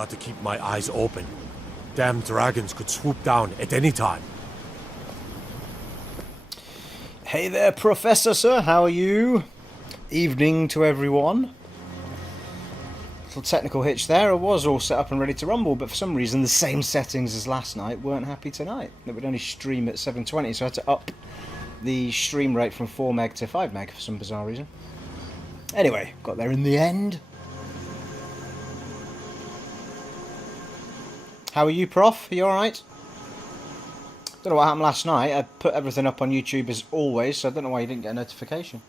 got to keep my eyes open. Damn dragons could swoop down at any time. Hey there, Professor, sir. How are you? Evening to everyone. Little technical hitch there. I was all set up and ready to rumble, but for some reason the same settings as last night weren't happy tonight. It would only stream at 720, so I had to up the stream rate from 4 meg to 5 meg for some bizarre reason. Anyway, got there in the end. How are you, Prof? Are you alright? Don't know what happened last night. I put everything up on YouTube as always, so I don't know why you didn't get a notification.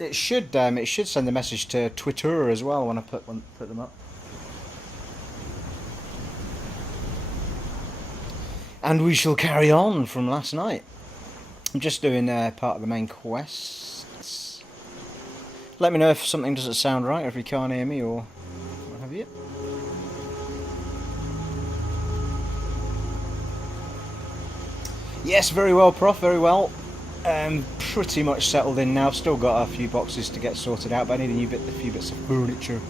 It should send a message to Twitter as well when I put them up. And we shall carry on from last night. I'm just doing part of the main quests. Let me know if something doesn't sound right, or if you can't hear me, or what have you. Yes, very well, Prof, very well. Pretty much settled in now. Still got a few boxes to get sorted out, but I need a few bits of furniture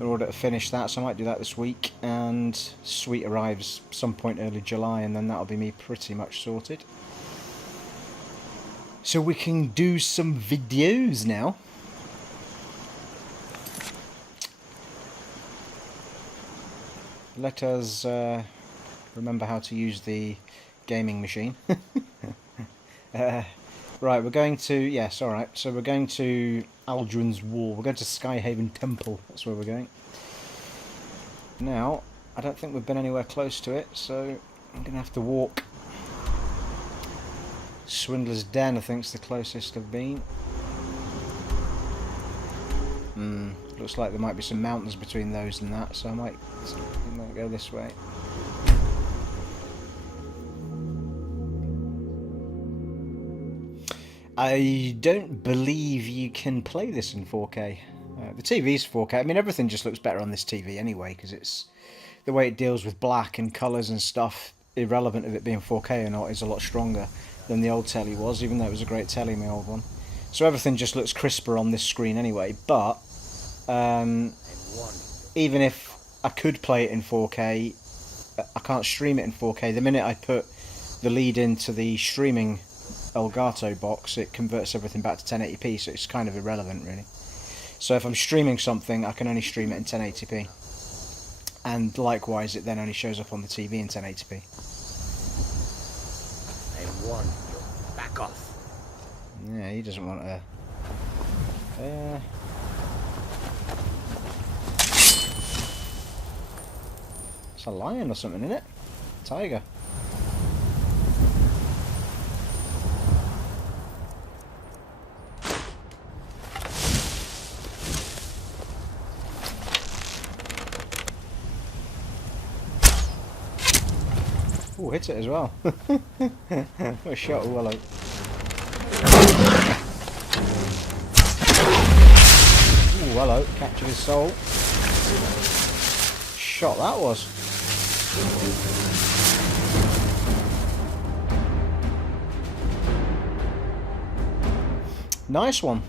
in order to finish that, so I might do that this week. And Suite arrives some point early July, and then that'll be me pretty much sorted. So we can do some videos now. Let us remember how to use the gaming machine. Right, we're going to... Yes, alright. So we're going to Aldrin's Wall. We're going to Skyhaven Temple. That's where we're going. Now, I don't think we've been anywhere close to it, so I'm going to have to walk. Swindler's Den, I think, is the closest I've been. Looks like there might be some mountains between those and that, so I might go this way. I don't believe you can play this in 4K. The TV's 4K. I mean, everything just looks better on this TV anyway, because it's the way it deals with black and colours and stuff, irrelevant of it being 4K or not, is a lot stronger than the old telly was, even though it was a great telly, my old one. So everything just looks crisper on this screen anyway, but even if I could play it in 4K, I can't stream it in 4K. The minute I put the lead into the streaming Elgato box, it converts everything back to 1080p, so it's kind of irrelevant really. So if I'm streaming something, I can only stream it in 1080p, and likewise it then only shows up on the TV in 1080p. I warn you, back off. Yeah, he doesn't want to... It's a lion or something, isn't it? Tiger. Oh, hit it as well. What a shot. Oh, hello. Oh, hello. Captured his soul. Shot that was. Nice one.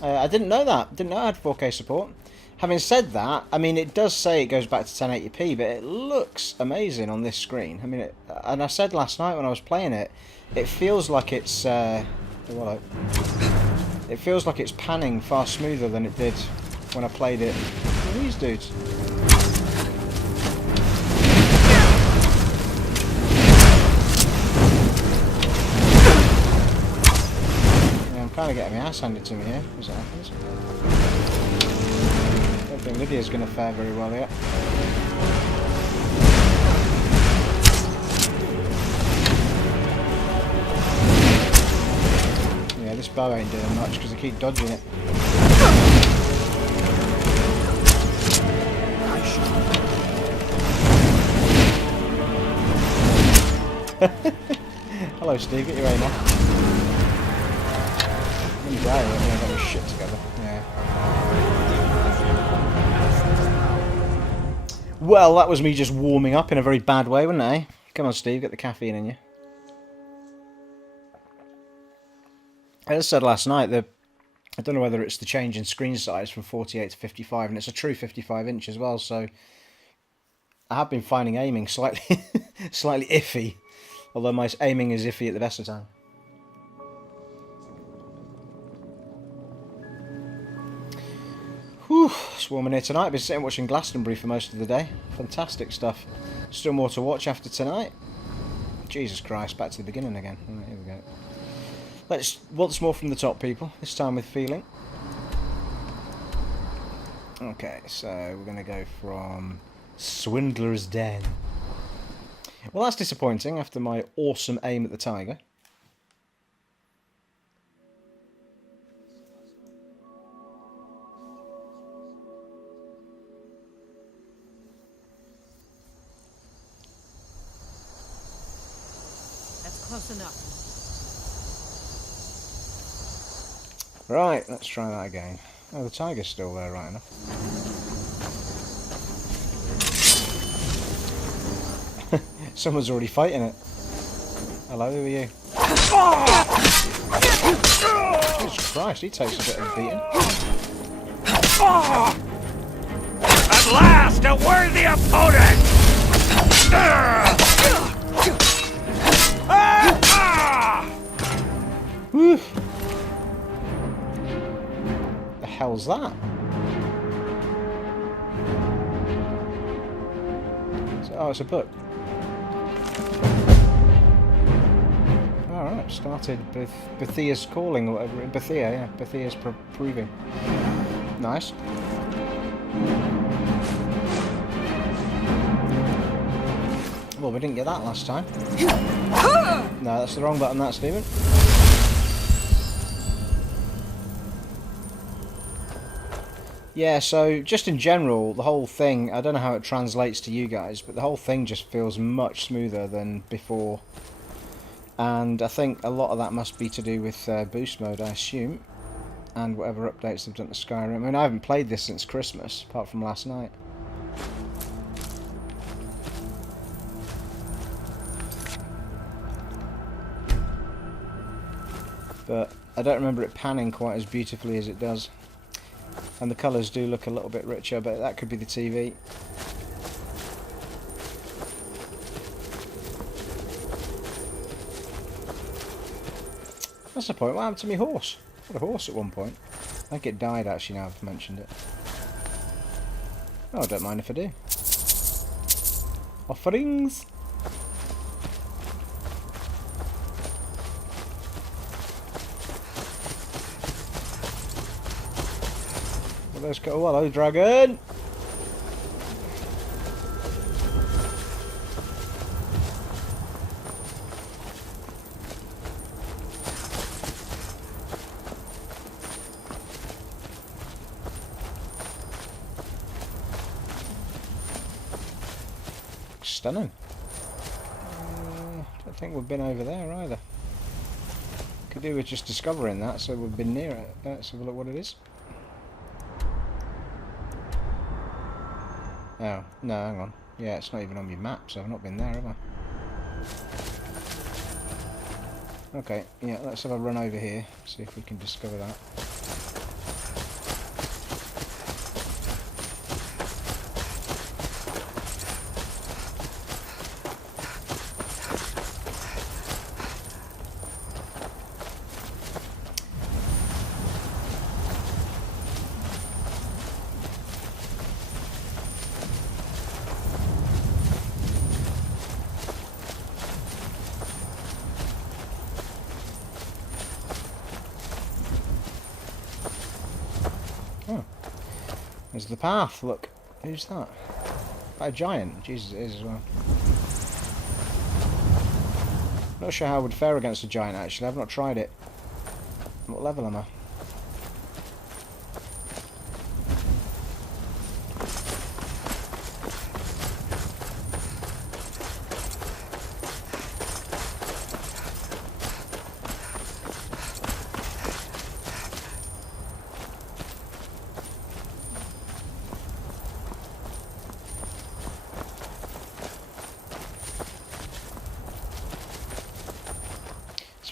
I didn't know that. Didn't know I had 4K support. Having said that, I mean, it does say it goes back to 1080p, but it looks amazing on this screen. I mean, and I said last night when I was playing it, it feels like it's it feels like it's panning far smoother than it did when I played it. Look at these dudes. Yeah, I'm kind of getting my ass handed to me here, as that happens. I don't think Lydia's going to fare very well yet. Yeah, this bow ain't doing much because I keep dodging it. Hello Steve, get your aim off. I'm dying, I'm going to get my shit together. Yeah. Well, that was me just warming up in a very bad way, wasn't it, eh? Come on, Steve, get the caffeine in you. As I said last night, I don't know whether it's the change in screen size from 48 to 55, and it's a true 55 inch as well, so I have been finding aiming slightly slightly iffy, although my aiming is iffy at the best of time. Whew, swarming here tonight. I've been sitting watching Glastonbury for most of the day. Fantastic stuff. Still more to watch after tonight. Jesus Christ, back to the beginning again. Right, here we go. Let's once more from the top, people. This time with feeling. Okay, so we're going to go from Swindler's Den. Well, that's disappointing after my awesome aim at the tiger. That's close enough. Right, let's try that again. Oh, the tiger's still there, right enough. Someone's already fighting it. Hello, who are you? Jesus Christ, he takes a bit of a beating. At last, a worthy opponent! Woo! The hell's that? Oh, it's a book. Alright, started Bethia's calling or whatever. Bethia, yeah. Bethia's proving. Nice. Well, we didn't get that last time. No, that's the wrong button, that, Stephen. Yeah, so just in general, the whole thing, I don't know how it translates to you guys, but the whole thing just feels much smoother than before. And I think a lot of that must be to do with boost mode, I assume. And whatever updates they've done to Skyrim. I mean, I haven't played this since Christmas, apart from last night. But I don't remember it panning quite as beautifully as it does. And the colours do look a little bit richer, but that could be the TV. That's the point. What happened to my horse? I had a horse at one point. I think it died actually now I've mentioned it. Oh, I don't mind if I do. Offerings! Let's go. Oh, hello, dragon! Stunning. Don't think we've been over there either. Could do with just discovering that, so we've been near it. Let's have a look what it is. Oh, no, hang on. Yeah, it's not even on your map, so I've not been there, have I? Okay, yeah, let's have a run over here, see if we can discover that. There's the path, look. Who's that? A giant. Jesus, it is as well. Not sure how I would fare against a giant, actually. I've not tried it. What level am I?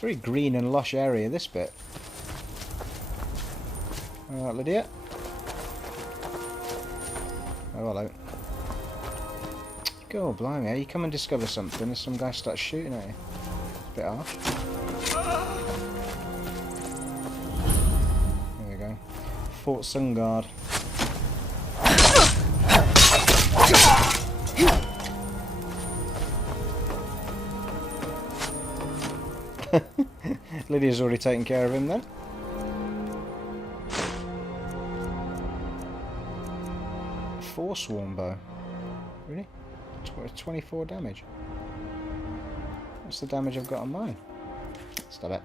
Very green and lush area, this bit. Alright, Lydia. Oh, hello. God, blimey, you come and discover something and some guy starts shooting at you. It's a bit harsh. There we go. Fort Sunguard. Lydia's already taken care of him then. Forsworn bow. Really? 24 damage. What's the damage I've got on mine? Stop it.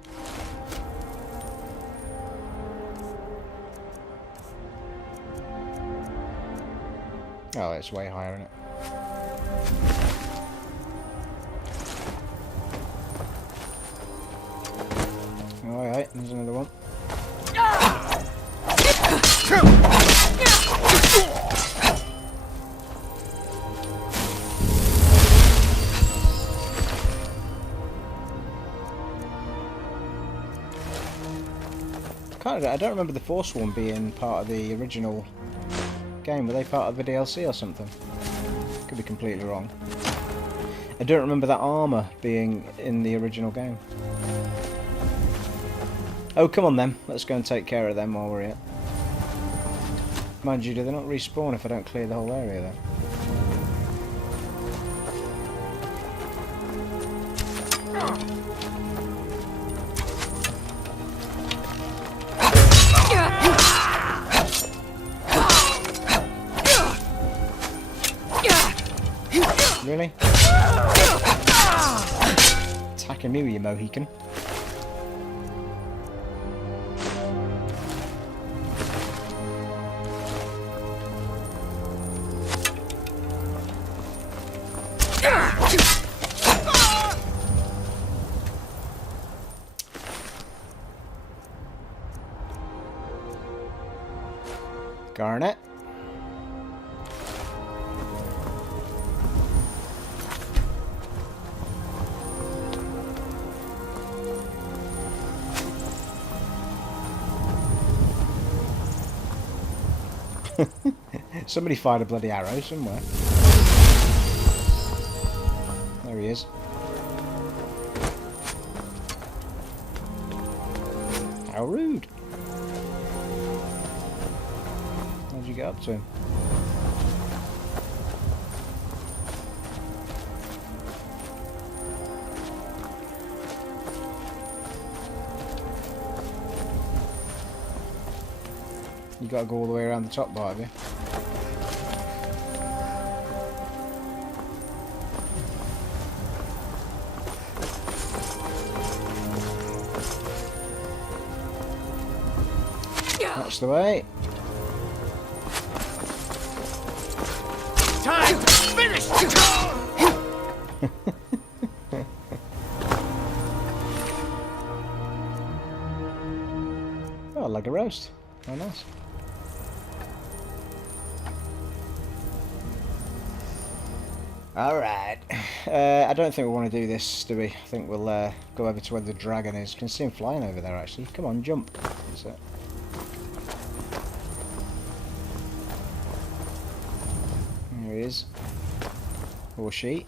Oh, it's way higher, isn't it? Alright, there's another one. I don't remember the Forsworn being part of the original game. Were they part of the DLC or something? Could be completely wrong. I don't remember that armour being in the original game. Oh, come on then. Let's go and take care of them while we're here. Mind you, do they not respawn if I don't clear the whole area then? Really? Attacking me, you Mohican. Garnet. Somebody fired a bloody arrow somewhere. There he is. How rude. How'd you get up to him? You gotta go all the way around the top bar, have you? That's the way. Time to finish! Oh, like a roast. Oh, nice. Alright. I don't think we want to do this, do we? I think we'll go over to where the dragon is. You can see him flying over there, actually. Come on, jump. That's it. There he is. Or she.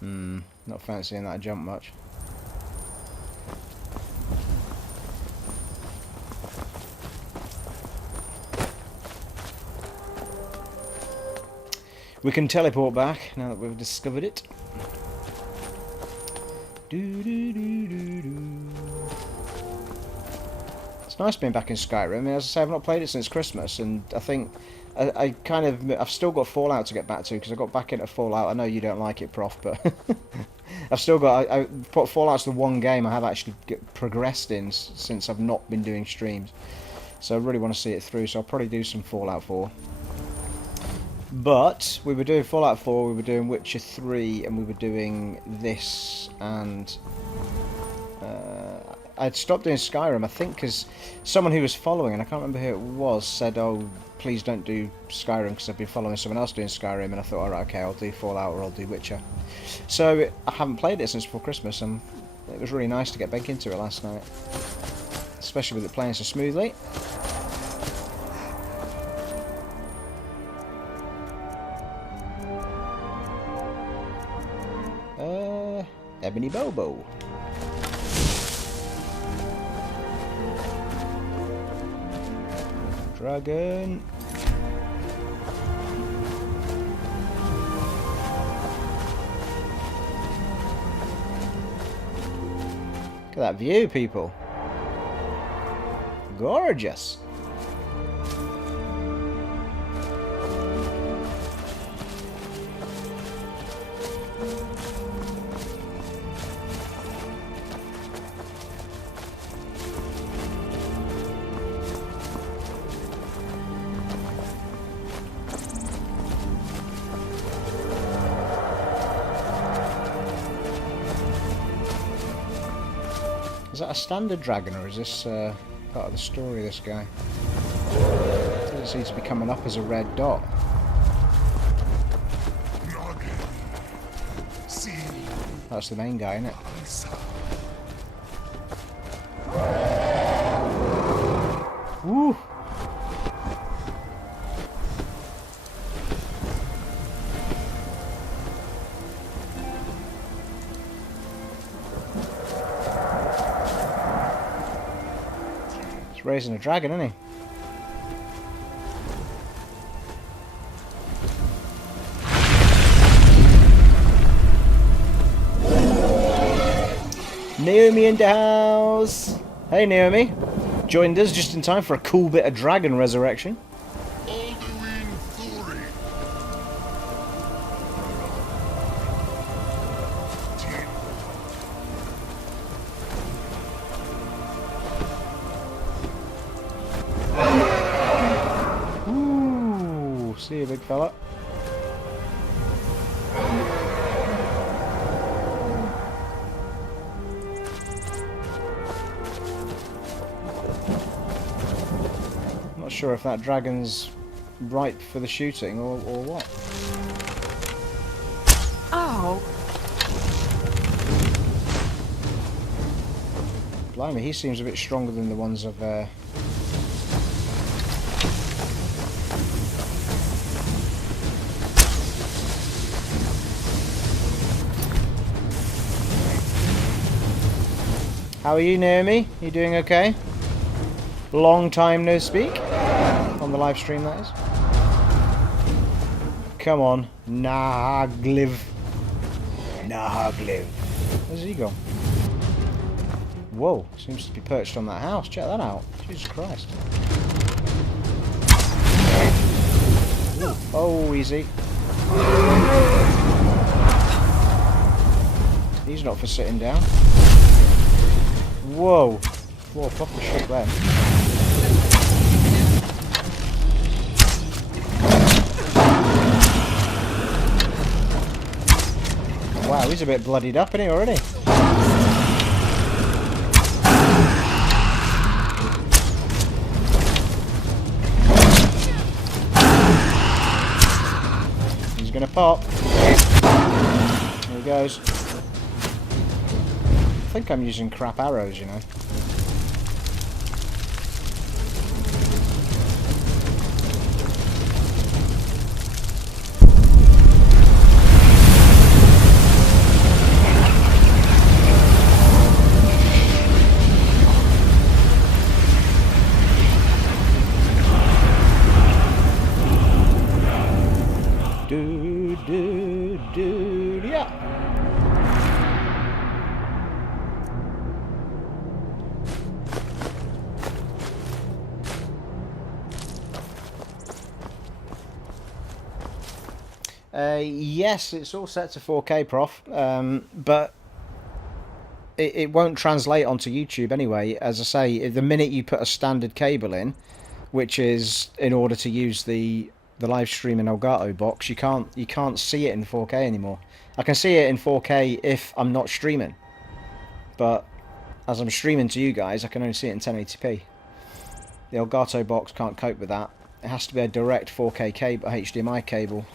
Not fancying that jump much. We can teleport back now that we've discovered it. It's nice being back in Skyrim. I mean, as I say, I've not played it since Christmas, and I think I've still got Fallout to get back to because I got back into Fallout. I know you don't like it, Prof, but I've still got. Fallout's the one game I have actually progressed in since I've not been doing streams, so I really want to see it through. So I'll probably do some Fallout 4. But we were doing Fallout 4, we were doing Witcher 3, and we were doing this, and I'd stopped doing Skyrim, I think, because someone who was following, and I can't remember who it was, said, oh, please don't do Skyrim, because I've been following someone else doing Skyrim, and I thought, alright, okay, I'll do Fallout or I'll do Witcher. So I haven't played it since before Christmas, and it was really nice to get back into it last night, especially with it playing so smoothly. Ebony Bobo. Dragon. Look at that view, people. Gorgeous. Is that a standard dragon, or is this part of the story, this guy? Doesn't seem to be coming up as a red dot. That's the main guy, isn't it? Woo! He's raising a dragon, isn't he? Naomi in the house! Hey Naomi! Joined us just in time for a cool bit of dragon resurrection. Ooh, see you, big fella. Not sure if that dragon's ripe for the shooting or what. Oh. Blimey, he seems a bit stronger than the ones I've How are you, Naomi? You doing okay? Long time no speak. On the live stream, that is. Come on. Nahagliv. Nahagliv. Where's he gone? Whoa. Seems to be perched on that house. Check that out. Jesus Christ. Ooh. Oh, easy. He's not for sitting down. Whoa. Whoa, proper shot there. Wow, he's a bit bloodied up, isn't he, already? He's gonna pop. There he goes. I think I'm using crap arrows, you know. Yeah. Yes, it's all set to 4K, Prof, but it won't translate onto YouTube anyway. As I say, the minute you put a standard cable in, which is in order to use the live stream in Elgato box, you can't see it in 4K anymore. I can see it in 4K if I'm not streaming, but as I'm streaming to you guys, I can only see it in 1080p. The Elgato box can't cope with that. It has to be a direct 4K cable, HDMI cable,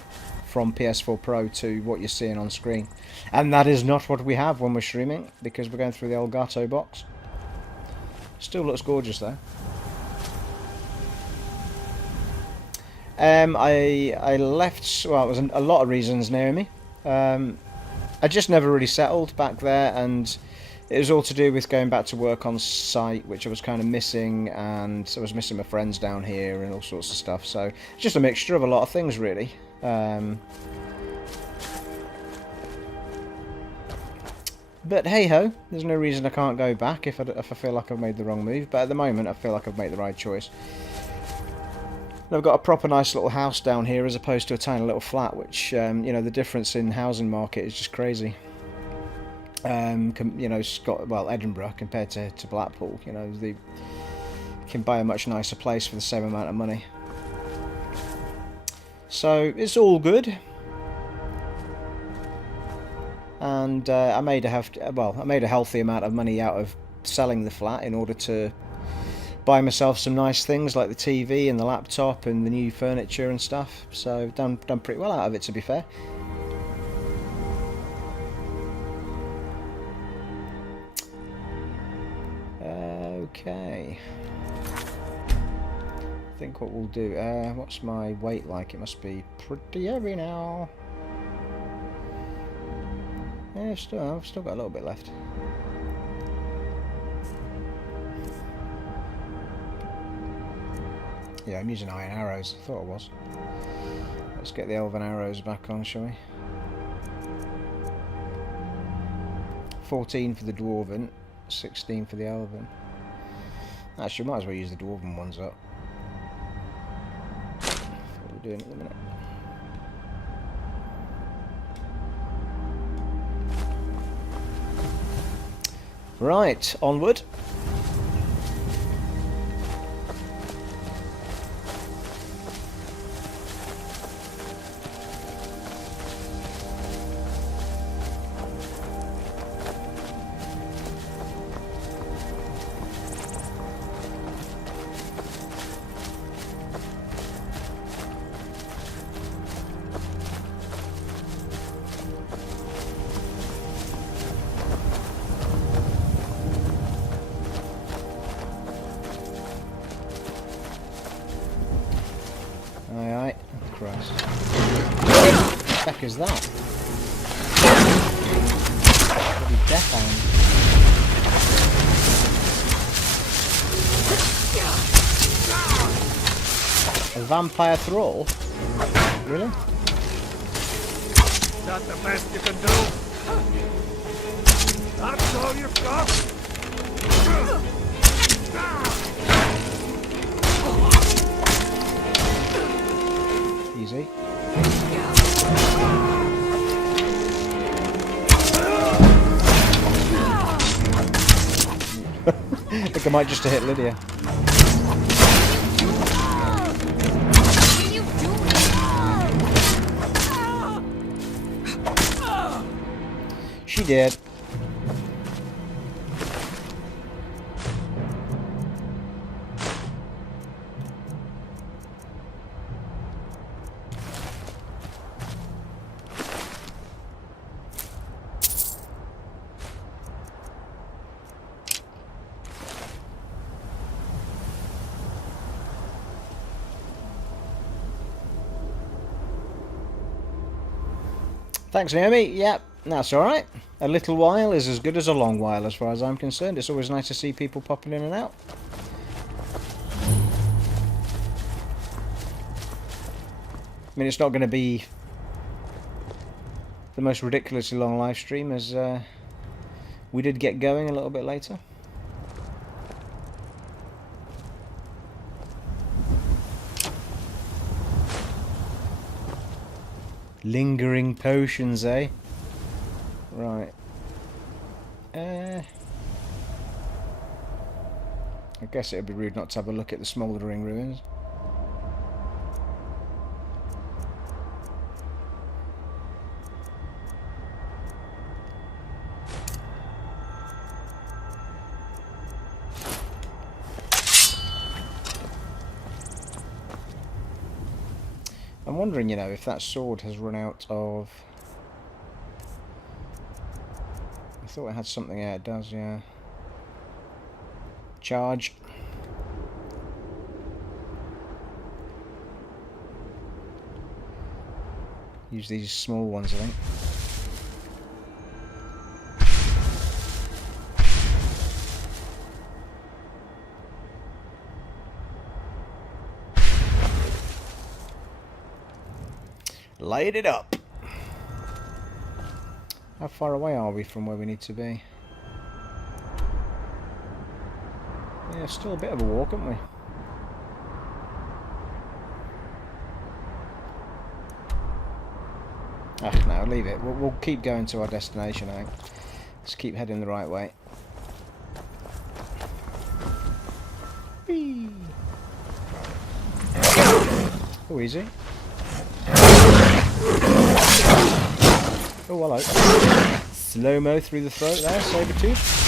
from PS4 Pro to what you're seeing on screen. And that is not what we have when we're streaming, because we're going through the Elgato box. Still looks gorgeous though. I left, well, it was a lot of reasons, Naomi. I just never really settled back there, and it was all to do with going back to work on site, which I was kind of missing, and I was missing my friends down here and all sorts of stuff. So it's just a mixture of a lot of things, really. But hey ho, there's no reason I can't go back if I feel like I've made the wrong move. But at the moment, I feel like I've made the right choice. And I've got a proper nice little house down here as opposed to a tiny little flat, which, you know, the difference in housing market is just crazy. You know, Edinburgh compared to Blackpool, you know, you can buy a much nicer place for the same amount of money. So it's all good. And I made a healthy amount of money out of selling the flat in order to buy myself some nice things like the TV and the laptop and the new furniture and stuff. So done pretty well out of it, to be fair. Okay. I think what we'll do. What's my weight like? It must be pretty heavy now. Yeah, I've still got a little bit left. Yeah, I'm using iron arrows. I thought I was. Let's get the elven arrows back on, shall we? 14 for the dwarven, 16 for the elven. Actually, might as well use the dwarven ones up. That's what we're doing at the minute. Right, onward. Aye, oh Christ. What the heck is that? Bloody death hound. A vampire thrall? Really? Is that the best you can do? That's all you've got? Easy. I think I might just have hit Lydia. She did. Thanks, Naomi. Yep, that's alright. A little while is as good as a long while as far as I'm concerned. It's always nice to see people popping in and out. I mean, it's not going to be the most ridiculously long live stream, as we did get going a little bit later. Lingering potions, eh? Right. I guess it would be rude not to have a look at the smouldering ruins. I'm wondering, you know, if that sword has run out of... I thought it had something. Yeah, it does, yeah. Charge. Use these small ones, I think. Light it up. How far away are we from where we need to be? Yeah, still a bit of a walk, aren't we? Ah, no, leave it. We'll keep going to our destination, I think. Let's keep heading the right way. Whee! Oh, easy. Oh, hello. Slow-mo through the throat there, Sabretooth.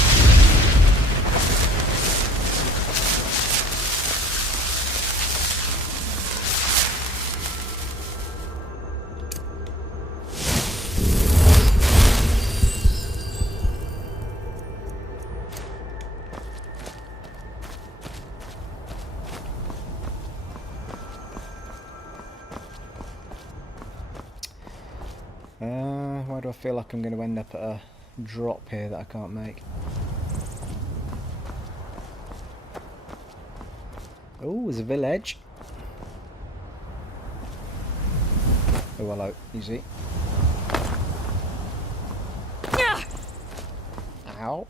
Why do I feel like I'm going to end up at a drop here that I can't make? Oh, there's a village. Oh, hello. Easy. Ow.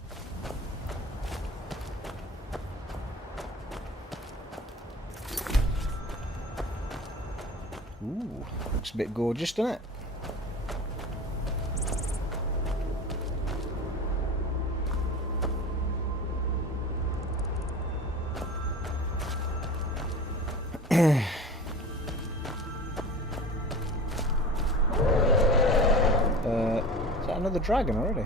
Ooh, looks a bit gorgeous, doesn't it? Is that another dragon already?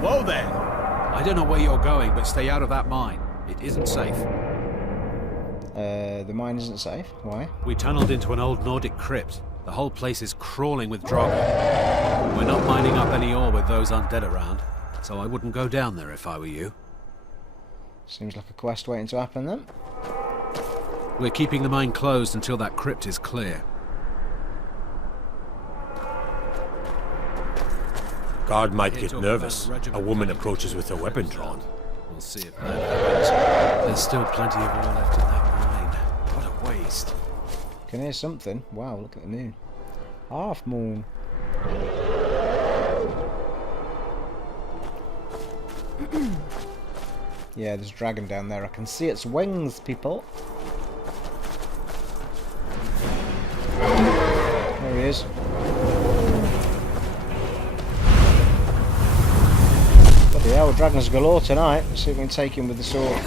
Whoa there! I don't know where you're going, but stay out of that mine. It isn't safe. The mine isn't safe. Why? We tunneled into an old Nordic crypt. The whole place is crawling with Draugr. We're not mining up any ore with those undead around, so I wouldn't go down there if I were you. Seems like a quest waiting to happen then. We're keeping the mine closed until that crypt is clear. Guard might get nervous. A woman approaches with her weapon drawn. We'll see if that happens. There's still plenty of ore left in that mine. What a waste. Can hear something. Wow, look at the moon. Half moon. Yeah, there's a dragon down there. I can see its wings, people. There he is. Bloody hell, dragons galore tonight. Let's see if we can take him with the sword.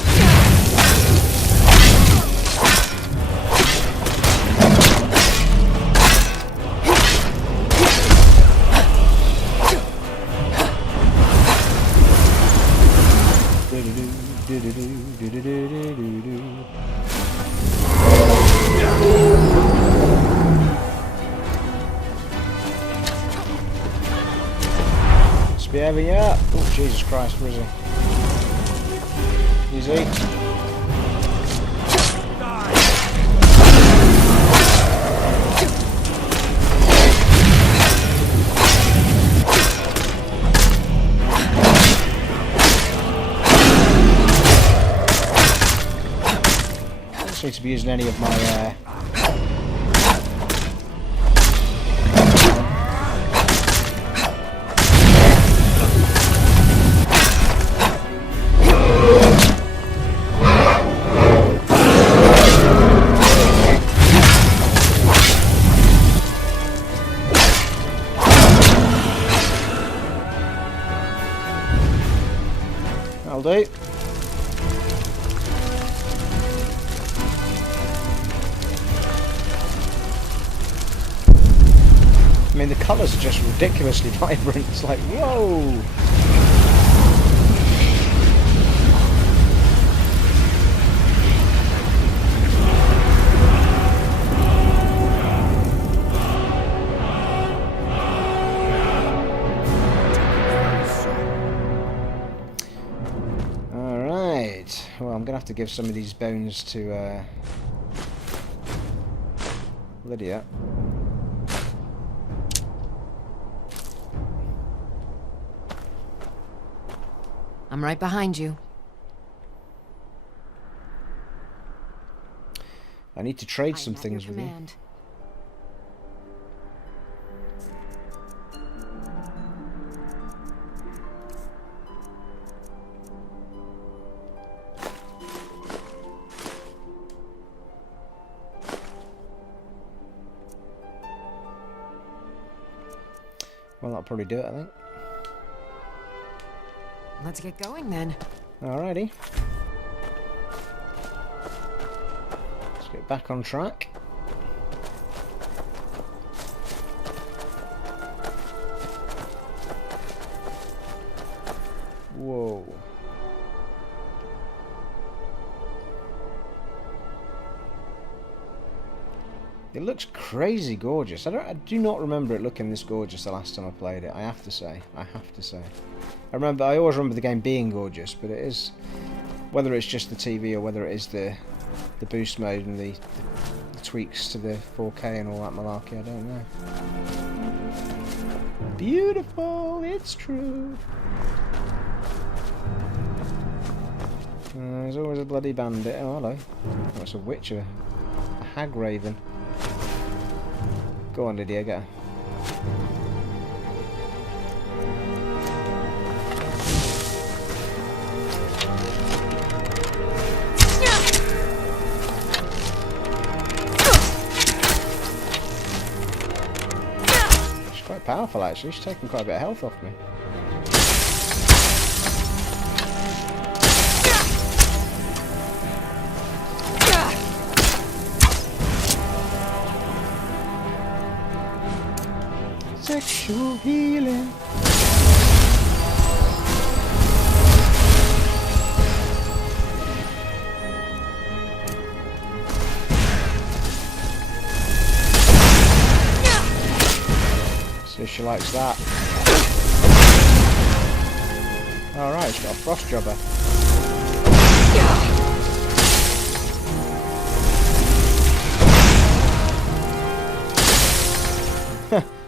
Behaving up. Oh, Jesus Christ, where is he? Easy. I don't seem to be using any of my I'll do. I mean, the colours are just ridiculously vibrant. It's like, whoa! Well, I'm going to have to give some of these bones to Lydia. I'm right behind you. I need to trade I some am at things your with you. command. Well, that'll probably do it, I think. Let's get going then. Alrighty. Let's get back on track. Whoa. It looks crazy gorgeous. I do not remember it looking this gorgeous the last time I played it. I have to say. I always remember the game being gorgeous, but it is, whether it's just the TV or whether it is the boost mode and the tweaks to the 4K and all that malarkey, I don't know. Beautiful, it's true. There's always a bloody bandit. Oh, hello. Oh, it's a witch, a hag raven. Go on, Lydia, get her. She's quite powerful, actually. She's taking quite a bit of health off me. Sexual healing. So she likes that. Alright, she's got a frost jobber.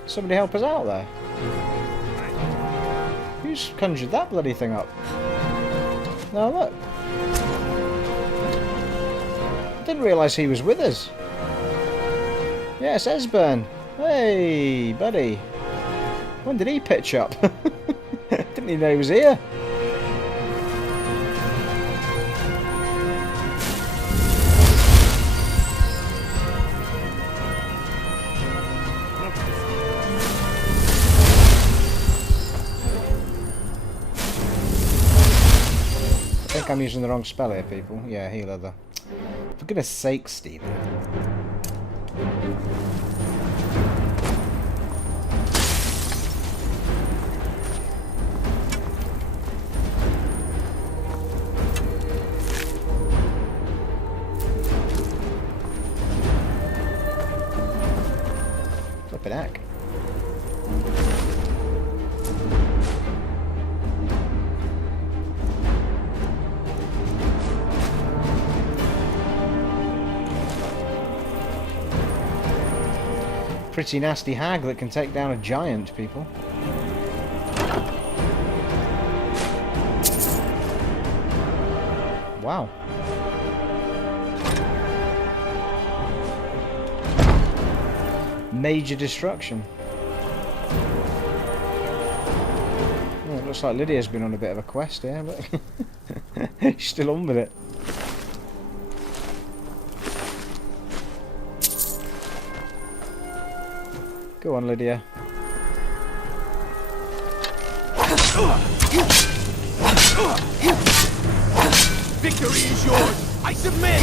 Somebody help us out there. Who's conjured that bloody thing up? Now look. I didn't realise he was with us. Yes, Esbern. Hey, buddy. When did he pitch up? Didn't even know he was here. I think I'm using the wrong spell here, people. Yeah, heal other. For goodness sake, Stephen. Flippin' heck. Pretty nasty hag that can take down a giant, people. Wow. Major destruction. Oh, it looks like Lydia's been on a bit of a quest here, but she's still on with it. Go on, Lydia. Victory is yours! I submit!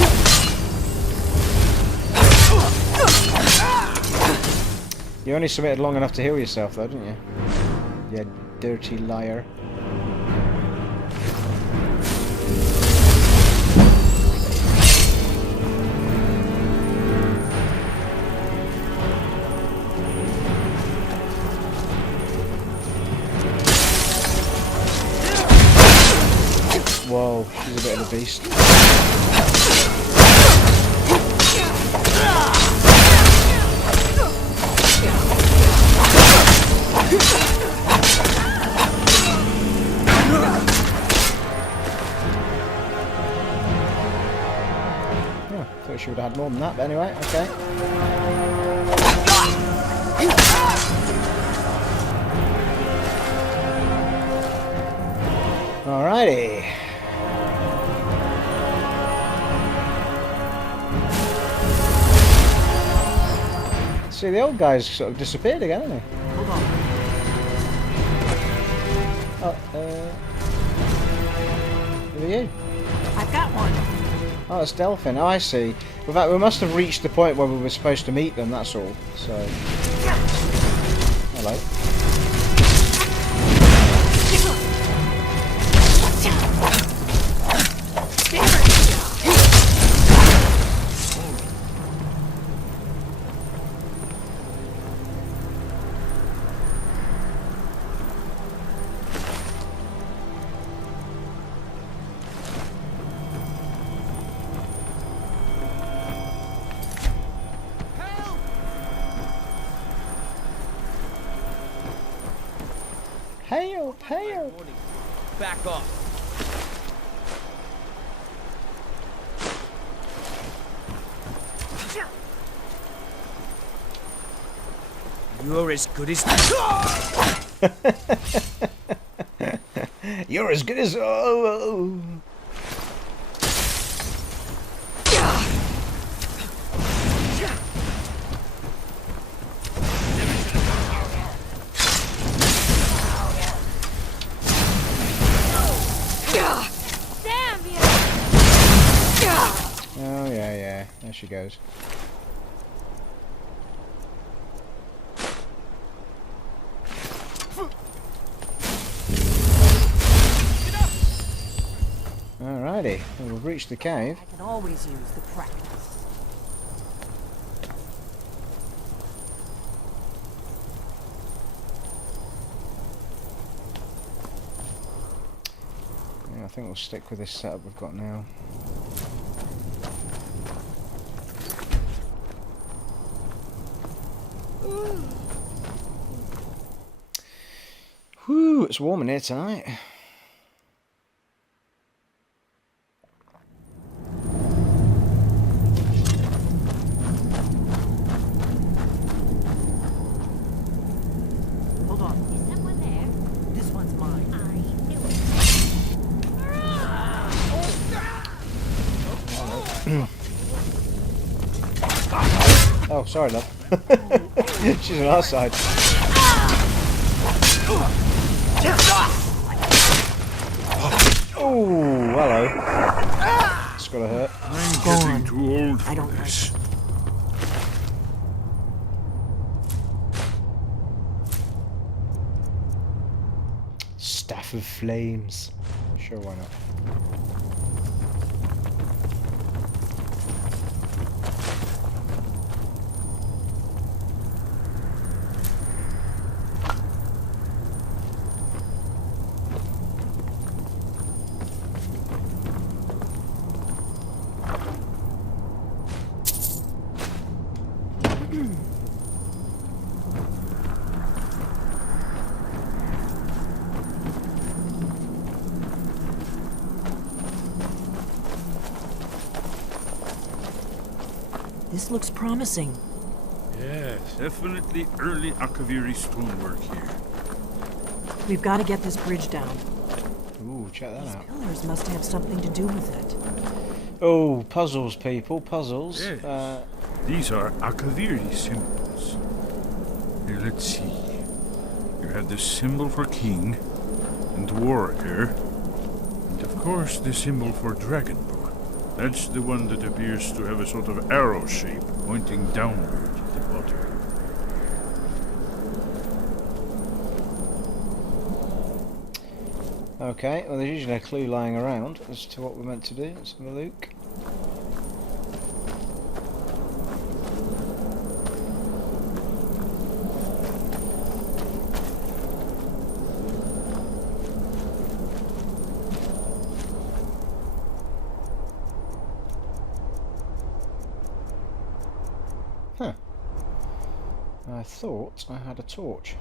You only submitted long enough to heal yourself, though, didn't you? You dirty liar. Whoa, she's a bit of a beast. Oh, Thought she would have had more than that, but anyway, okay. Alrighty. See, the old guy's sort of disappeared again, hasn't he? Hold on. Oh, who are you? I've got one. Oh, it's Delphin. Oh, I see. In fact, we must have reached the point where we were supposed to meet them, that's all. So... Hello. Help! Help! Back off. You're as good as... You're as good as... Oh. Oh, yeah. There she goes. Alrighty, well, we've reached the cave. I can always use the practice. Yeah, I think we'll stick with this setup we've got now. Whew, it's warm in here tonight. Hold on. Is someone there? This one's mine. I knew it. Oh, sorry, love. She's on our side. Oh, hello. It's gotta hurt. I'm getting too old for I don't this. Staff of Flames. Sure, why not? This looks promising. Yes, definitely early Akaviri stonework here. We've got to get this bridge down. Ooh, check that These out. pillars must have something to do with it. Oh, puzzles, people, puzzles. Yes. These are Akaviri symbols. Here, let's see. You have the symbol for king and warrior, and of course the symbol for dragon book. That's the one that appears to have a sort of arrow shape pointing downward at the bottom. Okay, well there's usually a clue lying around as to what we're meant to do. Let's have a look. Huh. I thought I had a torch.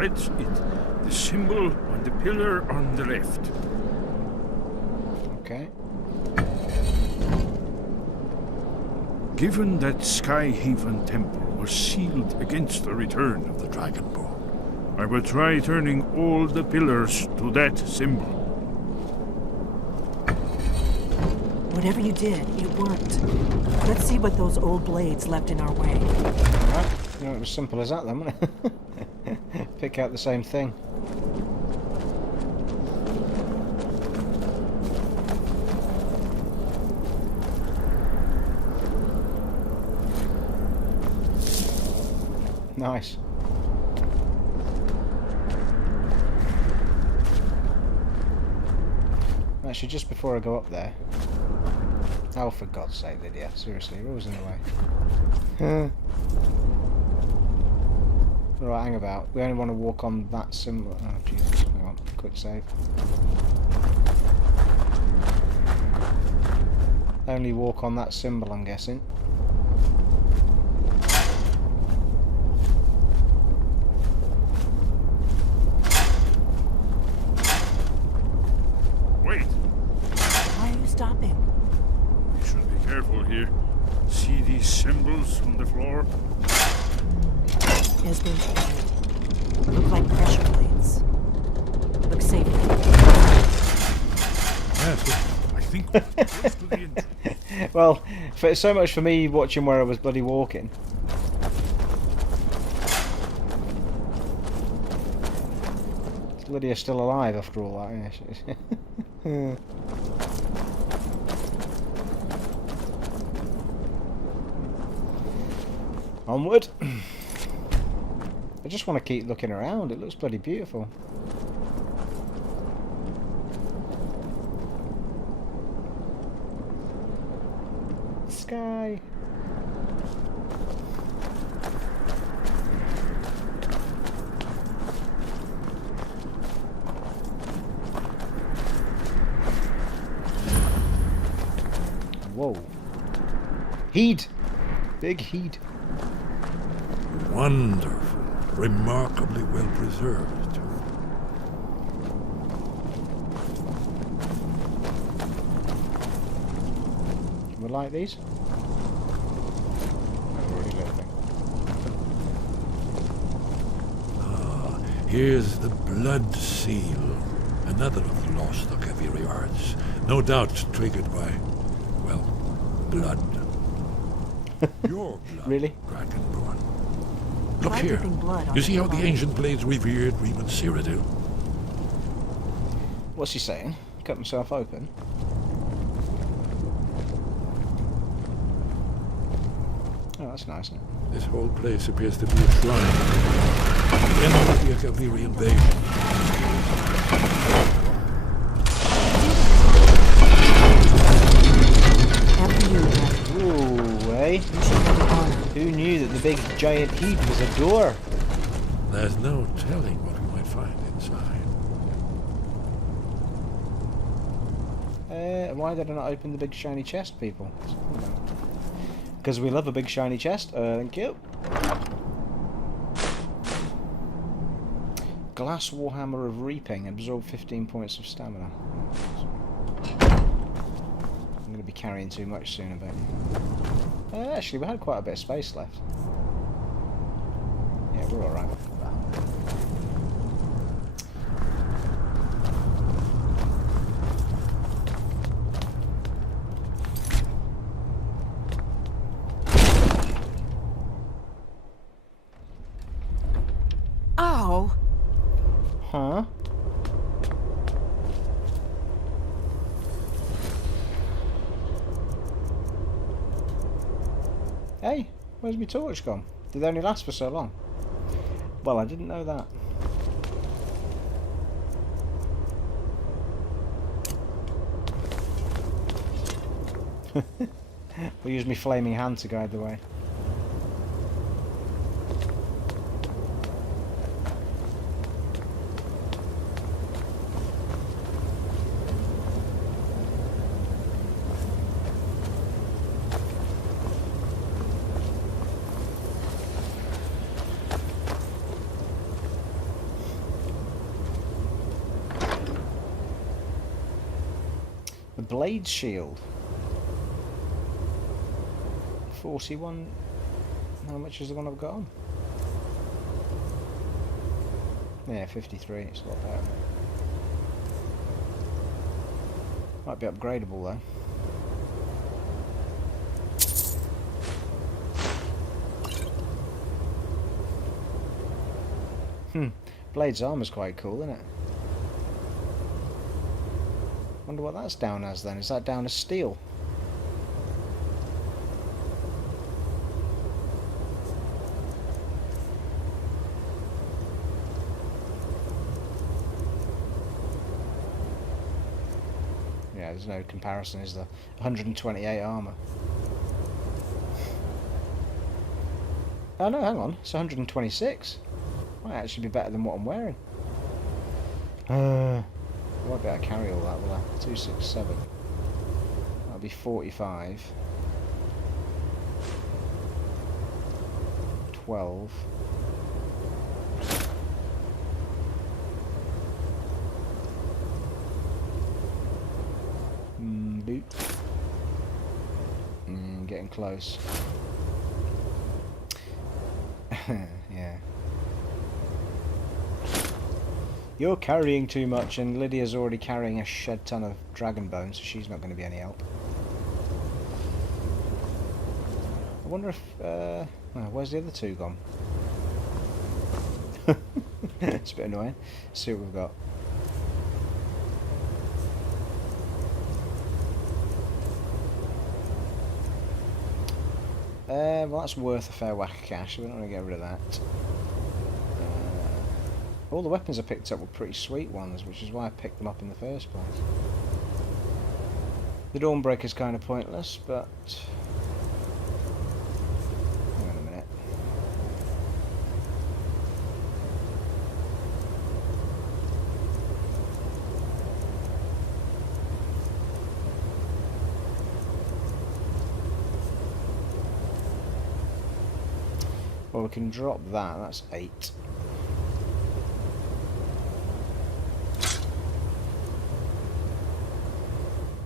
That's it. The symbol on the pillar on the left. Okay. Given that Skyhaven Temple was sealed against the return of the Dragonborn, I will try turning all the pillars to that symbol. Whatever you did, it worked. Let's see what those old blades left in our way. Right. You know, it was simple as that then, wasn't it? Pick out the same thing. Nice. Actually, just before I go up there... Oh, for God's sake, Lydia. Seriously, you're always in the way. Right, hang about. We only want to walk on that symbol. Oh, Jesus. Hang on. Quick save. Only walk on that symbol, I'm guessing. Wait! Why are you stopping? You should be careful here. See these symbols on the floor? Esbin's blade. Look like pressure plates. Look safe. Yes, I think we're close to the entrance. Well, so much for me watching where I was bloody walking. Lydia's still alive after all that, yeah, she is. Onward. I just want to keep looking around. It looks bloody beautiful. Sky. Whoa. Heed. Big heed. Wonderful. Remarkably well preserved, too. We like these? Oh, really lovely. Here's the blood seal. Another of the lost Akaviri arts. No doubt triggered by, well, blood. Your blood, Really? Dragonborn. Look Try here. dripping blood on You see the how the pillow. ancient blades revered Reman Cyrodiil? What's he saying? Cut himself open? Oh, that's nice, isn't it? This whole place appears to be a shrine. End of the Akaviri invasion. After you, Jeff. Ooh, eh? You should have the honor. Who knew that the big giant heat was a door? There's no telling what we might find inside. Why did I not open the big shiny chest, people? Because we love a big shiny chest. Thank you. Glass Warhammer of Reaping. Absorb 15 points of stamina. I'm going to be carrying too much soon, I bet. Actually, we had quite a bit of space left. Yeah, we're alright. Oh! Huh? Hey, where's my torch gone? Did they only last for so long? Well, I didn't know that. We'll use my flaming hand to guide the way. The blade shield. 41. How much is the one I've got on? Yeah, 53. It's a lot better. Might be upgradable though. Blade's armor's quite cool, isn't it? Wonder what that's down as then. Is that down as steel? Yeah, there's no comparison, is there? 128 armor. Oh no, hang on. It's 126. Might actually be better than what I'm wearing. I won't be able to carry all that, will I? 267. That'll be 45. 12. Boot. Getting close. Yeah. You're carrying too much, and Lydia's already carrying a shed ton of dragon bones, so she's not going to be any help. I wonder if... where's the other two gone? It's a bit annoying. Let's see what we've got. Well, that's worth a fair whack of cash, so we don't want to get rid of that. All the weapons I picked up were pretty sweet ones, which is why I picked them up in the first place. The Dawnbreaker's kind of pointless, but... hang on a minute. Well, we can drop that, that's 8.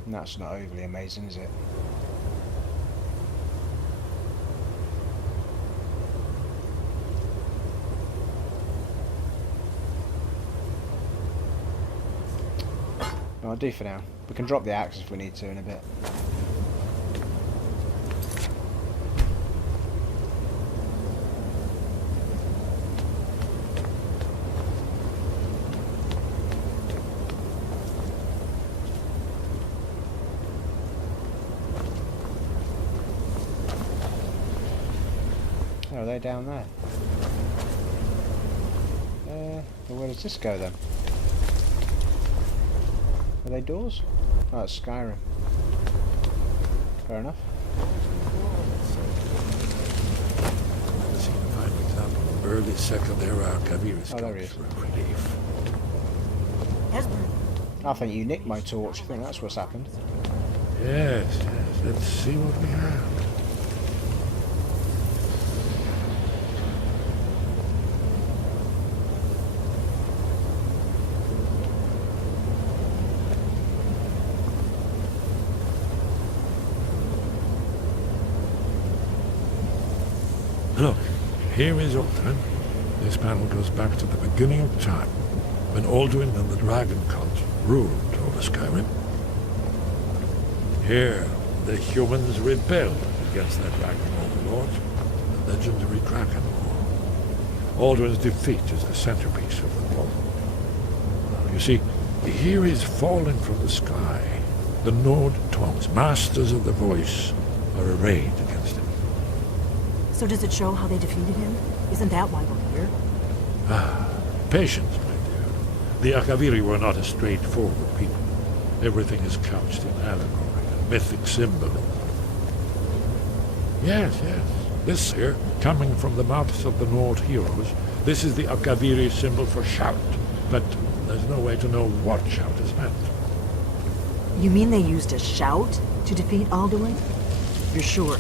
That's not overly amazing, is it? No, I'll do for now. We can drop the axe if we need to in a bit. Are they down there? Well, where does this go then? Are they doors? Oh, it's Skyrim. Fair enough. Never seen a fine example of early second era Kaviri Oh, there he is. sculpture of relief. Esbern, I think you nicked my torch. I think that's what's happened. Yes, yes. Let's see what we have. Look, here is Alduin. This panel goes back to the beginning of time, when Alduin and the dragon cult ruled over Skyrim. Here, the humans rebelled against their dragon overlord, the legendary Dragon War. Alduin's defeat is the centerpiece of the plot. You see, here is fallen from the sky. The Nord tongues, masters of the voice, are arrayed against him. so does it show how they defeated him? Isn't that why we're here? Ah, patience, my dear. The Akaviri were not a straightforward people. Everything is couched in allegory and mythic symbolism. Yes, yes. This here, coming from the mouths of the Nord heroes, this is the Akaviri symbol for shout. But there's no way to know what shout is meant. You mean they used a shout to defeat Alduin? You're sure?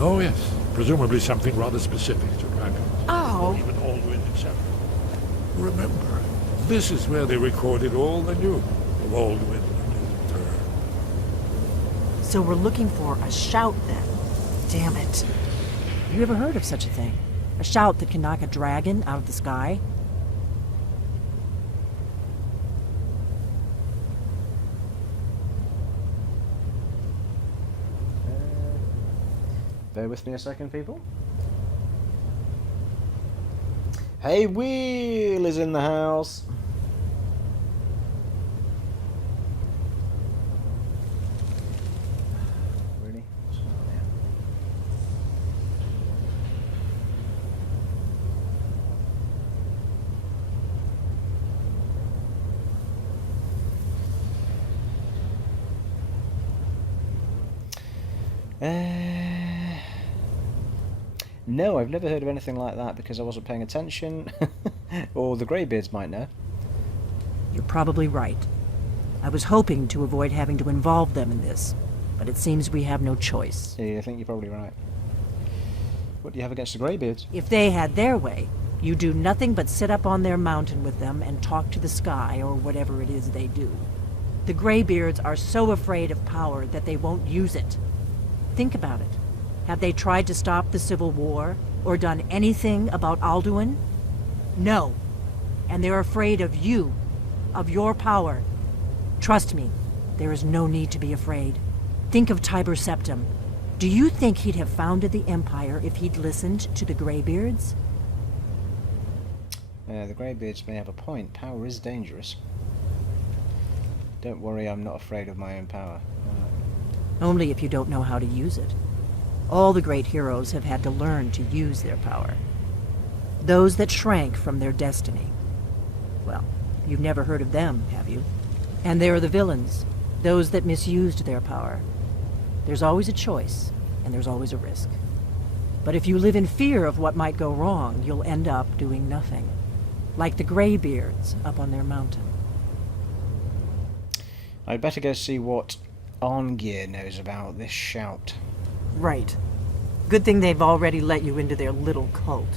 Oh, yes. Presumably something rather specific to dragons. Oh! Or even Alduin himself. Remember, this is where they recorded all they knew of Alduin and So we're looking for a shout then. Damn it. You ever heard of such a thing? A shout that can knock a dragon out of the sky? Bear with me a second, people. Hey, Wheel is in the house. Really? No, I've never heard of anything like that because I wasn't paying attention. Or the Greybeards might know. You're probably right. I was hoping to avoid having to involve them in this, but it seems we have no choice. Yeah, I think you're probably right. What do you have against the Greybeards? If they had their way, you do nothing but sit up on their mountain with them and talk to the sky or whatever it is they do. The Greybeards are so afraid of power that they won't use it. Think about it. Have they tried to stop the Civil War or done anything about Alduin? No. And they're afraid of you, of your power. Trust me, there is no need to be afraid. Think of Tiber Septim. Do you think he'd have founded the Empire if he'd listened to the Greybeards? The Greybeards may have a point. Power is dangerous. Don't worry, I'm not afraid of my own power. Only if you don't know how to use it. All the great heroes have had to learn to use their power. Those that shrank from their destiny. Well, you've never heard of them, have you? And there are the villains, those that misused their power. There's always a choice, and there's always a risk. But if you live in fear of what might go wrong, you'll end up doing nothing. Like the Greybeards up on their mountain. I'd better go see what Arngeir knows about this shout. Right. Good thing they've already let you into their little cult.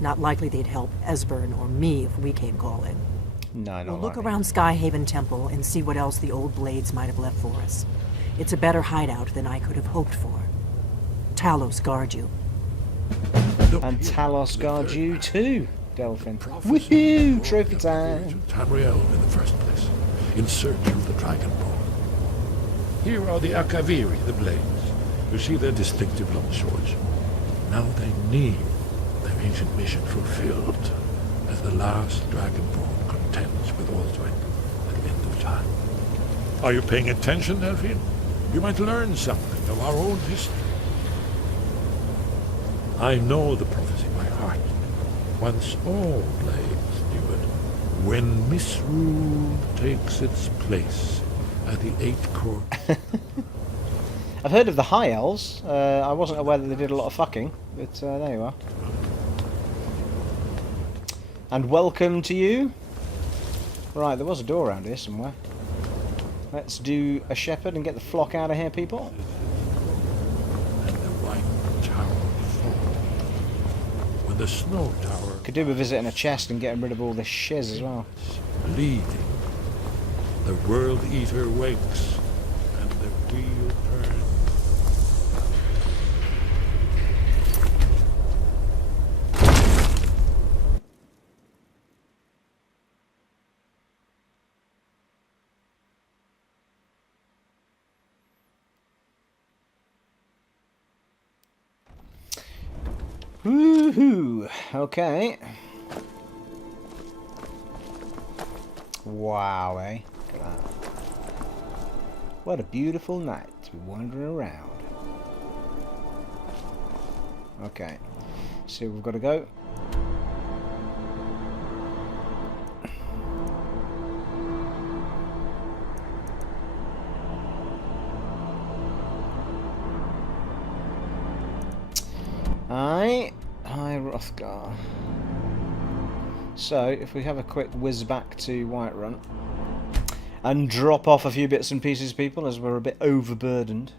Not likely they'd help Esbern or me if we came calling. No, not We'll look likely. around Skyhaven Temple and see what else the old blades might have left for us. It's a better hideout than I could have hoped for. Talos guard you. And Talos guards you too, Delphin. Prophecy Woohoo! Trophy brought time! to Tamriel in the first place, in search of the Dragonborn. Here are the Akaviri, the blades. You see their distinctive long swords. Now they need their ancient mission fulfilled, as the last Dragonborn contends with Aldrin at the end of time. Are you paying attention, Delphine? You might learn something of our own history. I know the prophecy by heart. Once all blades knew it. When misrule takes its place at the Eight Court. I've heard of the High Elves. I wasn't aware that they did a lot of fucking, but there you are. And welcome to you. Right, there was a door around here somewhere. Let's do a shepherd and get the flock out of here, people. And the White Tower fall. When the Snow Tower Could do with visiting a chest and getting rid of all this shiz as well. bleeding, the World Eater wakes, and the wheel turns. Woohoo! Okay. Wow, eh? Look at that. What a beautiful night to be wandering around. Okay. So we've got to go. Hi Rothgar. So, if we have a quick whiz back to Whiterun and drop off a few bits and pieces, people, as we're a bit overburdened.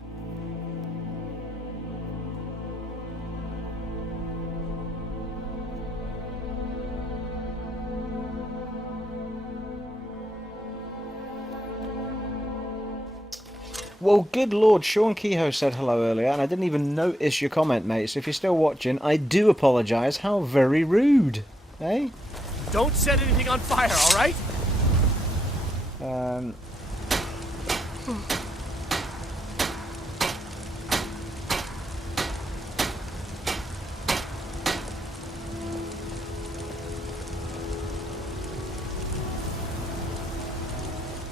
Well, good lord, Sean Kehoe said hello earlier, and I didn't even notice your comment, mate. So if you're still watching, I do apologise. How very rude, eh? Don't set anything on fire, all right?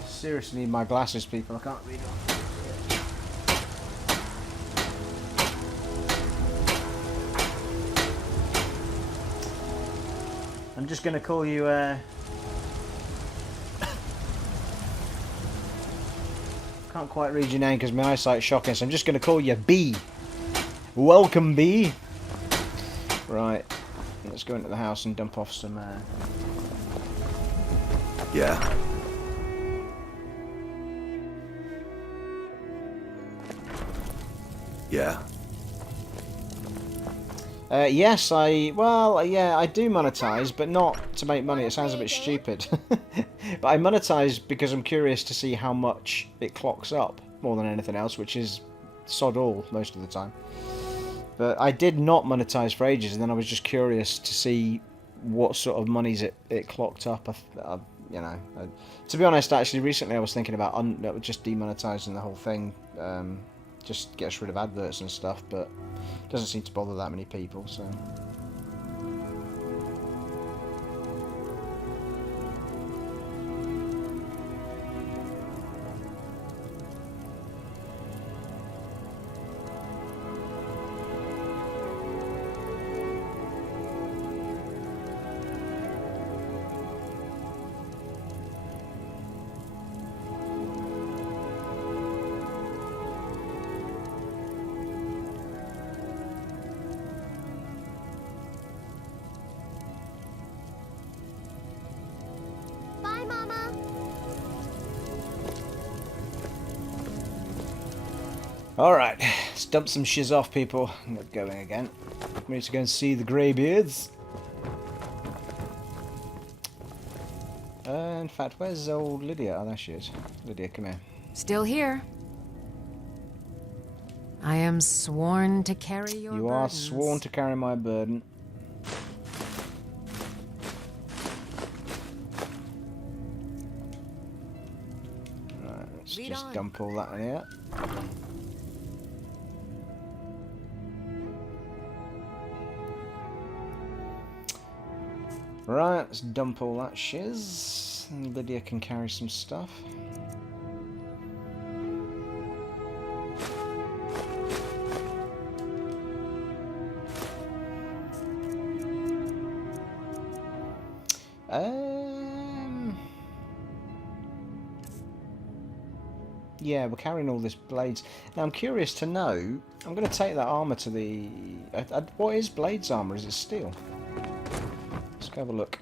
Seriously need my glasses, people. I can't read them. I'm just going to call you, can't quite read your name because my eyesight's shocking, so I'm just going to call you B. Welcome, B. Right. Let's go into the house and dump off some, Yeah. Yeah. Yes, I do monetize, but not to make money. It sounds a bit stupid. But I monetize because I'm curious to see how much it clocks up, more than anything else, which is sod all most of the time. But I did not monetize for ages, and then I was just curious to see what sort of monies it clocked up. To be honest, actually, recently I was thinking about just demonetizing the whole thing. Just gets rid of adverts and stuff, but it doesn't seem to bother that many people, so... Alright, let's dump some shiz off, people. I'm not going again. We need to go and see the greybeards. In fact, where's old Lydia? Oh, there she is. Lydia, come here. Still here. I am sworn to carry your You are burdens. sworn to carry my burden. Right, let's Lead just on. dump all that in here. Right, let's dump all that shiz. And Lydia can carry some stuff. Yeah, we're carrying all this blades. Now I'm curious to know. I'm going to take that armor to the. What is blades armor? Is it steel? Let's go have a look.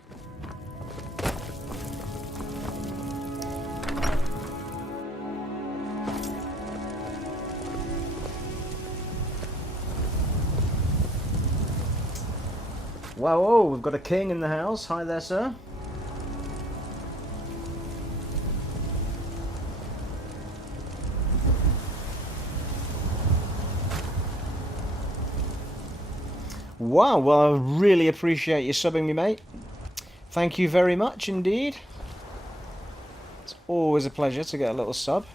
Wow, oh, we've got a king in the house. Hi there, sir. Wow, well, I really appreciate you subbing me, mate. Thank you very much indeed. It's always a pleasure to get a little sub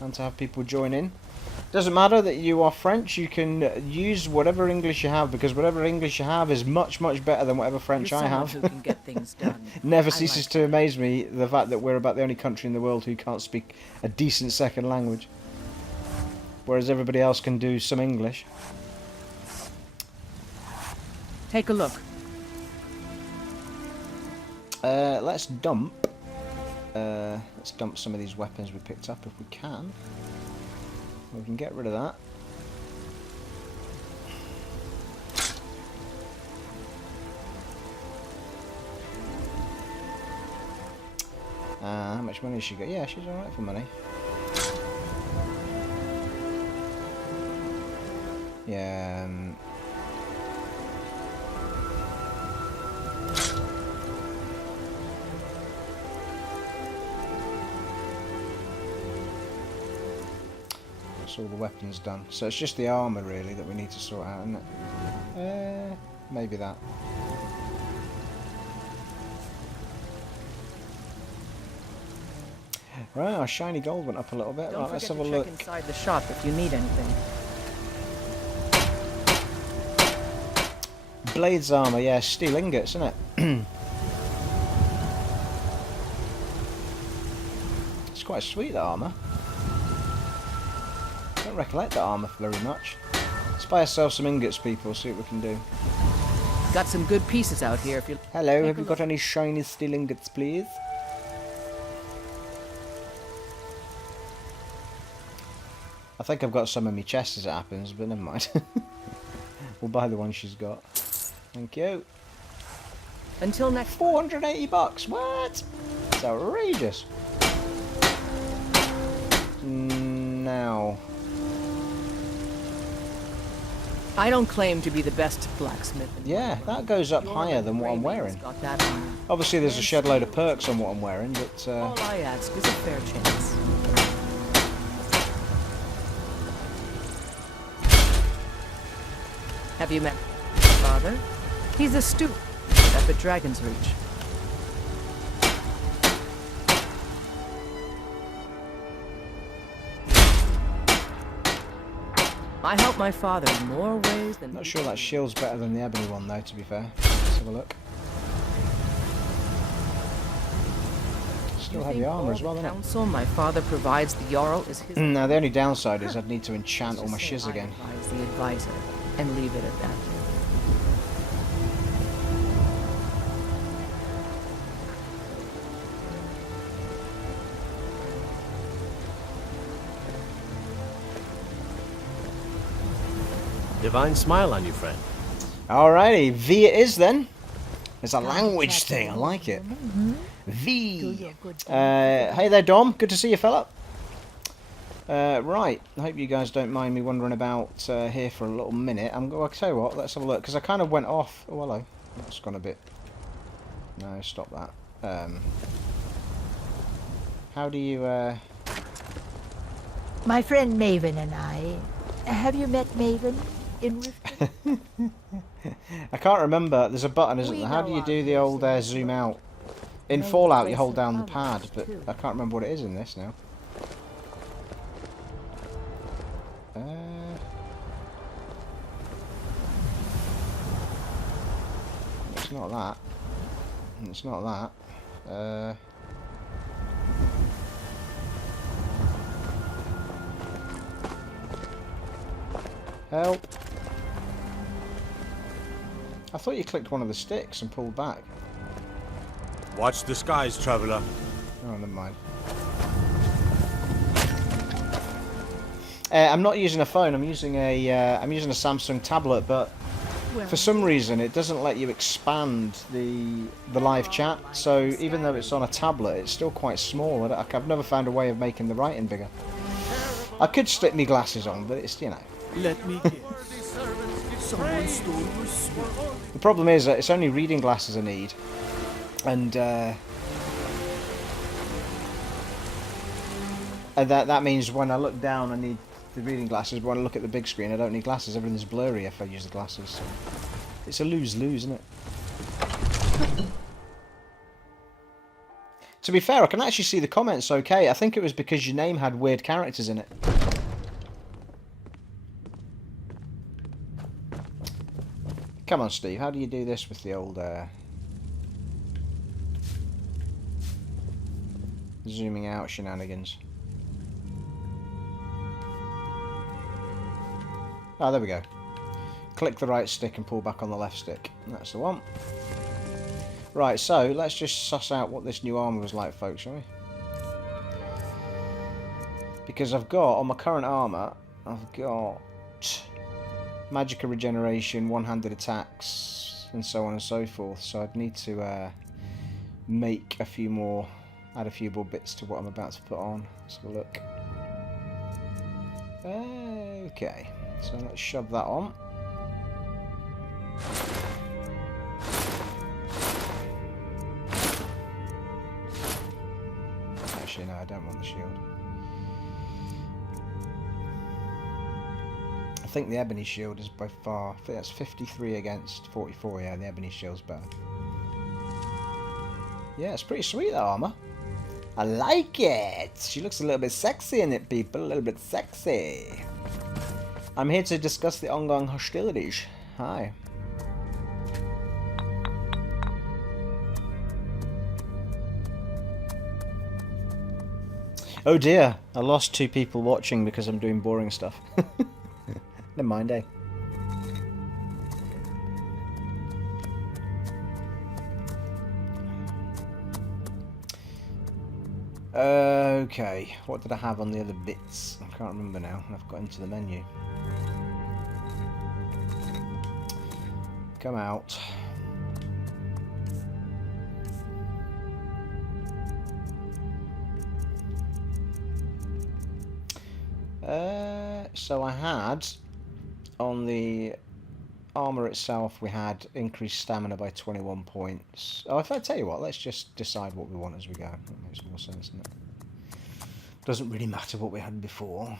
and to have people join in. Doesn't matter that you are French, you can use whatever English you have, because whatever English you have is much, much better than whatever French You're I someone have. who can get things done. Never I ceases like to that. amaze me the fact that we're about the only country in the world who can't speak a decent second language. Whereas everybody else can do some English. Take a look. Let's dump some of these weapons we picked up if we can. We can get rid of that. How much money has she got? Yeah, she's alright for money. Yeah. That's all the weapons done. So it's just the armour really that we need to sort out, isn't it? Maybe that. Right, our shiny gold went up a little bit. Don't Right, let's forget have a to look. check inside the shop if you need anything. Blades armour, yeah, steel ingots, isn't it? It's quite sweet, that armour. I don't recollect that armour very much. Let's buy ourselves some ingots, people, see what we can do. Got some good pieces out here if you... Hello, have you got any shiny steel ingots, please? I think I've got some in my chest as it happens, but never mind. We'll buy the one she's got. Thank you. Until next... 480 bucks, what? It's outrageous. Now... I don't claim to be the best blacksmith. Yeah, that goes up higher than what I'm wearing. Got that on. Obviously there's a shed load of perks on what I'm wearing, but... All I ask is a fair chance. Have you met father? He's a student up at Dragon's Reach. I help my father in more ways than... Not sure that shield's better than the ebony one though, to be fair. Let's have a look. Still heavy armour as well, isn't it? Counsel my father provides the Jarl is his... Now the only downside is I'd need to enchant all my Just say shiz I again. advise the advisor and leave it at that. Divine smile on you, friend. Alrighty, V it is then. It's a language thing, I like it. V. Hey there, Dom. Good to see you, fella. Right, I hope you guys don't mind me wandering about here for a little minute. I'll tell you what, let's have a look, because I kind of went off. Oh, hello. That's gone a bit... No, stop that. How do you... My friend Maven and I. Have you met Maven in Riften? I can't remember. There's a button, isn't there? How do you do the old zoom out? In Fallout, you hold down the pad, but I can't remember what it is in this now. It's not that. It's not that. Help. I thought you clicked one of the sticks and pulled back. Watch the skies, traveler. Oh, never mind. I'm not using a phone. I'm using a Samsung tablet, but for some reason it doesn't let you expand the live chat. So even though it's on a tablet, it's still quite small. I've never found a way of making the writing bigger. I could stick my glasses on, but it's, you know. Let me guess. Someone stole your sword. The problem is that it's only reading glasses I need, and that means when I look down I need the reading glasses, but when I look at the big screen I don't need glasses. Everything's blurry if I use the glasses. So it's a lose-lose, isn't it? To be fair, I can actually see the comments okay. I think it was because your name had weird characters in it. Come on, Steve, how do you do this with the old zooming out shenanigans? Oh, there we go. Click the right stick and pull back on the left stick. That's the one. Right, so let's just suss out what this new armour was like, folks, shall we? Because I've got, on my current armour, I've got Magicka regeneration, one-handed attacks, and so on and so forth. So I'd need to make a few more, add a few more bits to what I'm about to put on. Let's have a look. Okay, so let's shove that on. Actually, no, I don't want the shield. think the ebony shield is by far. I think that's 53 against 44. Yeah, the ebony shield's better. Yeah, it's pretty sweet, that armor. I like it. She looks a little bit sexy in it, people. A little bit sexy. I'm here to discuss the ongoing hostilities. Hi. Oh dear, I lost 2 people watching because I'm doing boring stuff. Never mind, eh? Okay, what did I have on the other bits? I can't remember now. I've got into the menu. Come out. So I had, on the armour itself, we had increased stamina by 21 points. Oh, if I tell you what, let's just decide what we want as we go. That makes more sense, doesn't it? Doesn't really matter what we had before.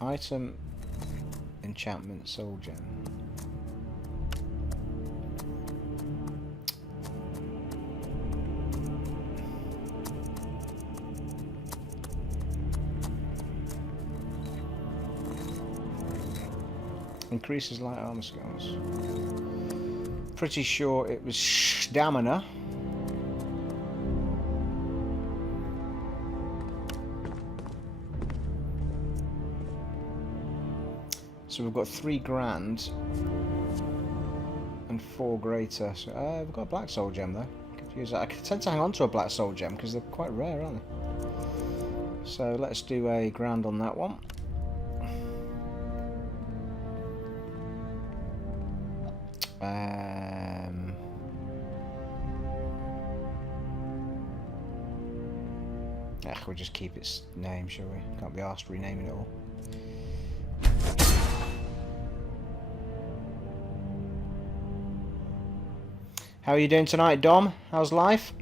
Item, enchantment, soul gem. Increases light armor scales. Pretty sure it was stamina. So we've got 3 grand and 4 greater. So we've got a black soul gem though. Could use that. I tend to hang on to a black soul gem because they're quite rare, aren't they? So let's do a grand on that one. We'll just keep its name, shall we? Can't be asked renaming it all. How are you doing tonight, Dom? How's life?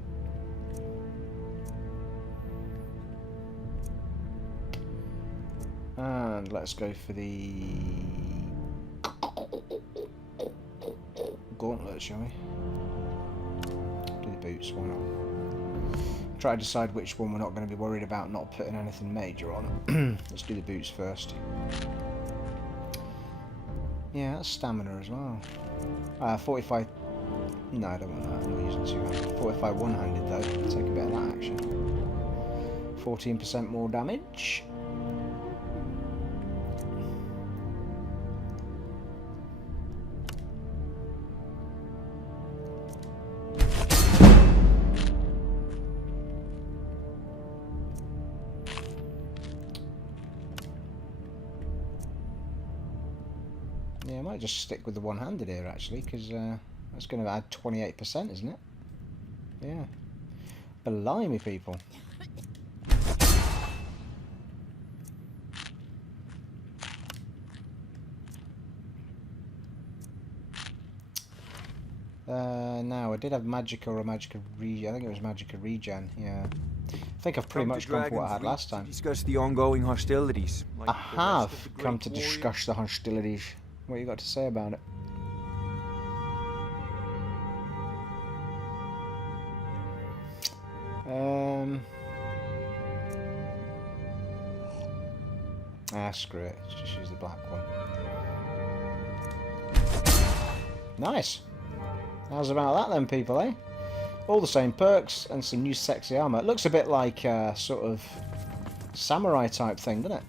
And let's go for the gauntlet, shall we? Do the boots, why not? Try to decide which one we're not going to be worried about not putting anything major on. Let's do the boots first. Yeah, that's stamina as well. 45. No, I don't want that. I'm not using 200. 45 one-handed though. Take a bit of that action. 14% more damage. Yeah, I might just stick with the one-handed here actually, because that's going to add 28%, isn't it? Yeah. Blimey, people. No, I did have Magicka or a Magicka Regen. I think it was Magicka Regen, yeah. I think I've pretty much gone for what I had last time. Discuss the ongoing hostilities. Like I have come to discuss the hostilities. What you got to say about it? Screw it. Let's just use the black one. Nice. How's about that then, people, eh? All the same perks and some new sexy armor. It looks a bit like sort of samurai type thing, doesn't it?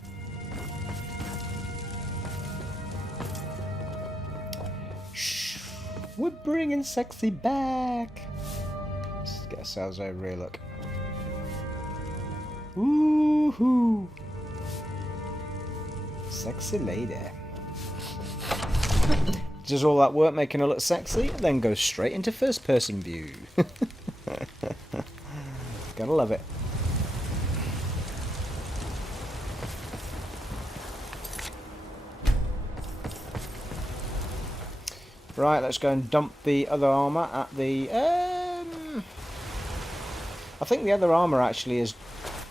Shh. We're bringing sexy back. Let's get ourselves a real look. Woohoo! Sexy lady. Does all that work making her look sexy? Then go straight into first person view. Gotta love it. Right, let's go and dump the other armour at the... I think the other armour actually is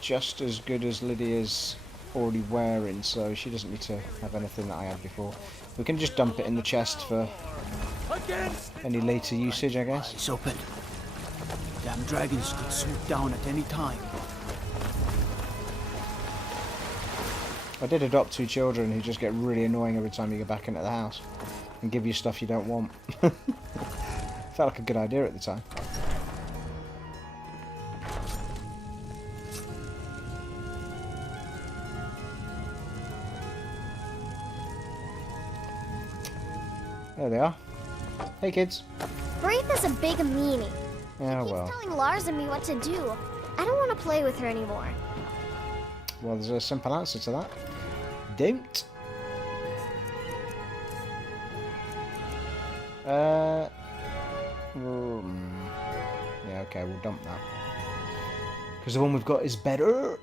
just as good as Lydia's already wearing, so she doesn't need to have anything that I had before. We can just dump it in the chest for any later usage, I guess. It's open. Damn dragons could swoop down at any time. I did adopt 2 children who just get really annoying every time you go back into the house and give you stuff you don't want. Felt like a good idea at the time. There they are. Hey kids. Wraith is a big meanie. Yeah, She well. keeps telling Lars and me what to do. I don't want to play with her anymore. Well, there's a simple answer to that. Don't. Yeah, okay, we'll dump that. Because the one we've got is better.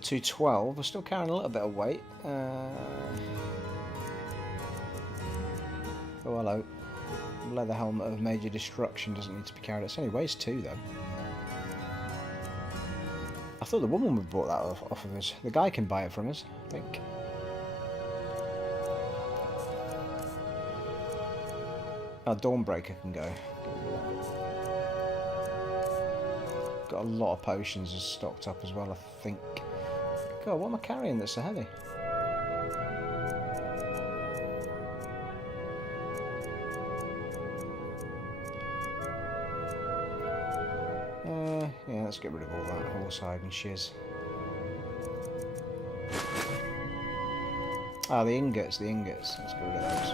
$212. We're still carrying a little bit of weight. Oh, hello. Leather helmet of major destruction doesn't need to be carried. It only weighs 2 though. I thought the woman would have bought that off of us. The guy can buy it from us, I think. Oh, Dawnbreaker can go. Got a lot of potions stocked up as well, I think. God, what am I carrying that's so heavy? Yeah, let's get rid of all that horse hide and shiz. Ah, the ingots. Let's get rid of those.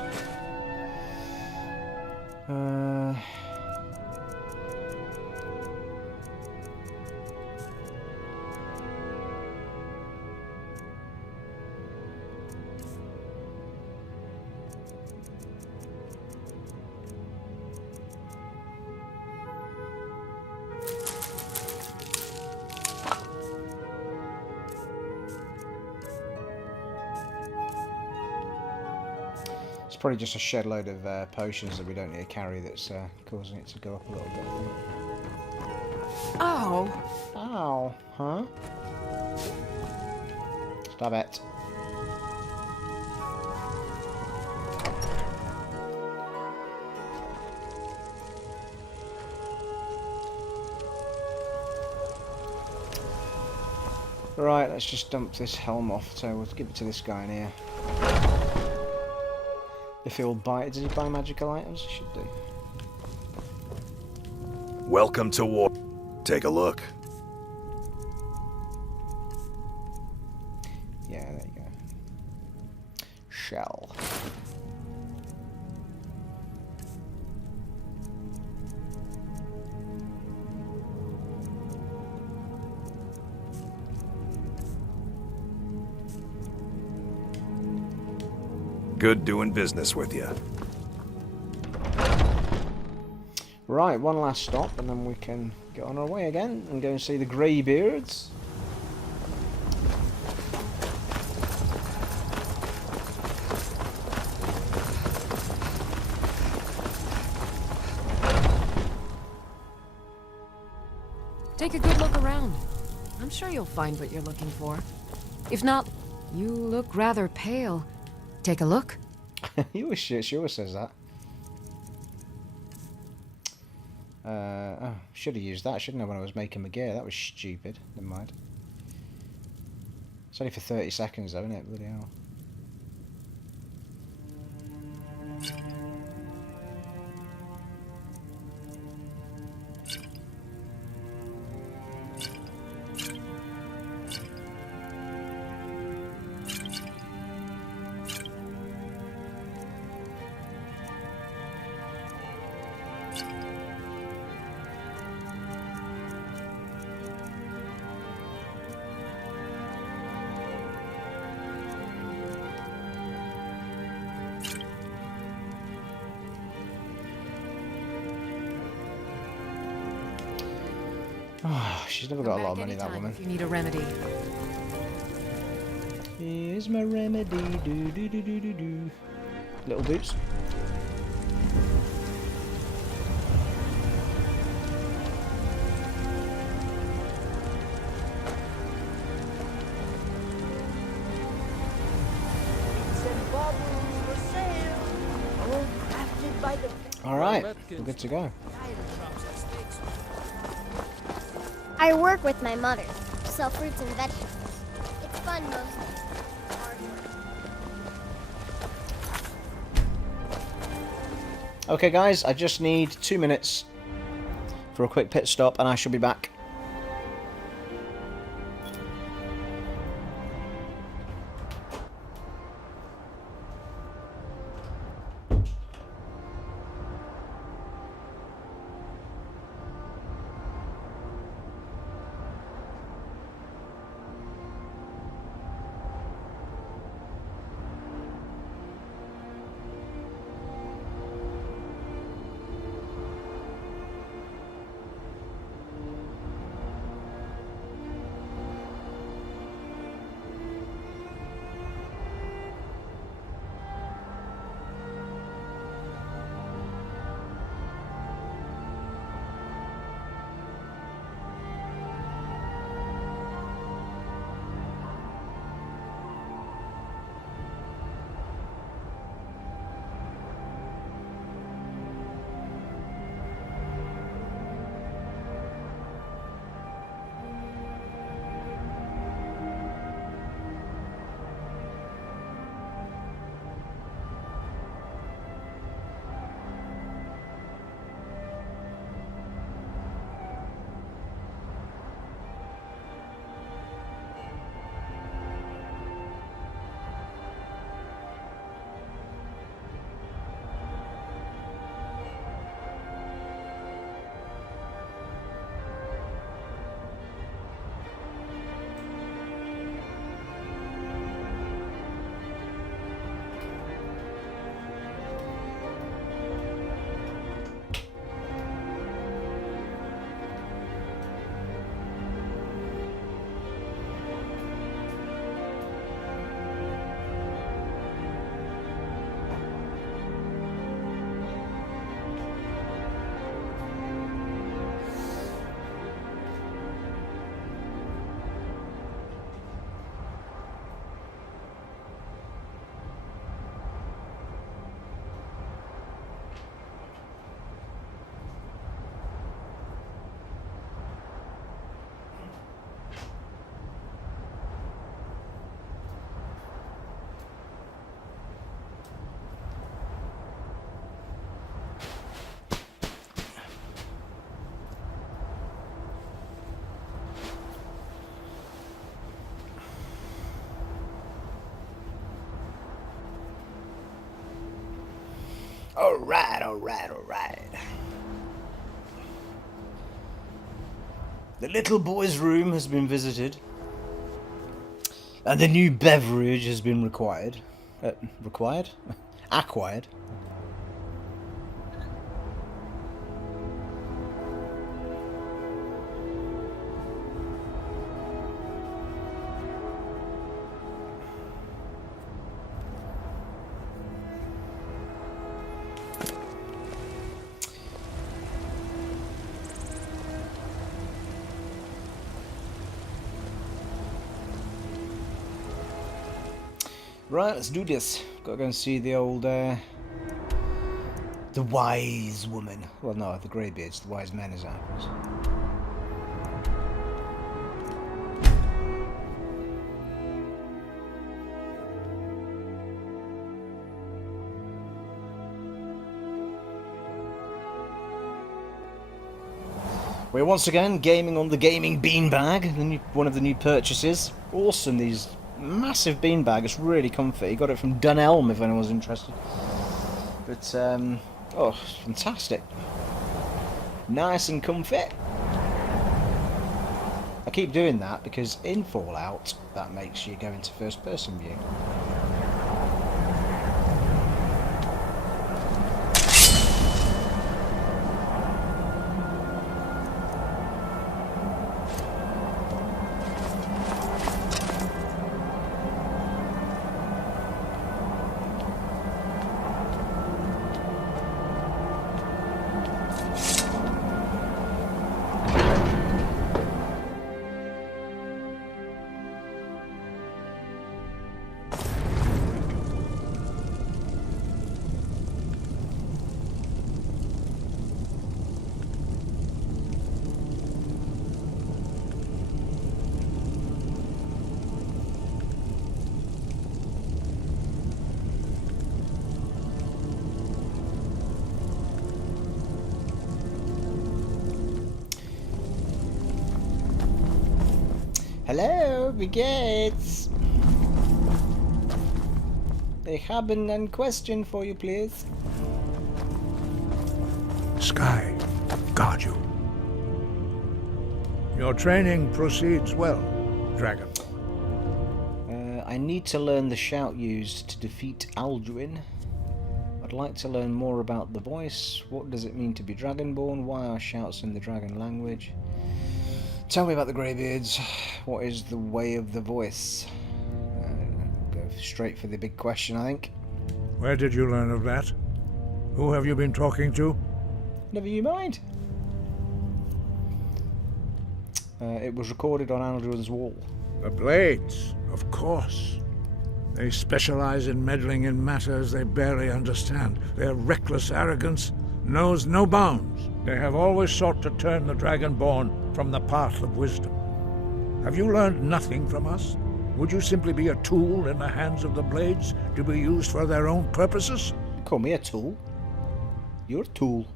Probably just a shed load of potions that we don't need to carry that's causing it to go up a little bit. Oh! Ow! Huh? Stop it. Right, let's just dump this helm off. So we'll give it to this guy in here. If he'll buy it, does he buy magical items? He should do. Welcome to war. Take a look. Yeah, there you go. Shell. Good doing business with you. Right, one last stop and then we can get on our way again and go and see the Greybeards. Take a good look around. I'm sure you'll find what you're looking for. If not, you look rather pale. Take a look. She always says that. Oh, should have used that, shouldn't I, when I was making my gear? That was stupid. Never mind. It's only for 30 seconds though, isn't it? Bloody hell. Oh, she's never got a lot of money, that woman. If you need a remedy. Here's my remedy. Do do do do do do. Little boots. Alright, we're good to go. I work with my mother. Sell fruits and vegetables. It's fun most days. Hard work. Okay guys, I just need 2 minutes for a quick pit stop and I shall be back. Alright, alright, alright. The little boy's room has been visited. And the new beverage has been required. Required? Acquired. Right, let's do this. Gotta go and see the old, the wise woman. Well, no, the greybeards, the wise men, as it happens. We're once again gaming on the gaming beanbag, one of the new purchases. Awesome, these massive beanbag. It's really comfy. Got it from Dunelm if anyone's interested. But oh, fantastic. Nice and comfy. I keep doing that because in Fallout that makes you go into first person view. Hello, wie geht's? Ich habe a question for you, please. Sky, guard you. Your training proceeds well, Dragon. I need to learn the shout used to defeat Alduin. I'd like to learn more about the voice. What does it mean to be Dragonborn? Why are shouts in the dragon language? Tell me about the Greybeards. What is the way of the voice? Go straight for the big question, I think. Where did you learn of that? Who have you been talking to? Never you mind. It was recorded on Alduin's wall. The Blades, of course. They specialize in meddling in matters they barely understand. Their reckless arrogance knows no bounds. They have always sought to turn the Dragonborn from the path of wisdom. Have you learned nothing from us? Would you simply be a tool in the hands of the Blades to be used for their own purposes? Call me a tool. You're a tool.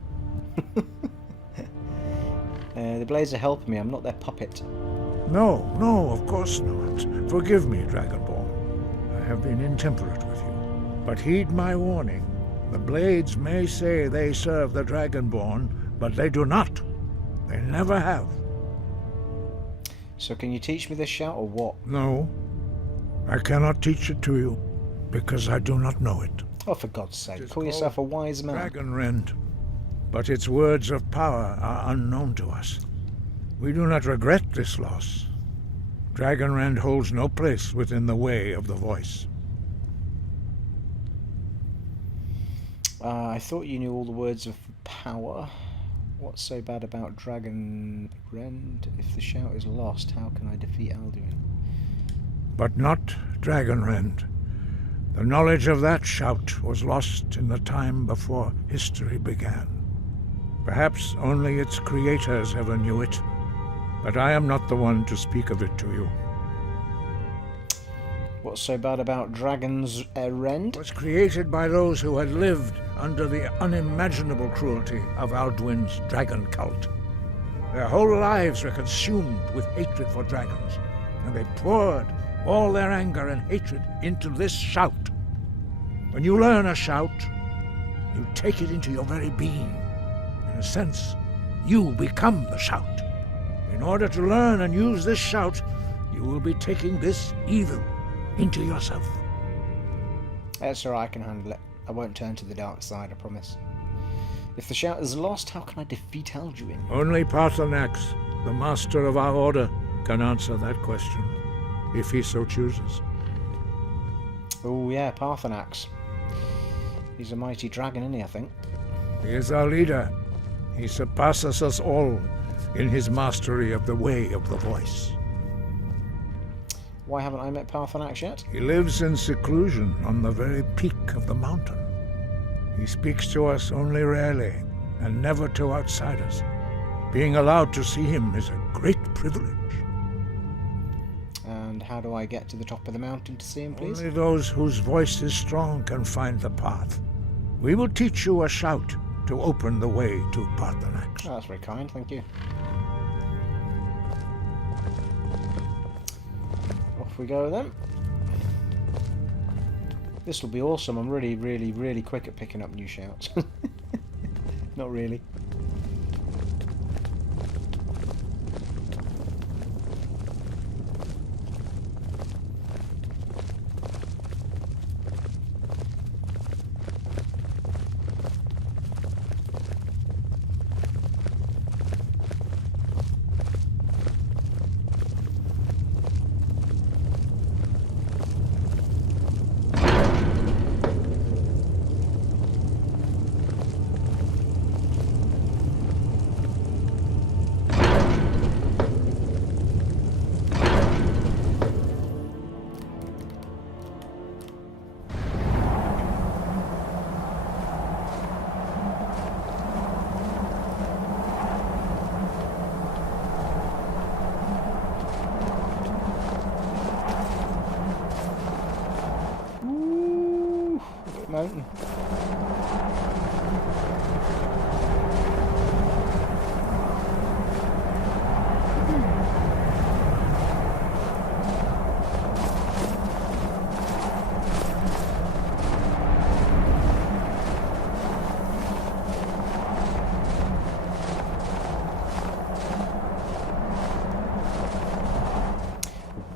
The Blades are helping me. I'm not their puppet. No, of course not. Forgive me, Dragonborn. I have been intemperate with you. But heed my warning. The Blades may say they serve the Dragonborn, but they do not. They never have. So can you teach me this shout or what? No, I cannot teach it to you, because I do not know it. Oh, for God's sake, call yourself a wise man. Dragon Rend, but its words of power are unknown to us. We do not regret this loss. Dragon Rend holds no place within the way of the voice. I thought you knew all the words of power. What's so bad about Dragon Rend? If the shout is lost, how can I defeat Alduin? But not Dragon Rend. The knowledge of that shout was lost in the time before history began. Perhaps only its creators ever knew it, but I am not the one to speak of it to you. What's so bad about Dragon's Rend? It was created by those who had lived under the unimaginable cruelty of Alduin's dragon cult. Their whole lives were consumed with hatred for dragons, and they poured all their anger and hatred into this shout. When you learn a shout, you take it into your very being. In a sense, you become the shout. In order to learn and use this shout, you will be taking this evil into yourself. That's alright, I can handle it. I won't turn to the dark side, I promise. If the shout is lost, how can I defeat Alduin? Only Paarthurnax, the master of our order, can answer that question, if he so chooses. Oh yeah, Paarthurnax. He's a mighty dragon, isn't he, I think? He is our leader. He surpasses us all in his mastery of the way of the voice. Why haven't I met Paarthurnax yet? He lives in seclusion on the very peak of the mountain. He speaks to us only rarely, and never to outsiders. Being allowed to see him is a great privilege. And how do I get to the top of the mountain to see him, please? Only those whose voice is strong can find the path. We will teach you a shout to open the way to Paarthurnax. Oh, that's very kind, thank you. Off we go then. This will be awesome. I'm really quick at picking up new shouts. Not really. Mountain.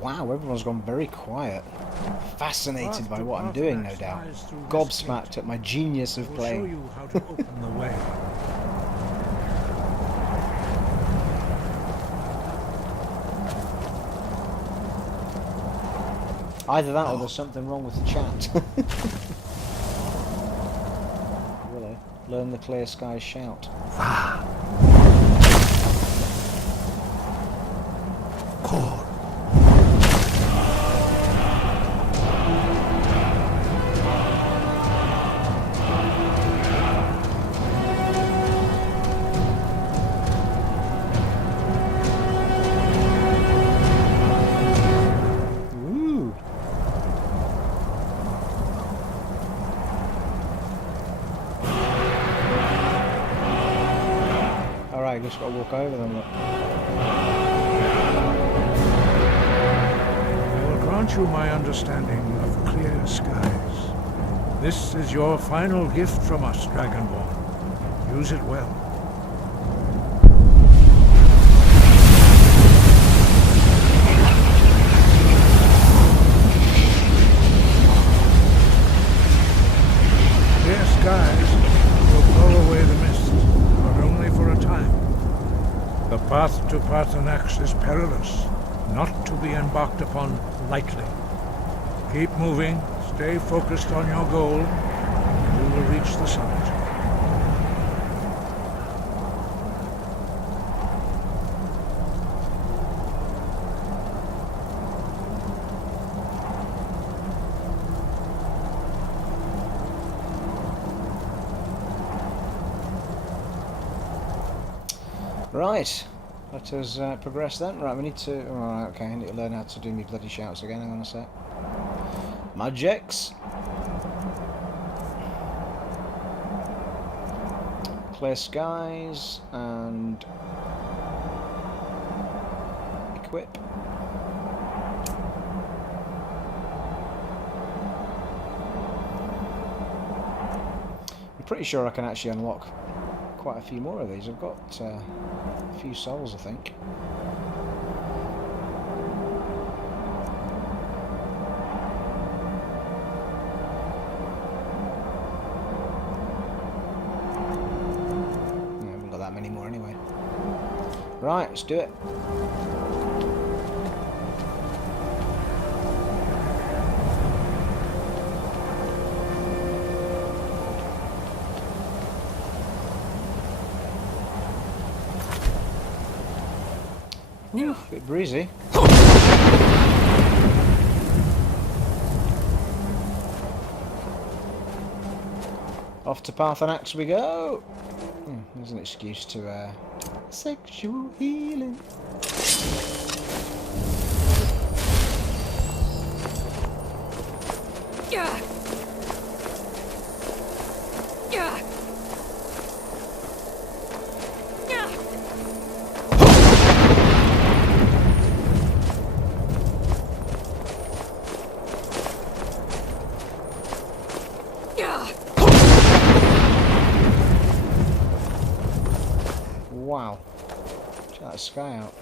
Wow, everyone's gone very quiet. Fascinated by what I'm doing, no doubt. Gobsmacked at my genius of playing. Show you how to open the way. Either that or there's something wrong with the chat. Willow, learn the clear skies shout. Just got to walk over them. Look. I will grant you my understanding of clear skies. This is your final gift from us, Dragonborn. Use it well. Clear skies will blow away the mist, but only for a time. The path to Paarthurnax is perilous, not to be embarked upon lightly. Keep moving, stay focused on your goal, and you will reach the summit. Right, let us progress then. Right, we need to... Alright, okay, I need to learn how to do me bloody shouts again. Hang on a sec. Magics. Clear skies and equip. I'm pretty sure I can actually unlock quite a few more of these. I've got a few souls, I think. I haven't got that many more anyway. Right, let's do it. Ooh, a bit breezy. Off to Paarthurnax we go! There's an excuse to sexual healing. Yeah. Yeah. Wow. Check that sky out.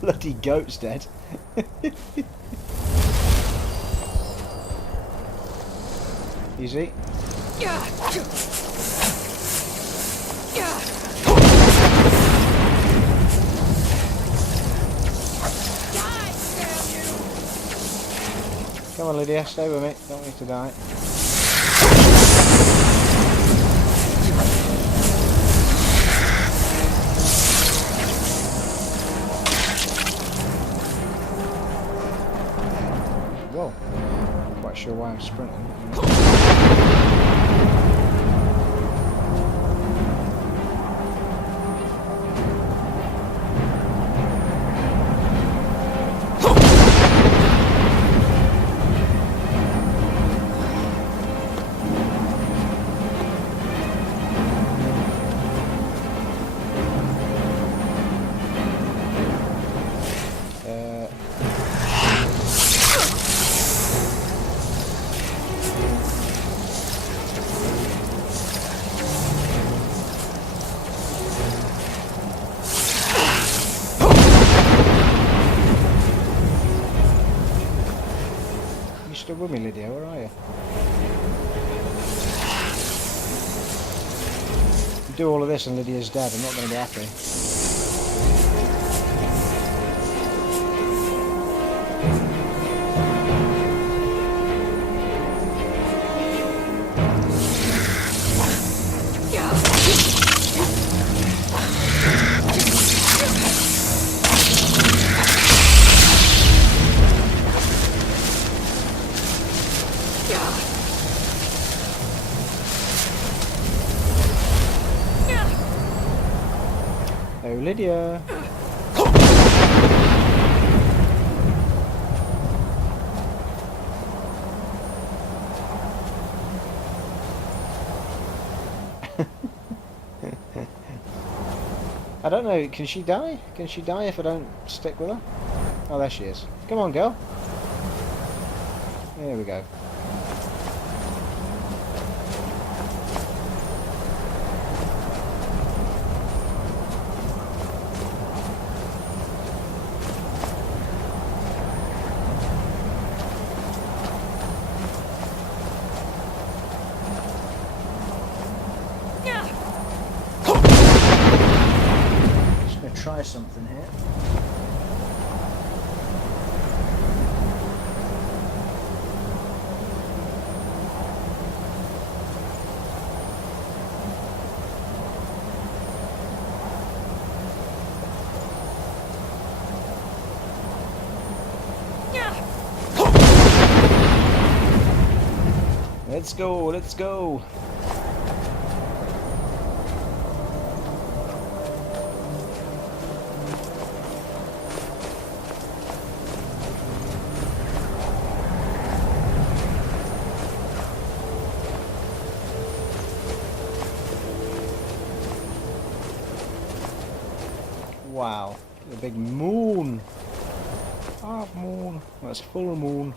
Bloody goat's dead. Easy. Come on, Lydia, stay with me. Don't need to die. Whoa. Not quite sure why I'm sprinting. still with me, Lydia? Where are you? You do all of this and Lydia's dead. I'm not going to be happy. Oh, Lydia. I don't know, can she die? Can she die if I don't stick with her? Oh, there she is. Come on, girl. There we go. Try something here. Let's go, let's go. Wow, the big moon. Half moon. That's full moon.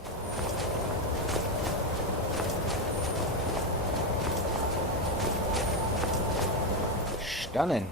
Stunning.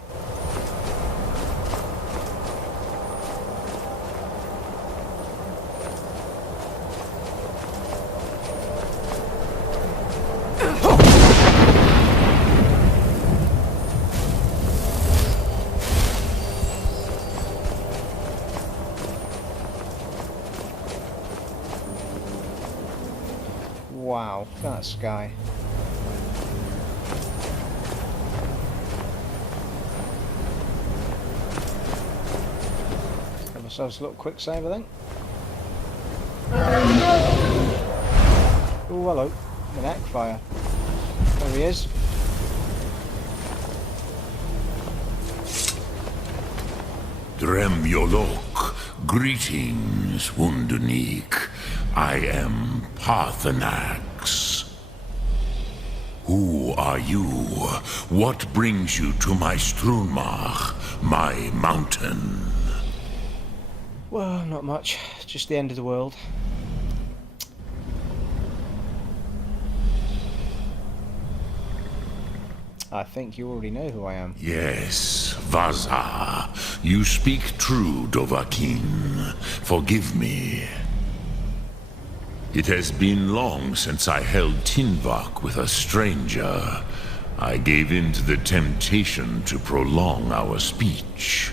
Wow, that sky. Have ourselves a little quick save, I think. Oh, hello. An neck fire. There he is. Dremyolok, greetings, Wundernik. I am Parthenax. Who are you? What brings you to my Strunmach, my mountain? Well, not much. Just the end of the world. I think you already know who I am. Yes, Vaza. You speak true, Dovahkiin. Forgive me. It has been long since I held Tinvak with a stranger. I gave in to the temptation to prolong our speech.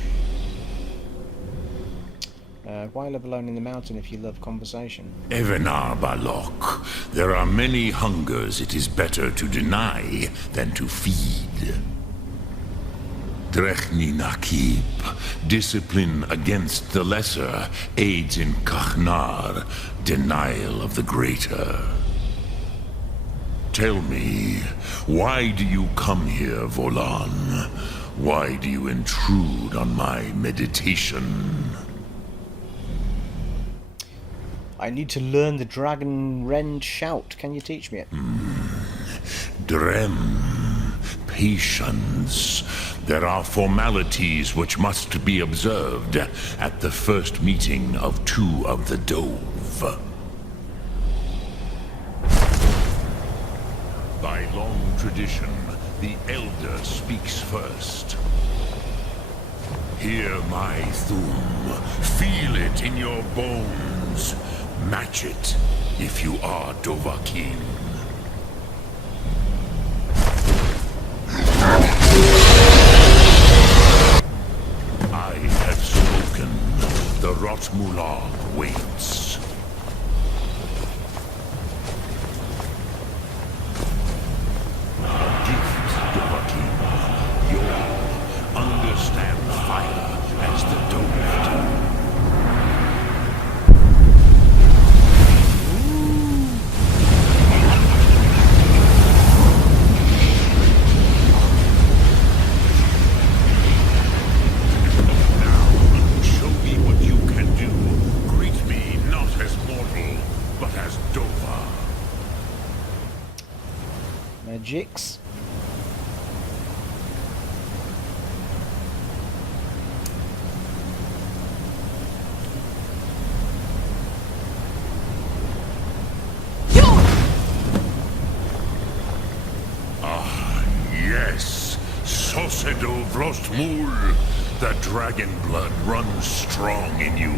Why live alone in the mountain if you love conversation? Evenar Balok, there are many hungers it is better to deny than to feed. Drechni Nakib, discipline against the lesser, aids in Kachnar, denial of the greater. Tell me, why do you come here, Volan? Why do you intrude on my meditation? I need to learn the Dragon Rend shout. Can you teach me it? Drem, patience. There are formalities which must be observed at the first meeting of two of the Dove. By long tradition, the Elder speaks first. Hear my Thum. Feel it in your bones. Match it. if you are Dovahkiin. I have spoken. The Rotmulag waits. A gift, Dovahkiin. You understand fire as the Dove do. Magics. Ah, yes. Sosedo Vrostmul. The dragon blood runs strong in you.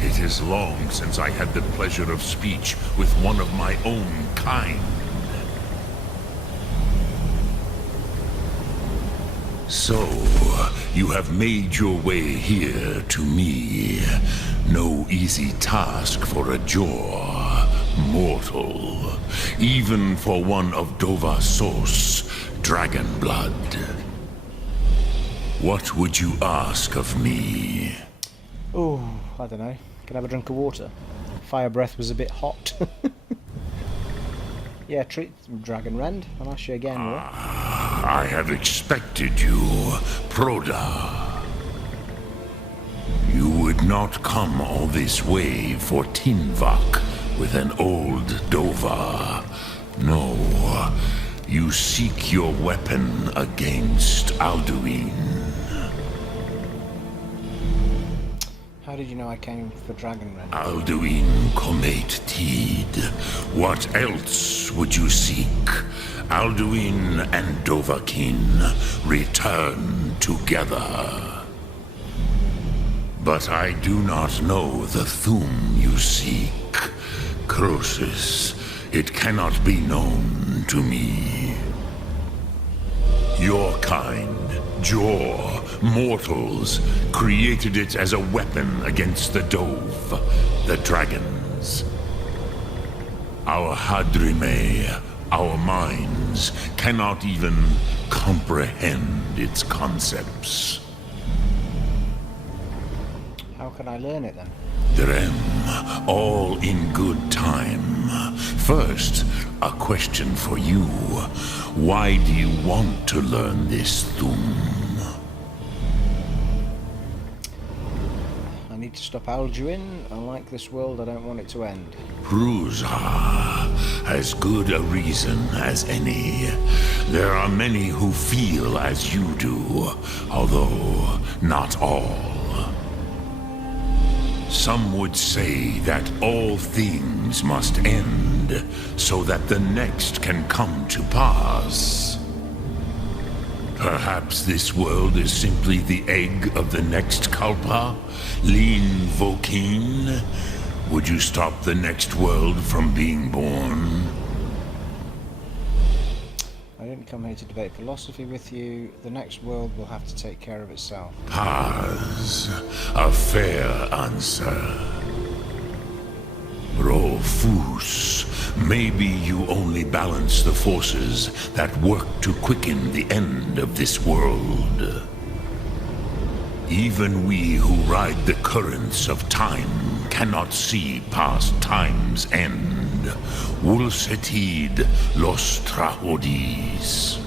It is long since I had the pleasure of speech with one of my own kind. So, you have made your way here to me. No easy task for a Jor, mortal. Even for one of Dovahsos, dragon blood. What would you ask of me? Oh, I don't know. Can I have a drink of water? Fire breath was a bit hot. Yeah, treat Dragon Rend. I'll ask you again, I have expected you, Proda. You would not come all this way for Tinvak with an old Dova. No, you seek your weapon against Alduin. How did you know I came for Dragon Rend? Alduin Comate Teed. What else would you seek? Alduin and Dovahkiin return together. But I do not know the Thum you seek. Croesus, it cannot be known to me. Your kind, Jor, mortals, created it as a weapon against the Dove, the dragons. Our Hadrime, our minds, cannot even comprehend its concepts. How can I learn it then? Drem, all in good time. First, a question for you. Why do you want to learn this Thum? I need to stop Alduin. Unlike this world, I don't want it to end. Prusa, as good a reason as any. There are many who feel as you do, although not all. Some would say that all things must end, so that the next can come to pass. Perhaps this world is simply the egg of the next Kalpa, Lin Vokin. Would you stop the next world from being born? I didn't come here to debate philosophy with you. The next world will have to take care of itself. Paz, a fair answer. Rofus, maybe you only balance the forces that work to quicken the end of this world. Even we who ride the currents of time cannot see past time's end. Wulsetid los Trahodis.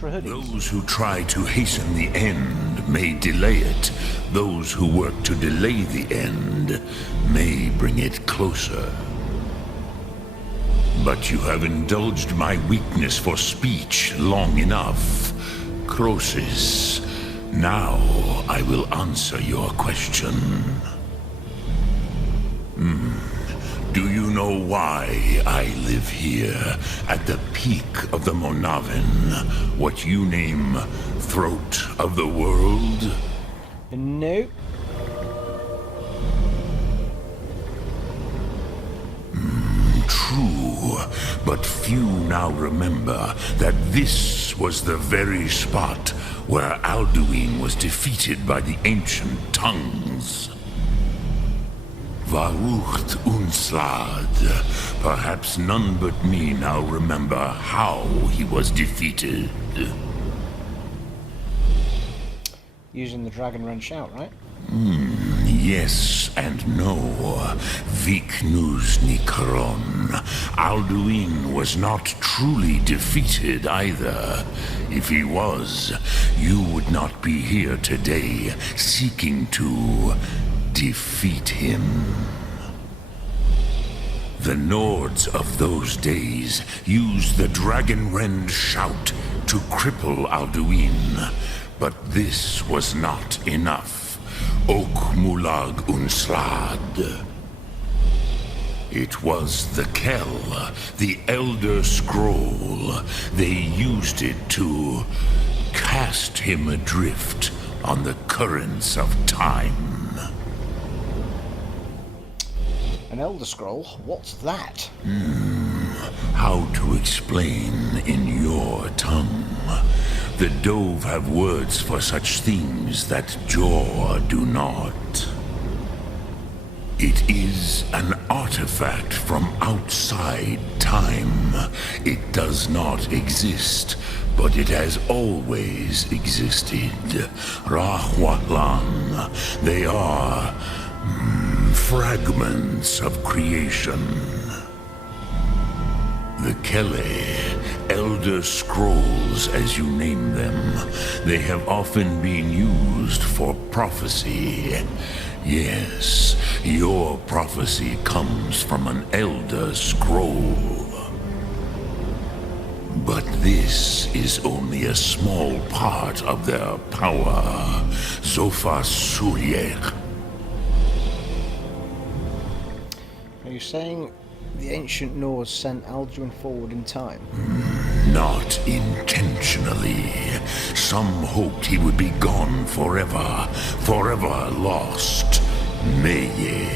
Those who try to hasten the end may delay it. Those who work to delay the end may bring it closer. But you have indulged my weakness for speech long enough. Croesus, now I will answer your question. Do you know why I live here, at the peak of the Monavin, what you name Throat of the World? Nope. but few now remember that this was the very spot where Alduin was defeated by the ancient tongues. Varucht Unslad. Perhaps none but me now remember how he was defeated. Using the Dragon Wrench shout, right? Yes and no. Viknus Nikron. Alduin was not truly defeated either. If he was, you would not be here today seeking to defeat him. The Nords of those days used the Dragonrend shout to cripple Alduin, but this was not enough. Ok Mulag Unslad. It was the Kell, the Elder Scroll. They used it to cast him adrift on the currents of time. An Elder Scroll? What's that? How to explain in your tongue? The Dove have words for such things that Jor do not. It is an artifact from outside time. It does not exist, but it has always existed. Rahwatlan. They are fragments of creation. The Kele, Elder Scrolls as you name them, they have often been used for prophecy. Yes, your prophecy comes from an Elder Scroll. But this is only a small part of their power. Zofa Suryek. Are you saying the ancient Norse sent Alduin forward in time? Not intentionally. Some hoped he would be gone forever, forever lost. Meye.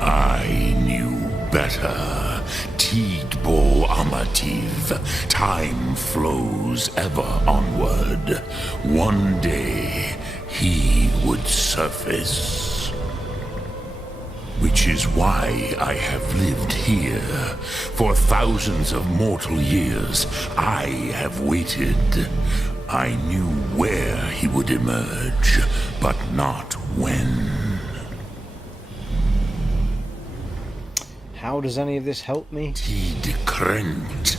I knew better. Tidbo Amativ. Time flows ever onward. One day, he would surface. Which is why I have lived here. For thousands of mortal years, I have waited. I knew where he would emerge, but not when. How does any of this help me? Tidkrent.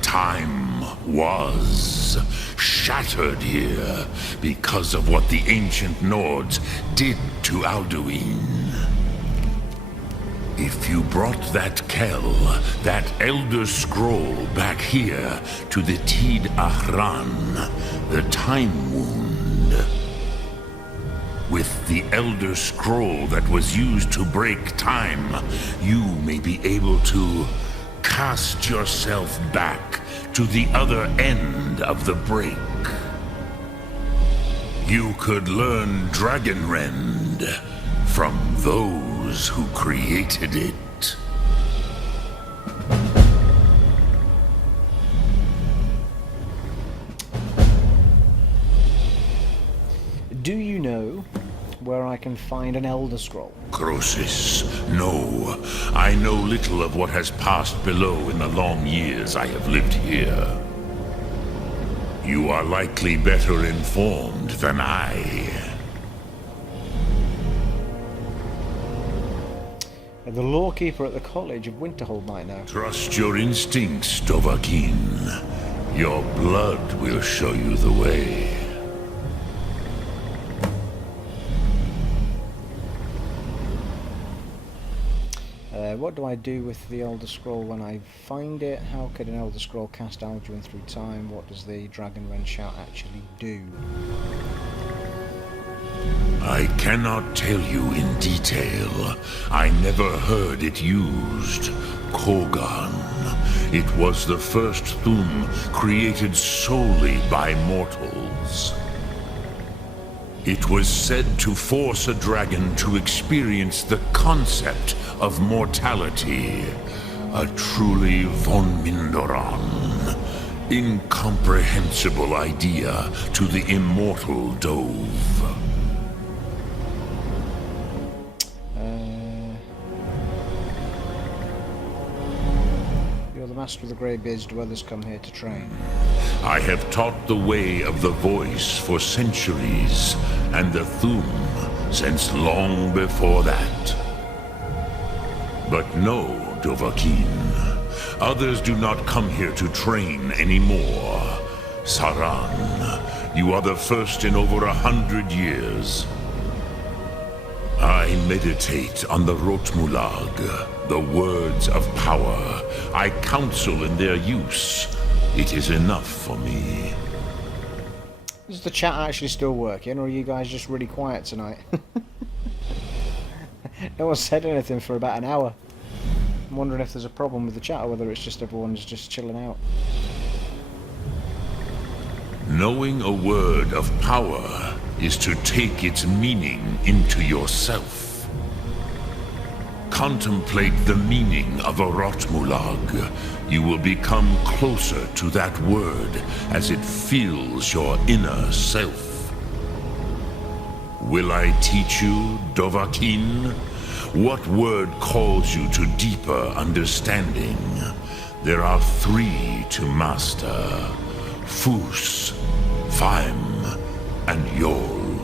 Time was shattered here because of what the ancient Nords did to Alduin. If you brought that Kell, that Elder Scroll back here to the Tid Ahran, the Time Wound, with the Elder Scroll that was used to break time, you may be able to cast yourself back to the other end of the break. You could learn Dragonrend from those who created it. Do you know where I can find an Elder Scroll? Croesus, no. I know little of what has passed below in the long years I have lived here. You are likely better informed than I. The lawkeeper at the College of Winterhold might know. Trust your instincts, Dovahkiin. Your blood will show you the way. What do I do with the Elder Scroll when I find it? How could an Elder Scroll cast Alduin through time? What does the Dragonrend shout actually do? I cannot tell you in detail. I never heard it used. Kogan. It was the first Thum created solely by mortals. It was said to force a dragon to experience the concept of mortality. A truly von Mindoran. Incomprehensible idea to the immortal Dove. You're the master of the Greybeards. Do others come here to train? I have taught the way of the voice for centuries, and the Thum since long before that. But no, Dovahkiin. Others do not come here to train anymore. Saran, you are the first in over 100 years. I meditate on the Rotmulag, the words of power. I counsel in their use. It is enough for me. Is the chat actually still working, or are you guys just really quiet tonight? No one said anything for about an hour. I'm wondering if there's a problem with the chat, or whether it's just everyone's just chilling out. Knowing a word of power is to take its meaning into yourself. Contemplate the meaning of a Rotmulag. You will become closer to that word as it fills your inner self. Will I teach you, Dovahkiin? What word calls you to deeper understanding? There are 3 to master: Fus, Faim, and Yol.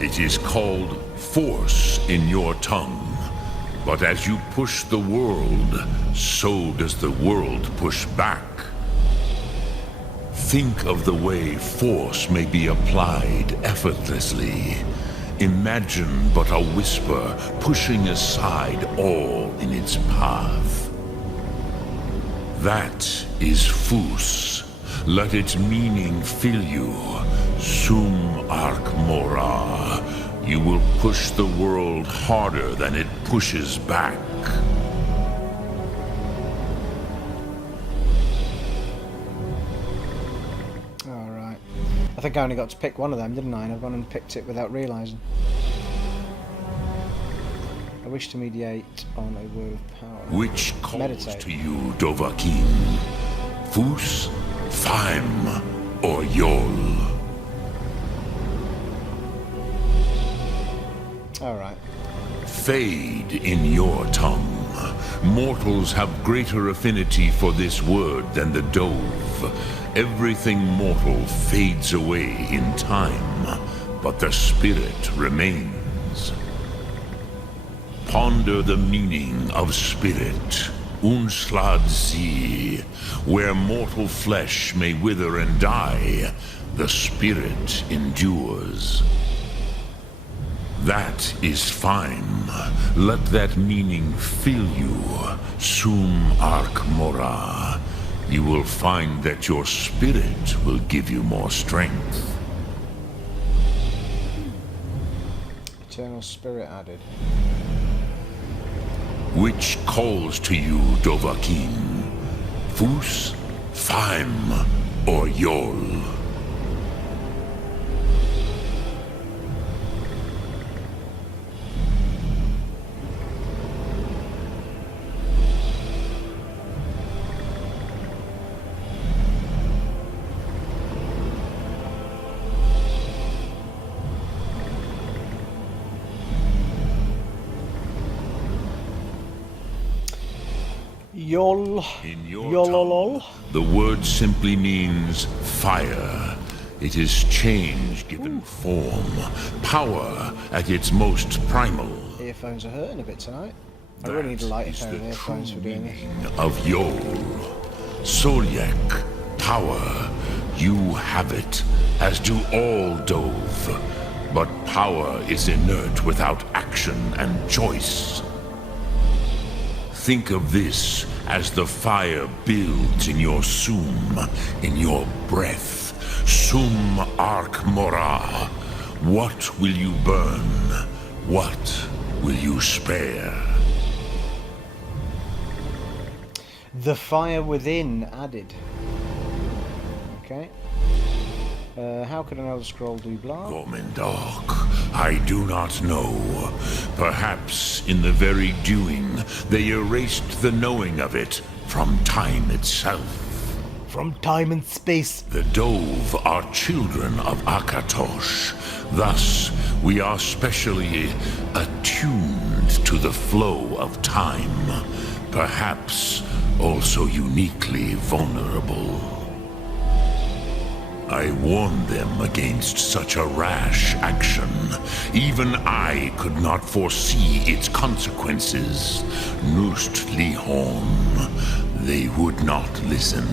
It is called force in your tongue, but as you push the world, so does the world push back. Think of the way force may be applied effortlessly. Imagine but a whisper pushing aside all in its path. That is Fus. Let its meaning fill you. Sum Ark Mora. You will push the world harder than it pushes back. Alright. I think I only got to pick one of them, didn't I? And I've gone and picked it without realising. I wish to mediate on a word of power. Which calls to you, Dovahkiin? Fus, Faim, or Yol? Alright. Fade in your tongue. Mortals have greater affinity for this word than the Dove. Everything mortal fades away in time, but the spirit remains. Ponder the meaning of spirit. Unslad Zi. Where mortal flesh may wither and die, the spirit endures. That is fine. Let that meaning fill you. Sum Ark Mora. You will find that your spirit will give you more strength. Eternal spirit added. Which calls to you, Dovahkiin? Fus, Faim, or Yol? Yol. In your Yololol. tongue, the word simply means fire. It is change given form, power at its most primal. Earphones are hurting a bit tonight. I really need a lighter pair of earphones for doing this. Of Yol, Solyek, power. You have it, as do all Dove. But power is inert without action and choice. Think of this as the fire builds in your sum, in your breath. Sum Ark Mora. What will you burn? What will you spare? The fire within added. Okay. How could an Elder Scroll do blah? Gormendok, I do not know. Perhaps in the very doing, they erased the knowing of it from time itself. From time and space. The Dove are children of Akatosh. Thus, we are specially attuned to the flow of time. Perhaps also uniquely vulnerable. I warned them against such a rash action. Even I could not foresee its consequences. Nust Lihorn, they would not listen.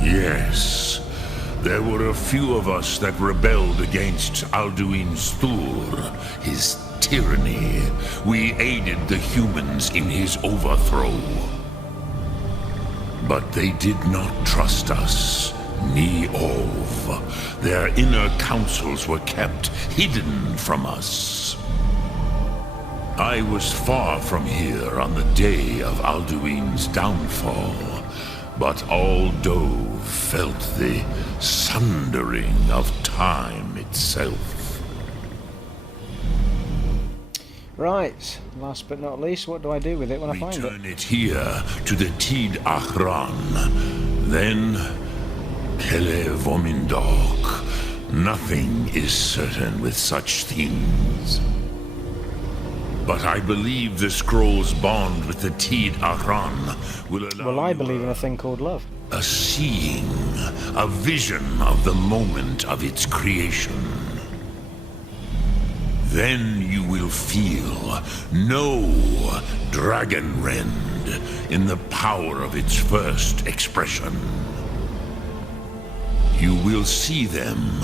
Yes, there were a few of us that rebelled against Alduin's Thur, his tyranny. We aided the humans in his overthrow. But they did not trust us, ni Ov. Their inner counsels were kept hidden from us. I was far from here on the day of Alduin's downfall. But all Dove felt the sundering of time itself. Right, last but not least, what do I do with it when I find it? Return it here to the Tid Achran. Then, Kele Vomindok. Nothing is certain with such things. But I believe the scroll's bond with the Tid Achran will allow Well, I believe in a thing called love. a seeing, a vision of the moment of its creation. Then you will feel no dragon rend in the power of its first expression. You will see them,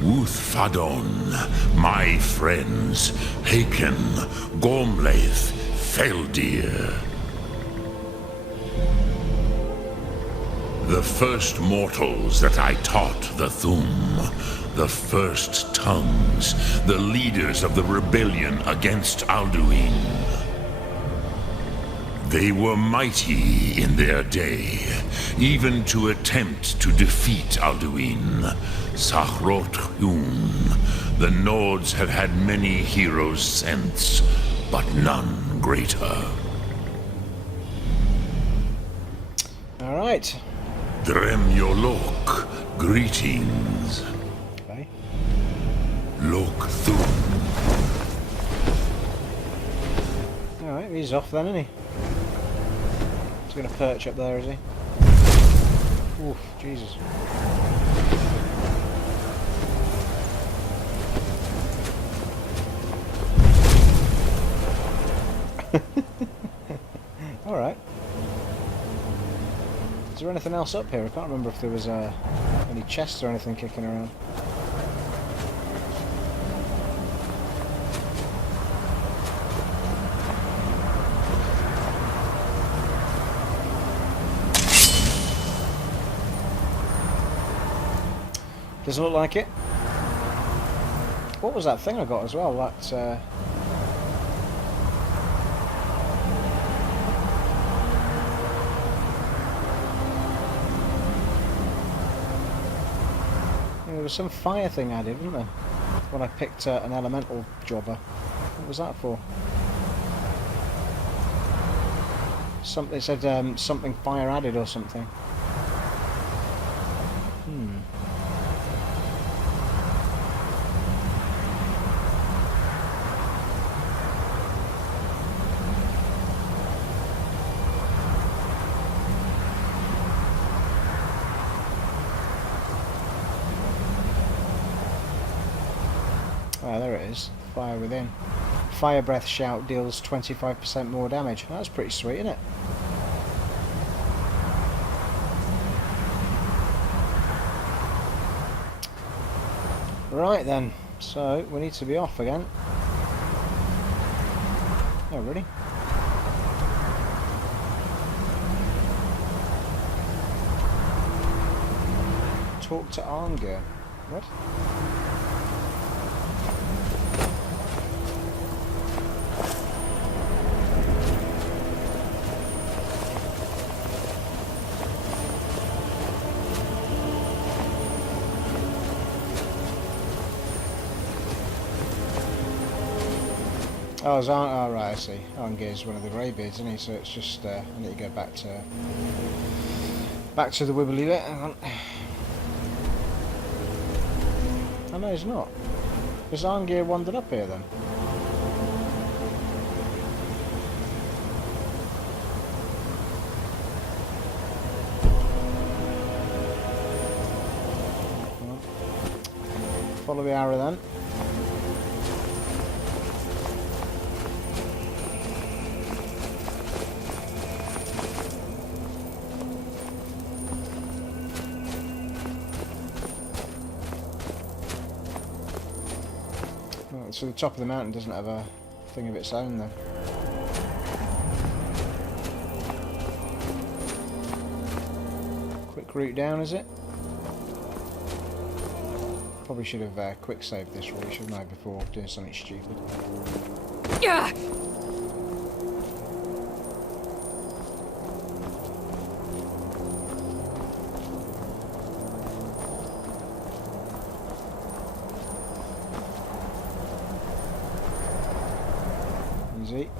Wuthfadon, my friends, Haken, Gormlaith, Feldir. The first mortals that I taught the Thum, the first tongues, the leaders of the rebellion against Alduin. They were mighty in their day, even to attempt to defeat Alduin. Sahrot Hun. The Nords have had many heroes since, but none greater. All right. Drem Yolok, greetings. Okay. Lok Thum. All right, he's off then, isn't he? He's going to perch up there, is he? Oof, Jesus. Alright. Is there anything else up here? I can't remember if there was any chests or anything kicking around. Doesn't look like it. What was that thing I got as well? That there was some fire thing added, wasn't there? When I picked an elemental jobber. What was that for? Something, it said something fire added or something. Ah, there it is. Fire within. Fire breath shout deals 25% more damage. That's pretty sweet, isn't it? Right then, so we need to be off again. Oh, really? talk to Arnger. What? Oh, oh, right, I see. Arnger is one of the Greybeards, isn't he? So it's just, I need to go back to the wibbly bit. Hang on. Oh, no, he's not. Has Arnger wandered up here, then? Follow the arrow, then. So the top of the mountain doesn't have a thing of its own then. Quick route down, is it? Probably should have quick saved this really, shouldn't I, before doing something stupid. Yeah. Easy.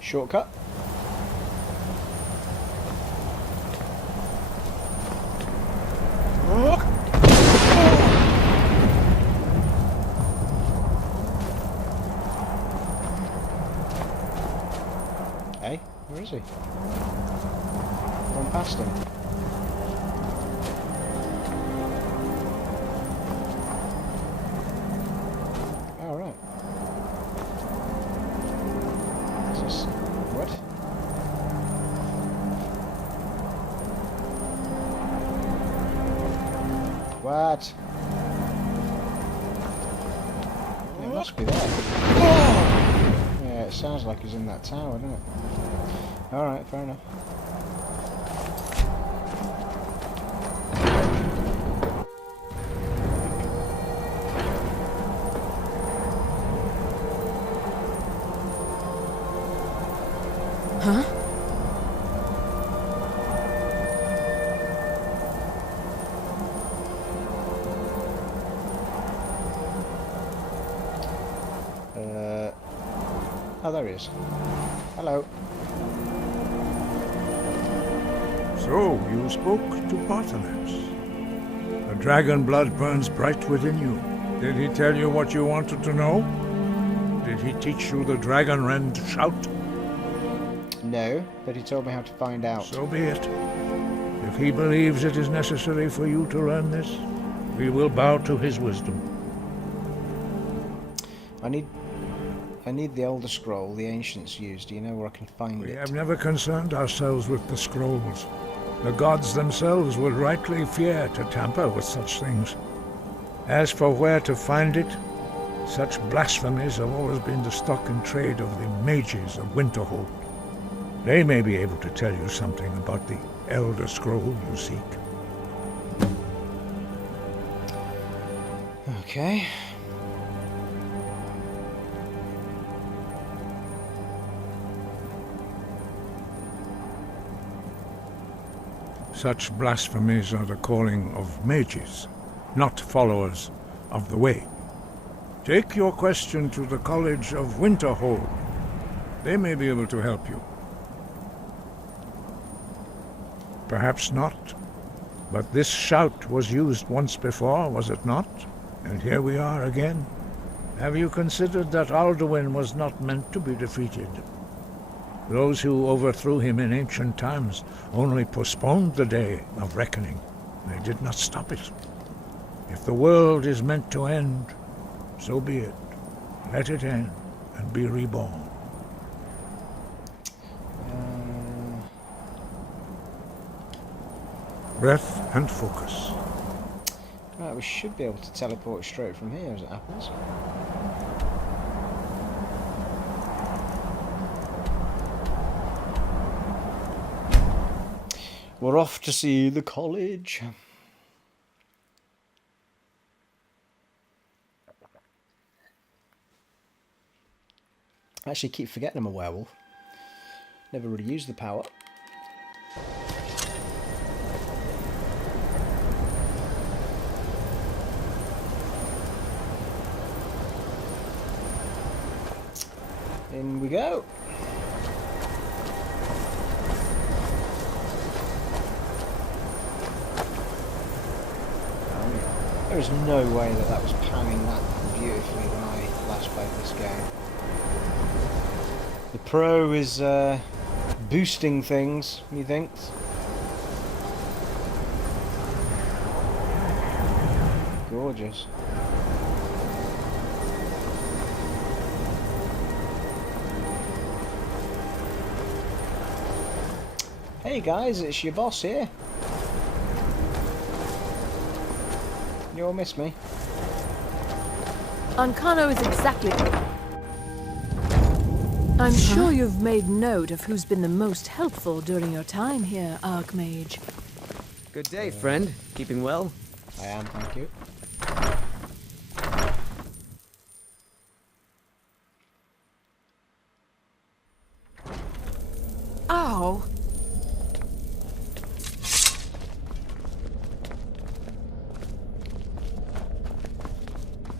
Shortcut. Hey, where is he? Gone past him. What? It must be there. Yeah, it sounds like he's in that tower, doesn't it? Alright, fair enough. Huh? Oh, there he is. Hello. So, you spoke to Bartholus. The dragon blood burns bright within you. Did he tell you what you wanted to know? Did he teach you the dragon rend shout? No, but he told me how to find out. So be it. If he believes it is necessary for you to learn this, we will bow to his wisdom. I need the Elder Scroll the Ancients used. Do you know where I can find it? We have never concerned ourselves with the scrolls. The gods themselves would rightly fear to tamper with such things. As for where to find it, such blasphemies have always been the stock and trade of the mages of Winterhold. They may be able to tell you something about the Elder Scroll you seek. Okay. Such blasphemies are the calling of mages, not followers of the way. Take your question to the College of Winterhold. They may be able to help you. Perhaps not, but this shout was used once before, was it not? And here we are again. Have you considered that Alduin was not meant to be defeated? Those who overthrew him in ancient times only postponed the day of reckoning. They did not stop it. If the world is meant to end, so be it. Let it end and be reborn. Breath and focus. Right, we should be able to teleport straight from here as it happens. We're off to see the college. I actually keep forgetting I'm a werewolf. Never really used the power. In we go. There is no way that that was panning that beautifully when I last played this game. The Pro is boosting things, methinks. Gorgeous. Hey guys, it's your boss here. You all miss me? Ancano is exactly... I'm sure you've made note of who's been the most helpful during your time here, Archmage. Good day, friend. Keeping well? I am, thank you. Ow!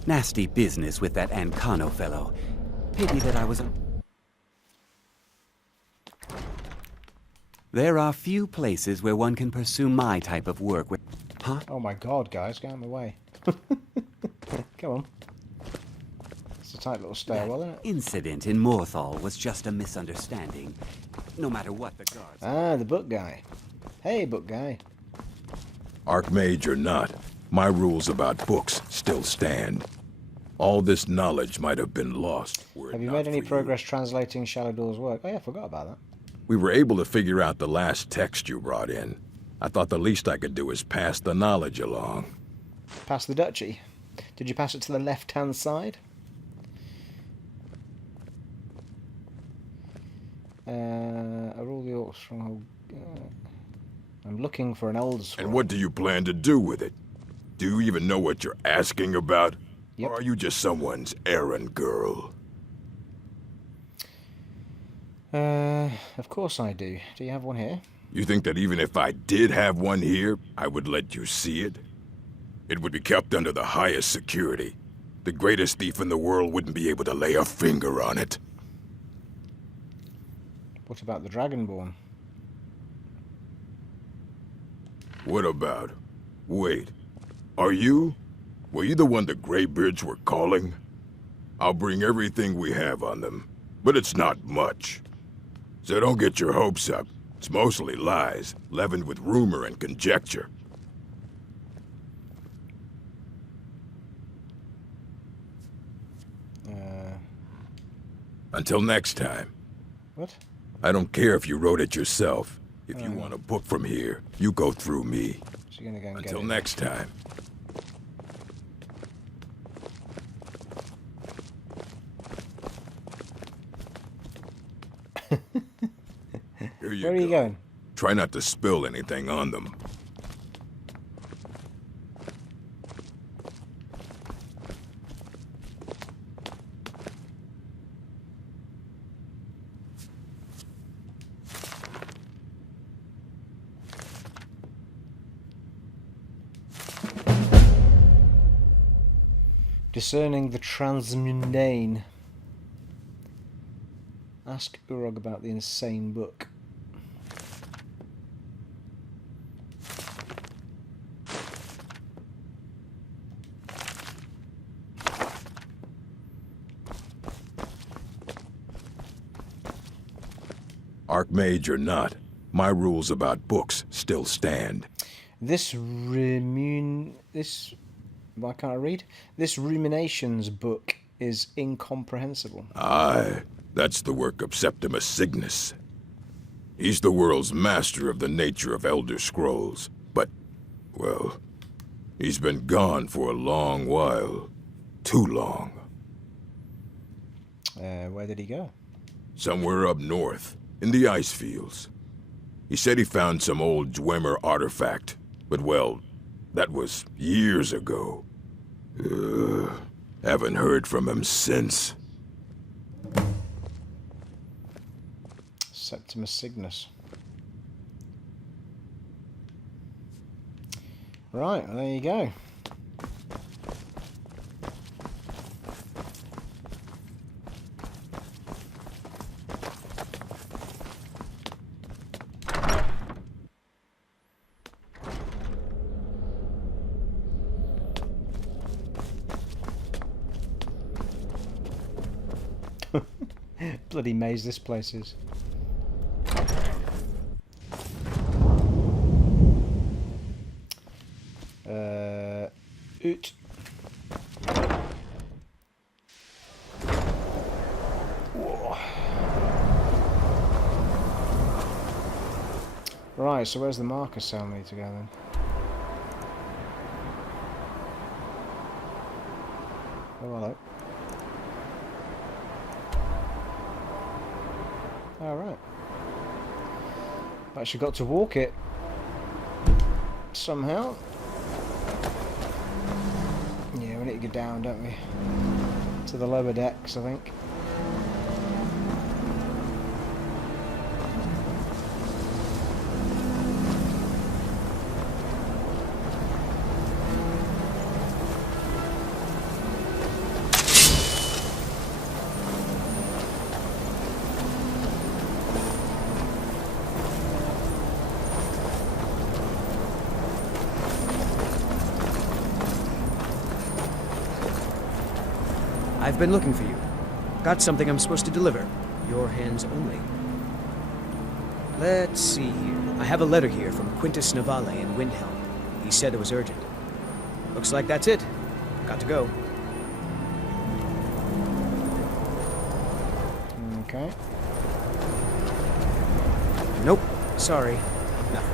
Nasty business with that Ancano fellow. Pity that I was... There are few places where one can pursue my type of work with... Huh? Oh my god, guys, get out of my way. Come on. It's a tight little stairwell, isn't it? Incident in Morthal was just a misunderstanding. No matter what the guards... Ah, the book guy. Hey, book guy. Archmage or not, my rules about books still stand. All this knowledge might have been lost. Have you made any progress translating Shalidor's work? Oh yeah, I forgot about that. We were able to figure out the last text you brought in. I thought the least I could do is pass the knowledge along. Pass the duchy. Did you pass it to the left-hand side? Are all the orcs stronghold? I'm looking for an old scroll. And what do you plan to do with it? Do you even know what you're asking about? Yep. Or are you just someone's errand girl? Of course I do. Do you have one here? You think that even if I did have one here, I would let you see it? It would be kept under the highest security. The greatest thief in the world wouldn't be able to lay a finger on it. What about the Dragonborn? What about? Wait. Are you? Were you the one the Greybeards were calling? I'll bring everything we have on them, but it's not much. So don't get your hopes up. It's mostly lies, leavened with rumor and conjecture. Until next time. What? I don't care if you wrote it yourself. If you want a book from here, you go through me. So you're gonna go and Until get it. next time. Here you Where are you going? Try not to spill anything on them. Discerning the transmundane. Ask Urog about the insane book. Archmage or not, my rules about books still stand. This why can't I read? This Ruminations book is incomprehensible. Aye, that's the work of Septimus Cygnus. He's the world's master of the nature of Elder Scrolls, but, well, he's been gone for a long while. Too long. Where did he go? Somewhere up north, in the ice fields. He said he found some old Dwemer artifact, but well, that was years ago. Haven't heard from him since. Septimus Cygnus. Right, well, there you go. Bloody maze this place is. Oot. Whoa. Right, so where's the marker cell need to go then? Oh, hello. Alright. Actually got to walk it. Somehow. Yeah, we need to go down, don't we? To the lower decks, I think. I've been looking for you. Got something I'm supposed to deliver. Your hands only. Let's see here. I have a letter here from Quintus Navale in Windhelm. He said it was urgent. Looks like that's it. Got to go. Okay. Nope. Sorry. Nothing.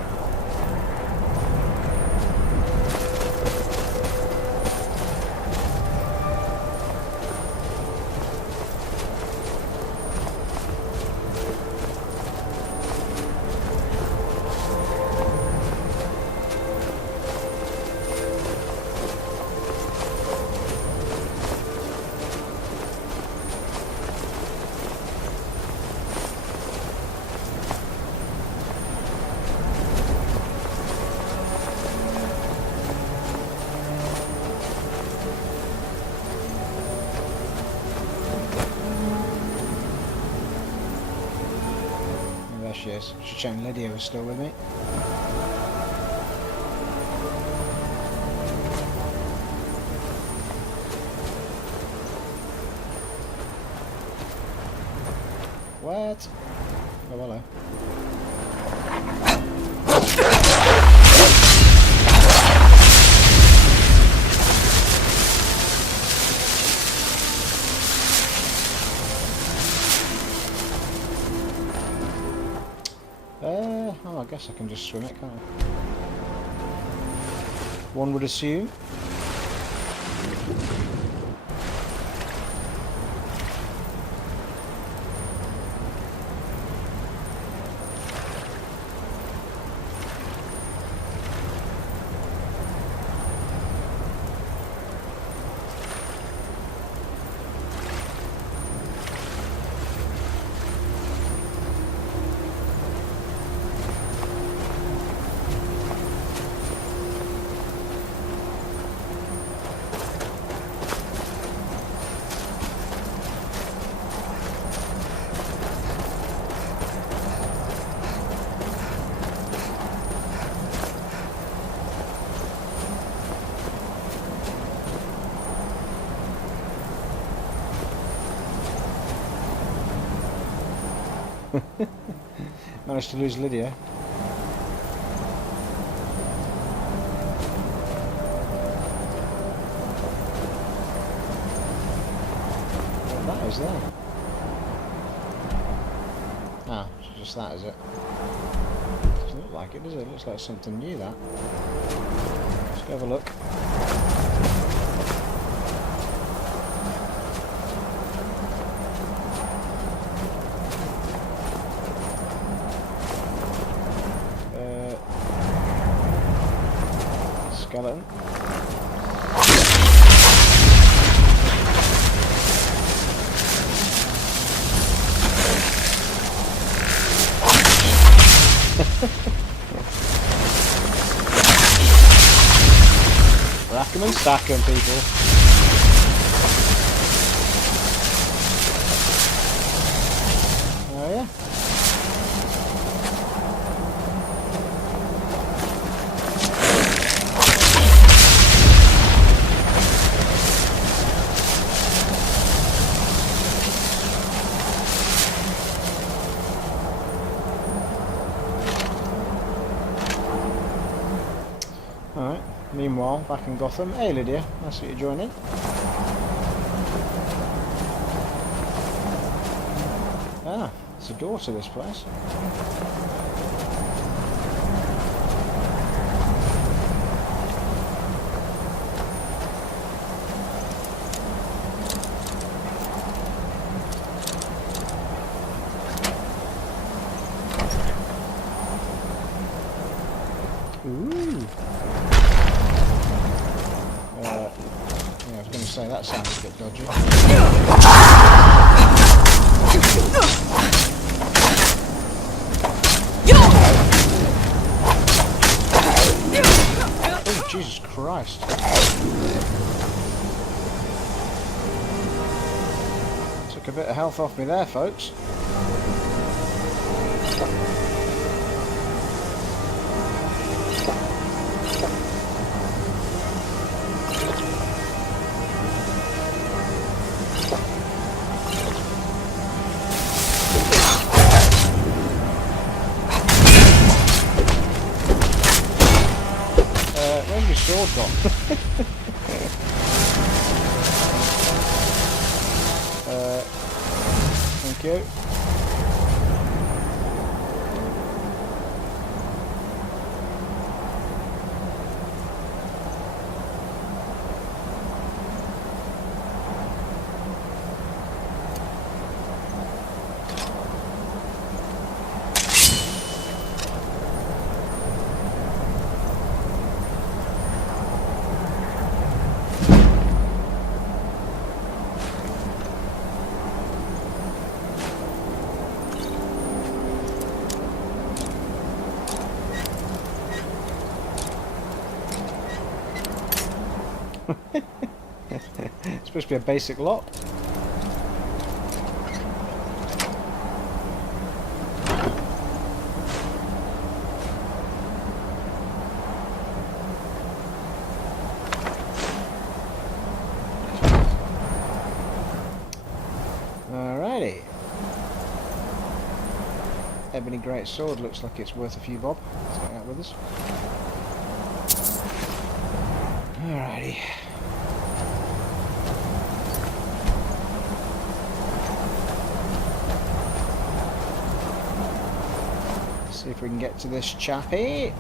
She is. She's checking Lydia was still with me. What? Oh, hello. Oh, I guess I can just swim it, can't I? One would assume. Managed to lose Lydia. That is there. Ah, it's just that, is it? Doesn't look like it, does it? It looks like something new, that. Let's go have a look. skeleton. Rack 'em and stack 'em, people. Oh yeah. Alright, meanwhile, back in Gotham. Hey Lydia, nice that you joining. Ah, it's a door to this place. Ooh. Yeah, I was going to say that sounded a bit dodgy. Oh, Jesus Christ. Took a bit of health off me there, folks. Where's your sword gone? Thank you. It's supposed to be a basic lock. Alrighty. Ebony Great Sword looks like it's worth a few bob. Let's take that with us. Alrighty. See if we can get to this chappy.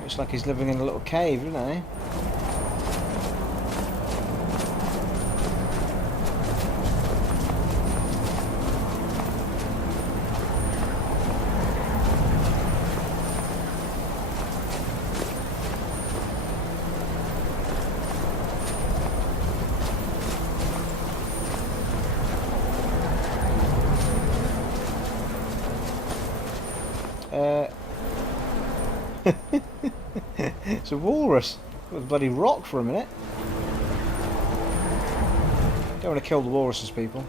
Looks like he's living in a little cave, doesn't he? It's a walrus with a bloody rock for a minute. Don't want to kill the walruses, people.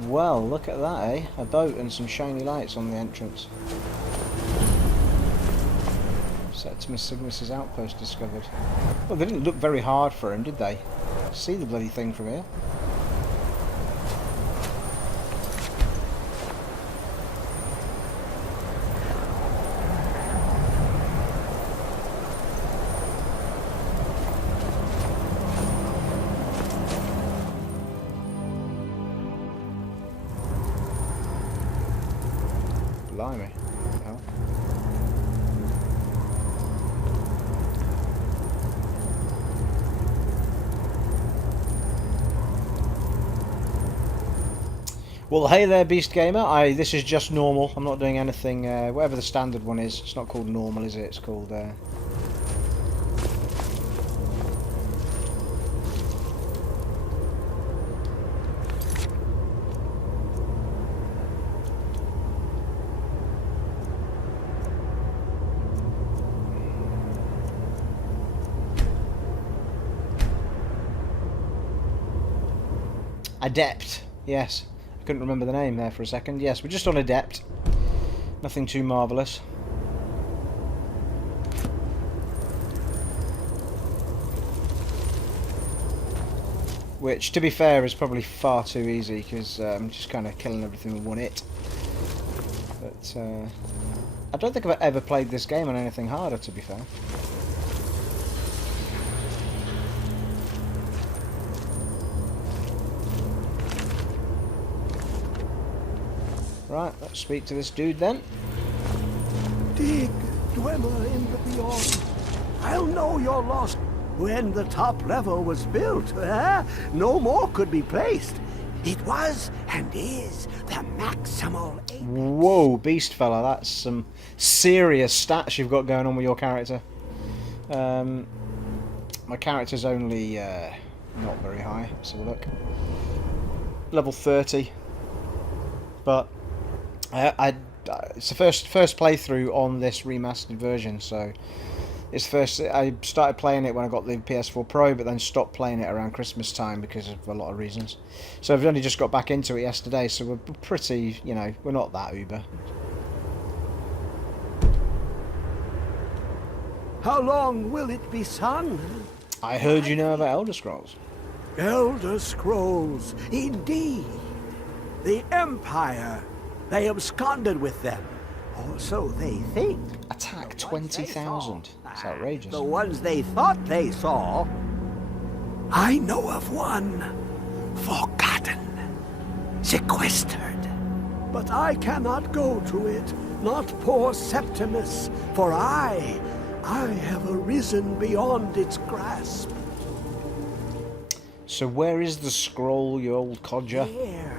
Well, look at that, eh? A boat and some shiny lights on the entrance. Septimus Sigmus's outpost discovered. Well, they didn't look very hard for him, did they? See the bloody thing from here. Blimey. Hell. Well, hey there, Beast Gamer. This is just normal. I'm not doing anything, whatever the standard one is. It's not called normal, is it? It's called, Adept. Yes. Couldn't remember the name there for a second. Yes, we're just on Adept. Nothing too marvellous. Which, to be fair, is probably far too easy, because I'm just kind of killing everything with one hit. But, I don't think I've ever played this game on anything harder, to be fair. Right, let's speak to this dude then. Dig, dweller in the beyond. I'll know you're lost. When the top level was built, no more could be placed. It was and is the maximal apex. Whoa, beast fella, that's some serious stats you've got going on with your character. My character's only not very high. Let's have a look. Level 30, but it's the first playthrough on this remastered version, so it's first. I started playing it when I got the PS4 Pro, but then stopped playing it around Christmas time because of a lot of reasons. So I've only just got back into it yesterday, so we're pretty, you know, we're not that uber. How long will it be sung? I heard you know about Elder Scrolls. Elder Scrolls, indeed. The Empire. They absconded with them. Or so they think. Attack 20,000. That's outrageous. The ones they thought they saw. I know of one. Forgotten. Sequestered. But I cannot go to it. Not poor Septimus. For I have arisen beyond its grasp. So where is the scroll, you old codger? Here.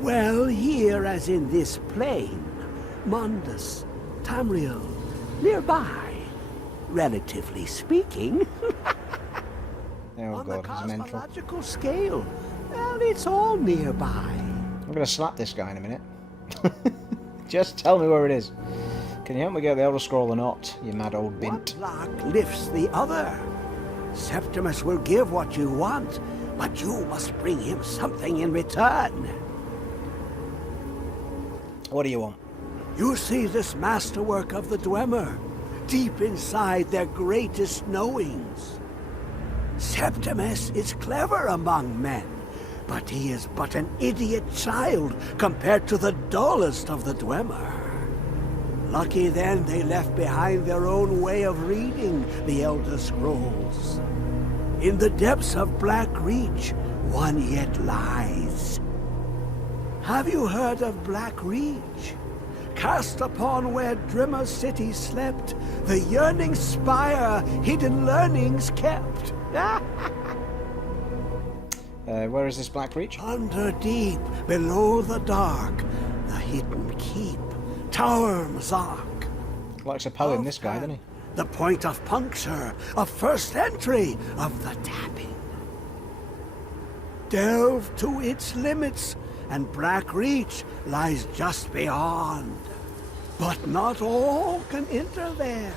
Well, here as in this plain. Mundus, Tamriel, nearby, relatively speaking. Oh God, on the he's mental. cosmological scale, well, it's all nearby. I'm going to slap this guy in a minute. Just tell me where it is. Can you help me get the Elder Scroll or not, you mad old bint? One lock lifts the other. Septimus will give what you want, but you must bring him something in return. What do you want? You see this masterwork of the Dwemer, deep inside their greatest knowings. Septimus is clever among men, but he is but an idiot child compared to the dullest of the Dwemer. Lucky then they left behind their own way of reading the Elder Scrolls. In the depths of Black Reach, one yet lies. Have you heard of Black Reach? Cast upon where Drimmer City slept, the yearning spire hidden learnings kept. Where is this Black Reach? Under deep, below the dark, the hidden keep, Tower Mazark. Likes a poem, this guy, doesn't he? The point of puncture, of first entry, of the tapping. Delve to its limits, and Black Reach lies just beyond. But not all can enter there.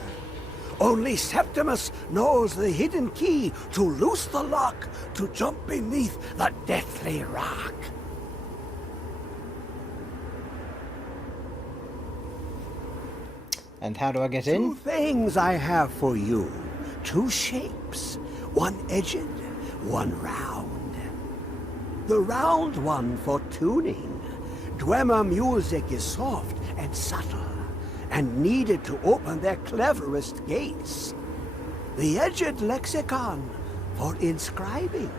Only Septimus knows the hidden key to loose the lock, to jump beneath the deathly rock. And how do I get in? Two things I have for you. Two shapes. One edged, one round. The round one for tuning. Dwemer music is soft and subtle, and needed to open their cleverest gates. The edged lexicon for inscribing.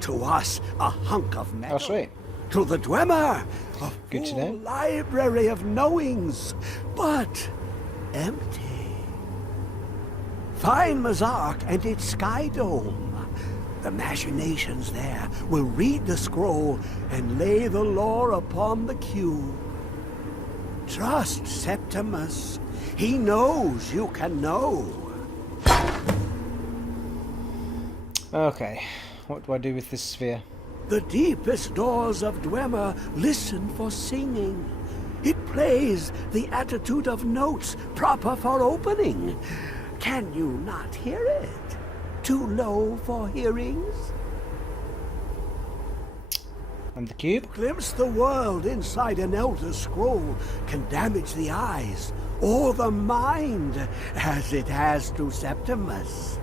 To us, a hunk of metal. Oh, sweet. To the Dwemer! A Good to full know. library of knowings, but empty. Find Mazark and its Sky Dome. The machinations there will read the scroll and lay the lore upon the cube. Trust Septimus. He knows you can know. Okay, what do I do with this sphere? The deepest doors of Dwemer listen for singing. It plays the attitude of notes proper for opening. Can you not hear it? Too low for hearings? And the cube? Glimpse the world inside an Elder Scroll can damage the eyes or the mind, as it has to Septimus.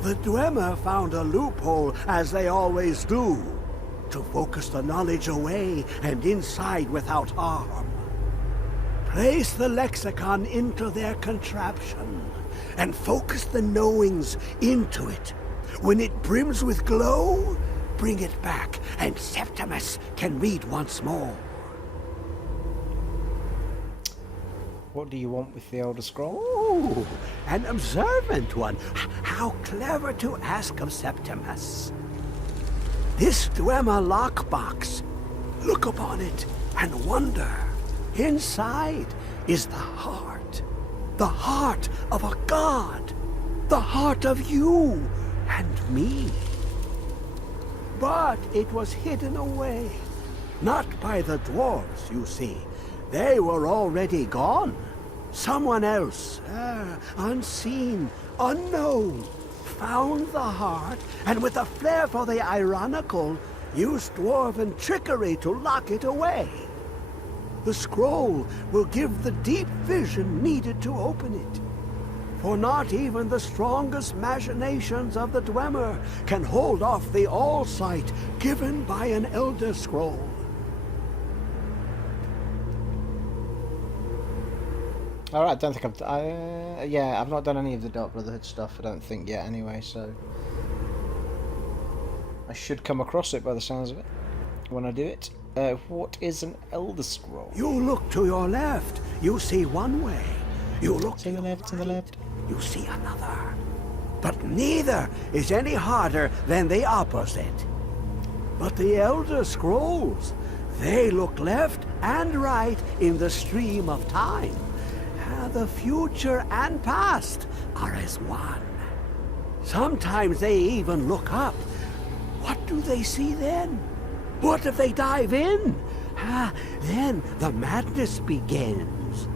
The Dwemer found a loophole, as they always do, to focus the knowledge away and inside without harm. Place the lexicon into their contraption, and focus the knowings into it. When it brims with glow, bring it back, and Septimus can read once more. What do you want with the Elder Scroll? Oh, an observant one. How clever to ask of Septimus. This Dwemer lockbox. Look upon it and wonder. Inside is the heart. The heart of a god. The heart of you and me. But it was hidden away. Not by the dwarves, you see. They were already gone. Someone else, unseen, unknown, found the heart, and with a flair for the ironical, used dwarven trickery to lock it away. The scroll will give the deep vision needed to open it. For not even the strongest machinations of the Dwemer can hold off the all-sight given by an Elder Scroll. Alright, I don't think I've not done any of the Dark Brotherhood stuff, I don't think yet anyway, so I should come across it by the sounds of it when I do it. What is an Elder Scroll? You look to your left, you see one way. You look to the left, you see another. But neither is any harder than the opposite. But the Elder Scrolls, they look left and right in the stream of time. The future and past are as one. Sometimes they even look up. What do they see then? What if they dive in? Then the madness begins.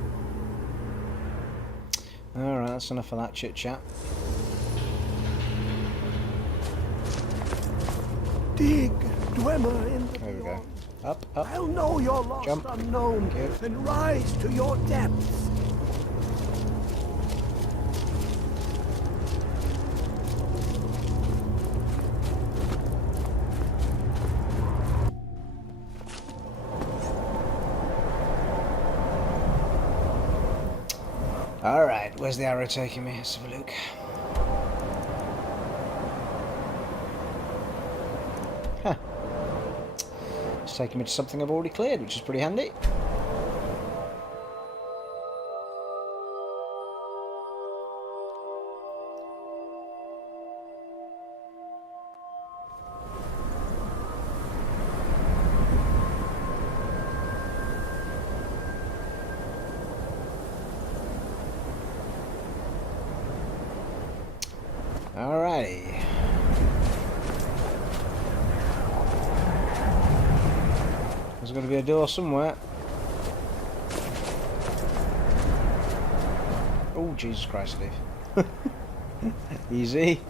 Alright, that's enough of that chit-chat. Dig, Dwemer, in the There we go. Up. I'll know you're lost Jump. unknown and rise to your depths. Alright, where's the arrow taking me? Let's have a look. Huh. It's taking me to something I've already cleared, which is pretty handy. Alrighty. There's got to be a door somewhere. Oh, Jesus Christ, Steve. Easy.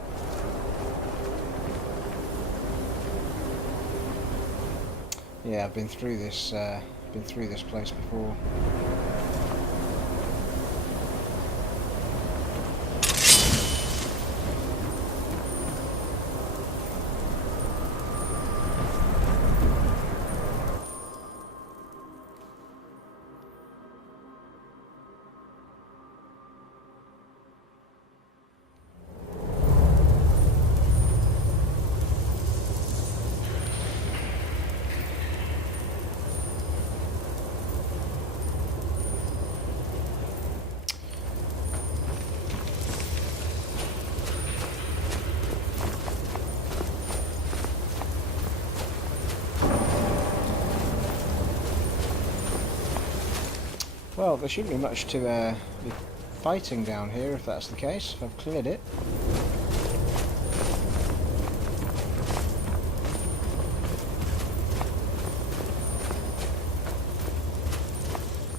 Yeah, I've been through this place before. Well, there shouldn't be much to be fighting down here if that's the case, if I've cleared it.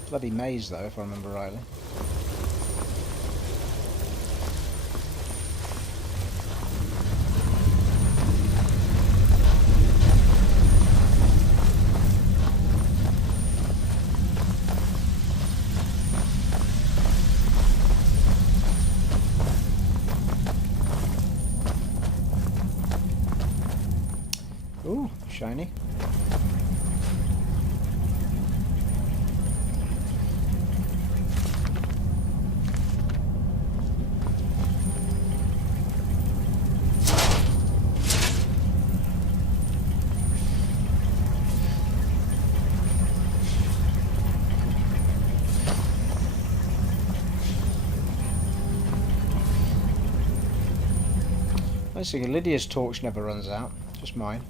Bloody maze though, if I remember rightly. Ooh, shiny. Let's see, Lydia's torch never runs out, just mine.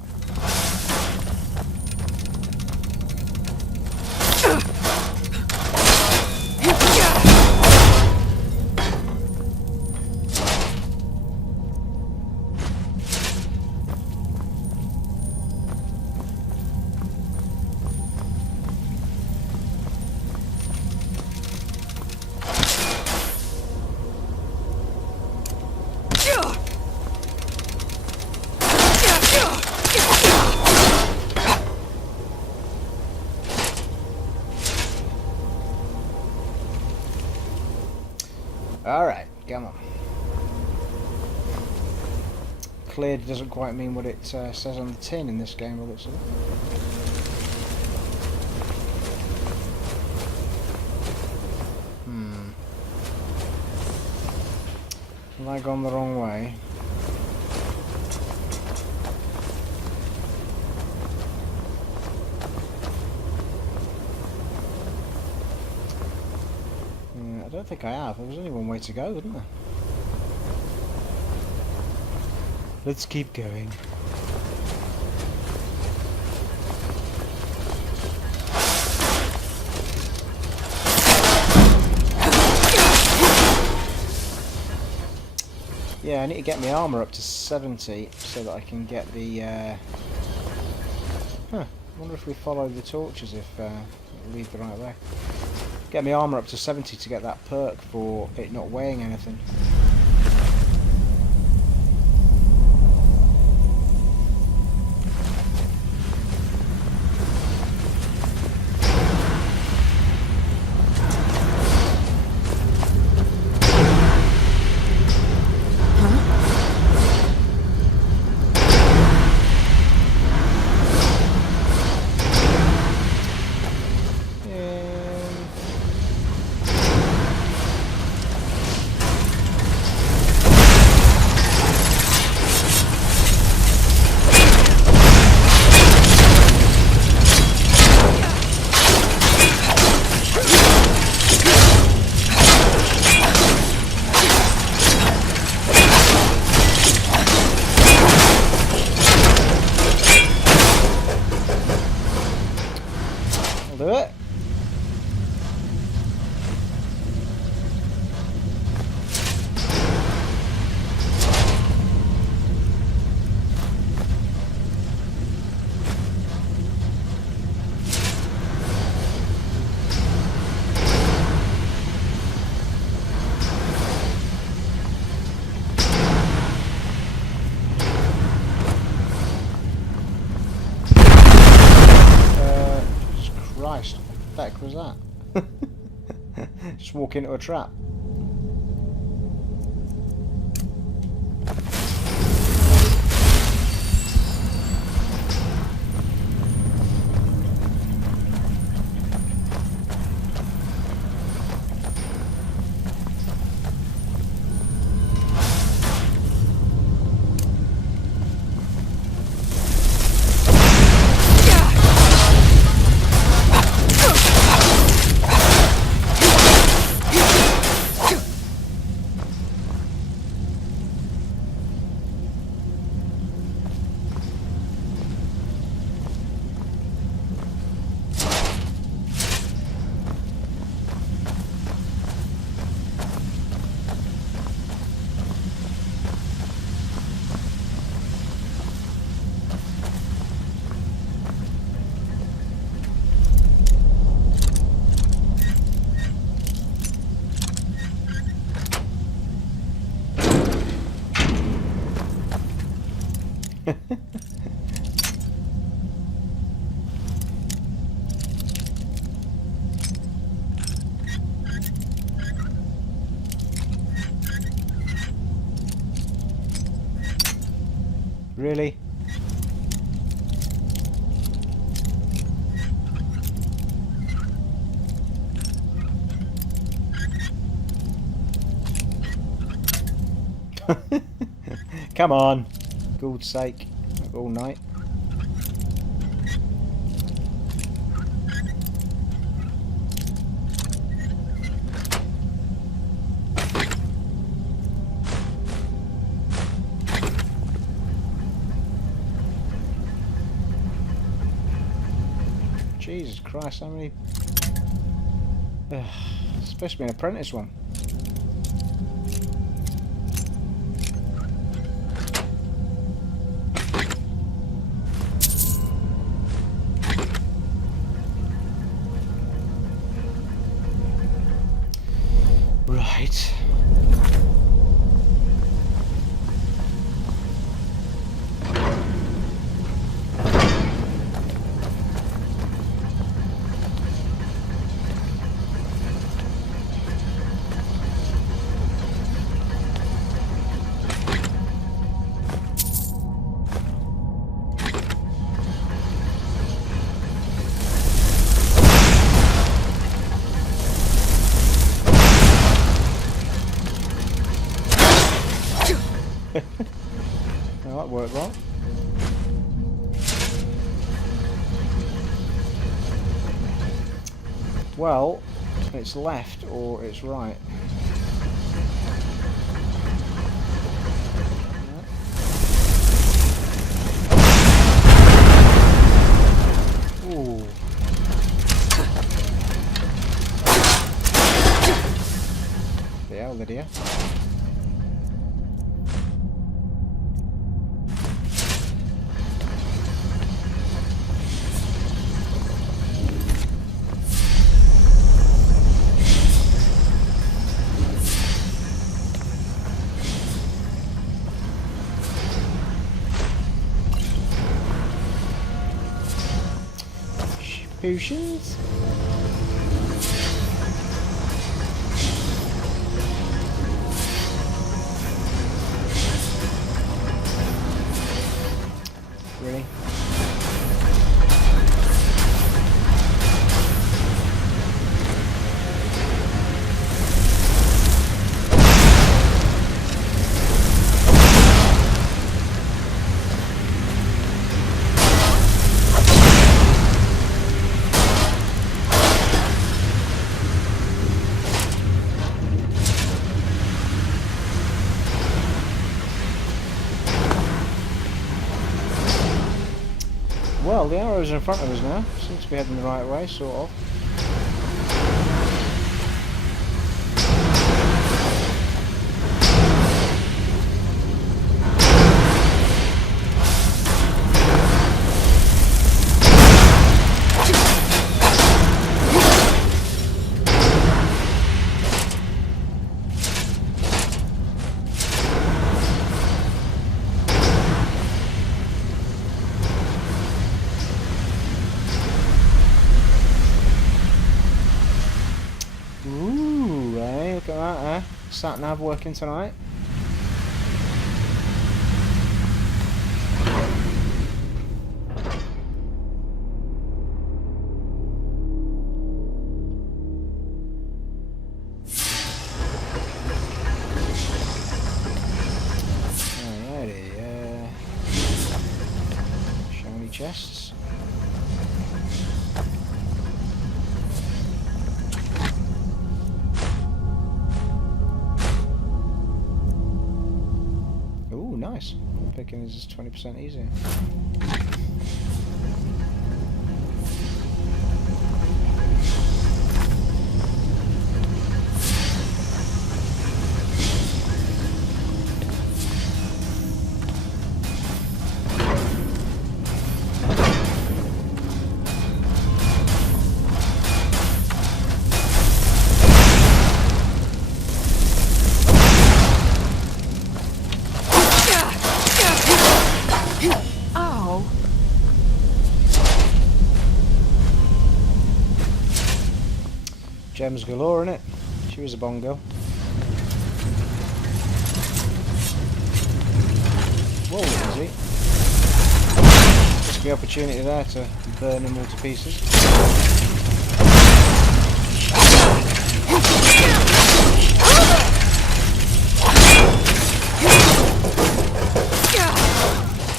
Alright, come on. Cleared doesn't quite mean what it says on the tin in this game, by the looks of it. Have I gone the wrong way? I don't think I have. There was only one way to go, wasn't there? Let's keep going. Yeah, I need to get my armor up to 70 so that I can get the... I wonder if we follow the torches if we lead the right way. Get my armor up to 70 to get that perk for it not weighing anything. Do it. Christ, what the heck was that? Just walk into a trap. Really? Come on. God's sake. All night. Jesus Christ, how many... It's supposed to be an apprentice one. Right. Well, that worked well. Well, it's left or it's right. Ooh. The hell, Lydia. Potions? Really? Well, the arrow's in front of us now. Seems to be heading the right way, sort of. Ooh, look at that, eh? Sat nav working tonight. Alrighty, shiny chests. Ooh, nice. Picking is 20% easier. Gems galore, innit? She was a bongo. Whoa, is he? the opportunity there to burn them all to pieces.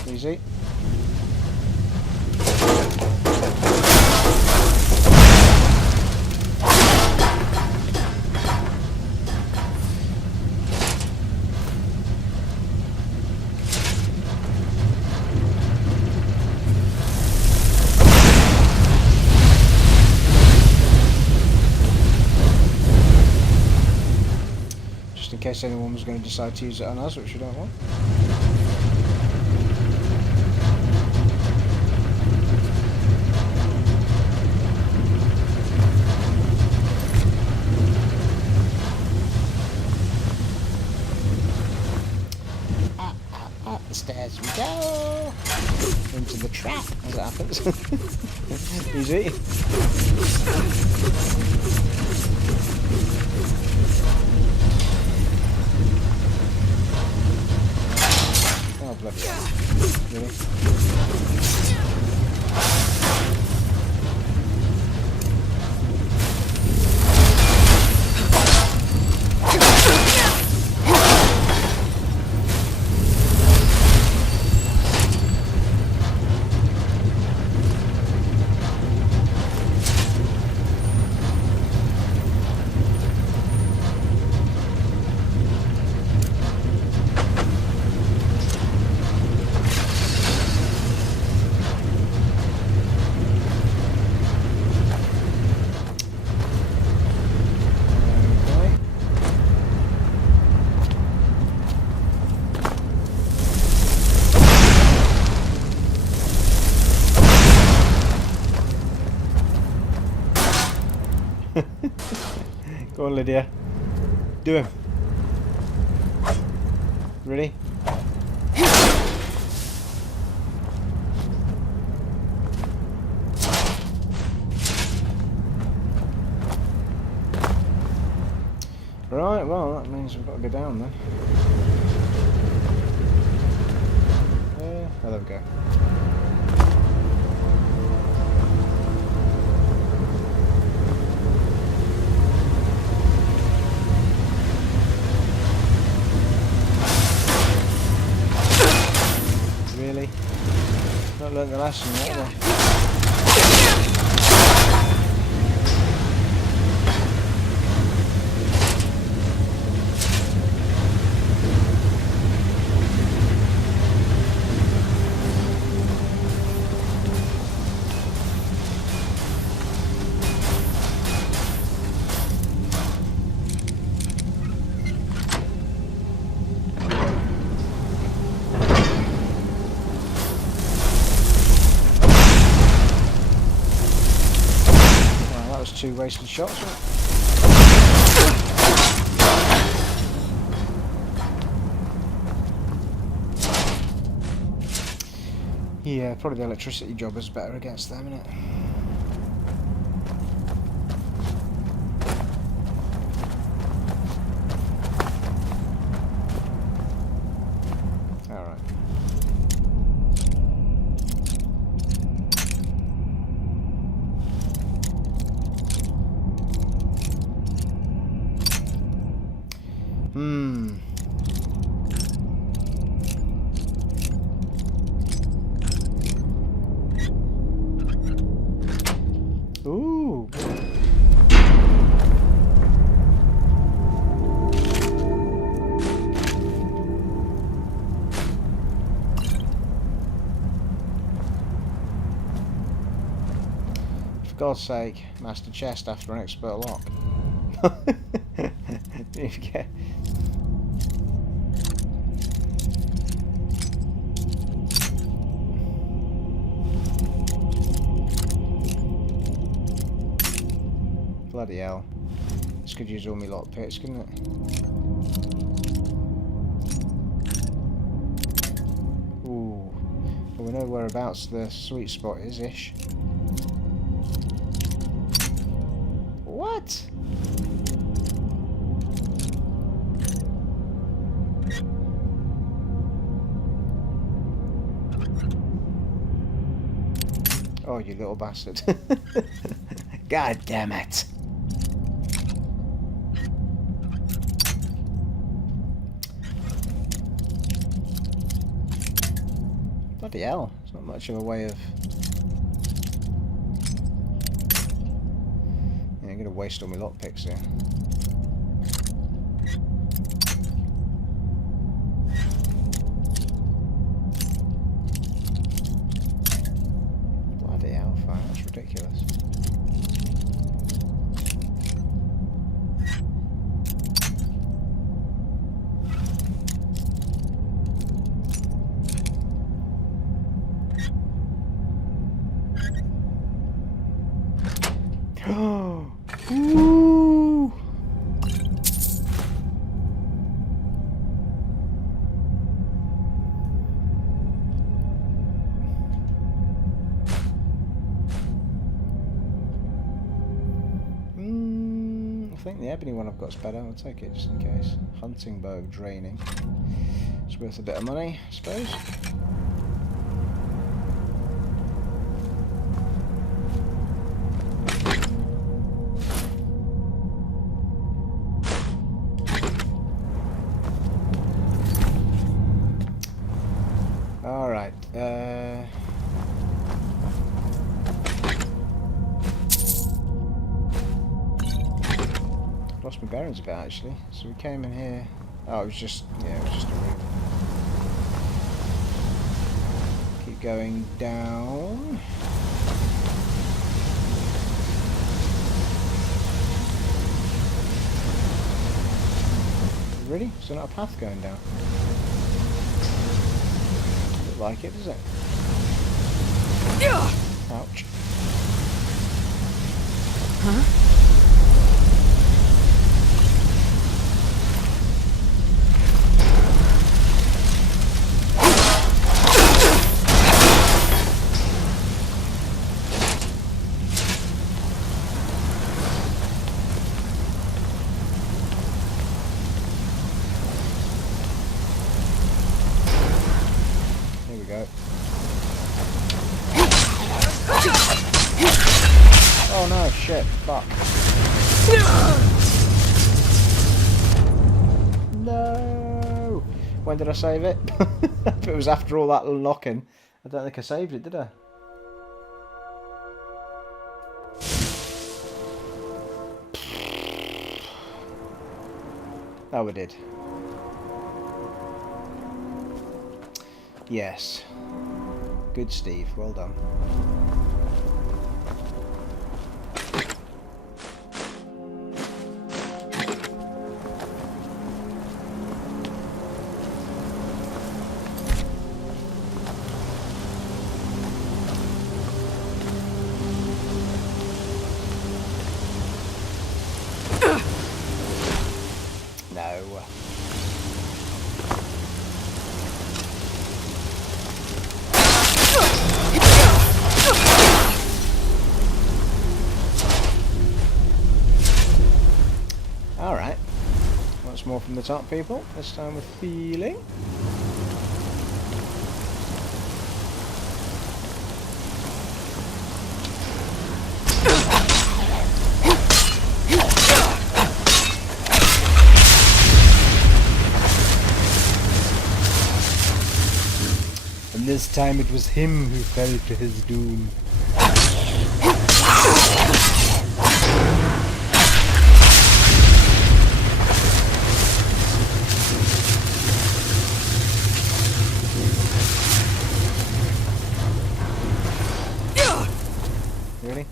Easy. In case anyone was going to decide to use it on us, which we don't want. Up the stairs we go! Into the trap, as it happens. Easy. Oh, bloody hell. Really? Go on, Lydia. Do him. Ready? Right, well, that means we've got to go down then. Oh, there we go. Really? Not learned the lesson yet, have they? Two wasted shots, right? Yeah, probably the electricity job is better against them, isn't it? Alright. Ooh. For God's sake, master chest after an expert lock. You forget. Bloody hell. This could use all my lock picks, couldn't it? Ooh. Well, we know whereabouts the sweet spot is-ish. What? Oh, you little bastard. God damn it. Bloody hell. It's not much of a way of... Yeah, I'm going to waste all my lockpicks here. Bloody hell, fire. That's ridiculous. Ooh. I think the ebony one I've got is better. I'll take it just in case. Hunting bow draining. It's worth a bit of money, I suppose. Alright, lost my bearings a bit actually. So we came in here. Oh, it was just, yeah, it was just a route. Keep going down. Really? So not a path going down? Doesn't look like it, does it? Ouch. Huh? Oh no, shit, fuck. No! When did I save it? If it was after all that locking, I don't think I saved it, did I? Oh, we did. Yes. Good, Steve. Well done. No. Alright. Once more from the top, people. This time with feeling. And this time it was him who fell to his doom. Really?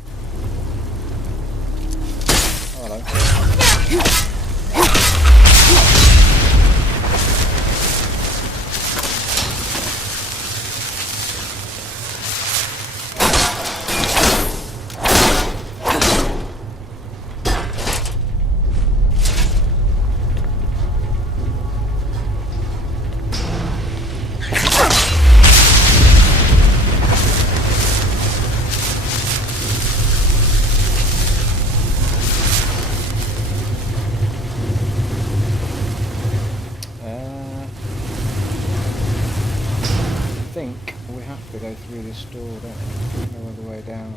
Oh, hello. I think we have to go through this door, don't we? No other way down.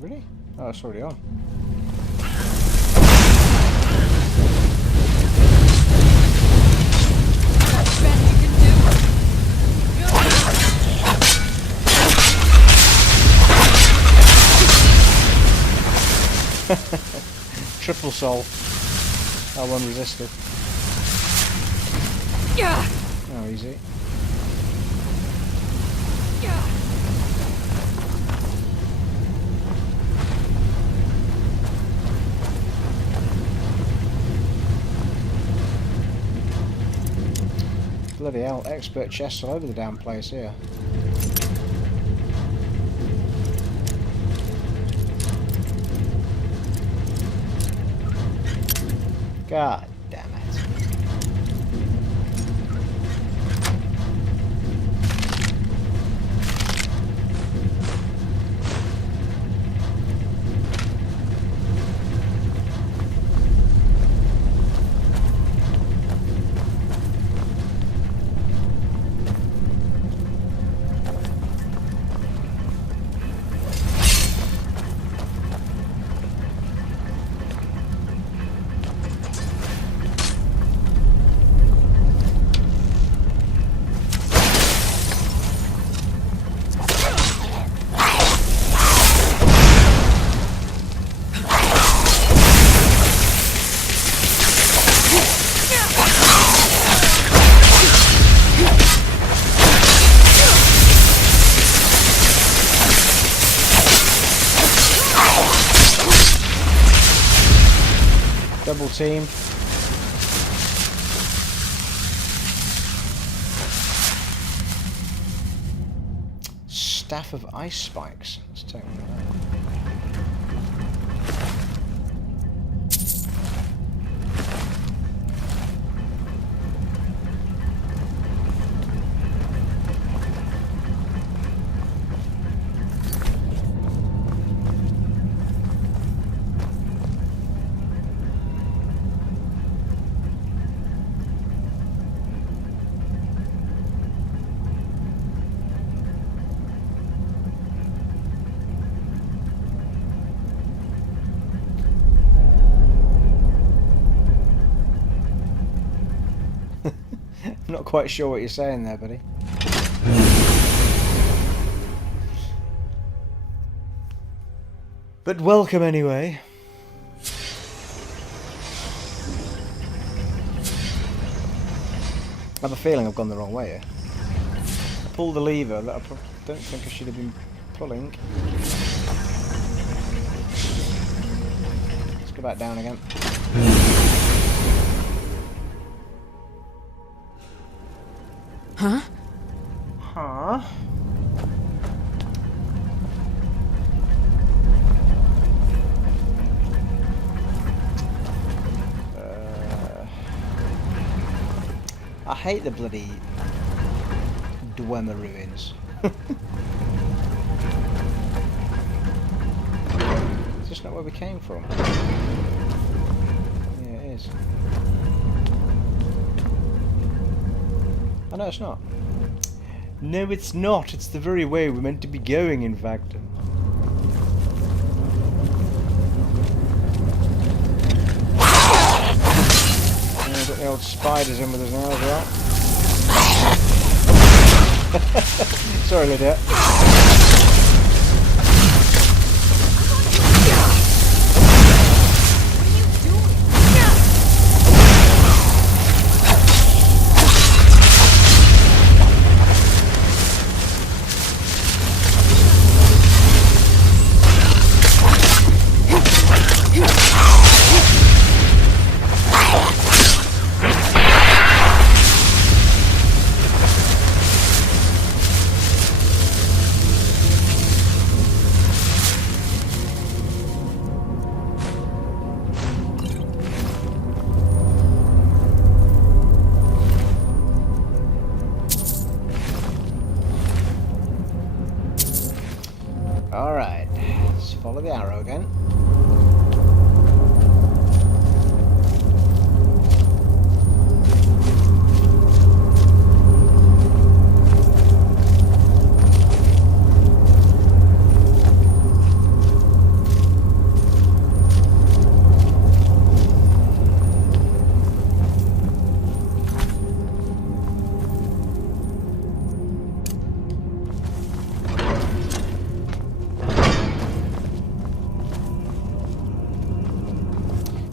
Really? Oh, it's already on. Triple soul. L1 resisted. Yeah. Oh, easy. Yeah. Bloody hell, expert chests all over the damn place here. God damn it. Double team. Staff of ice spikes. Let's take one of that. I'm not quite sure what you're saying there, buddy. But welcome anyway. I have a feeling I've gone the wrong way here. I pulled the lever that I don't think I should have been pulling. Let's go back down again. Huh? Huh? I hate the bloody Dwemer ruins. It's just not where we came from. is. Oh, no, it's not. No, it's not. It's the very way we're meant to be going, in fact. Got the old spiders in with us now as well. Sorry, Lydia. Alright, let's follow the arrow again.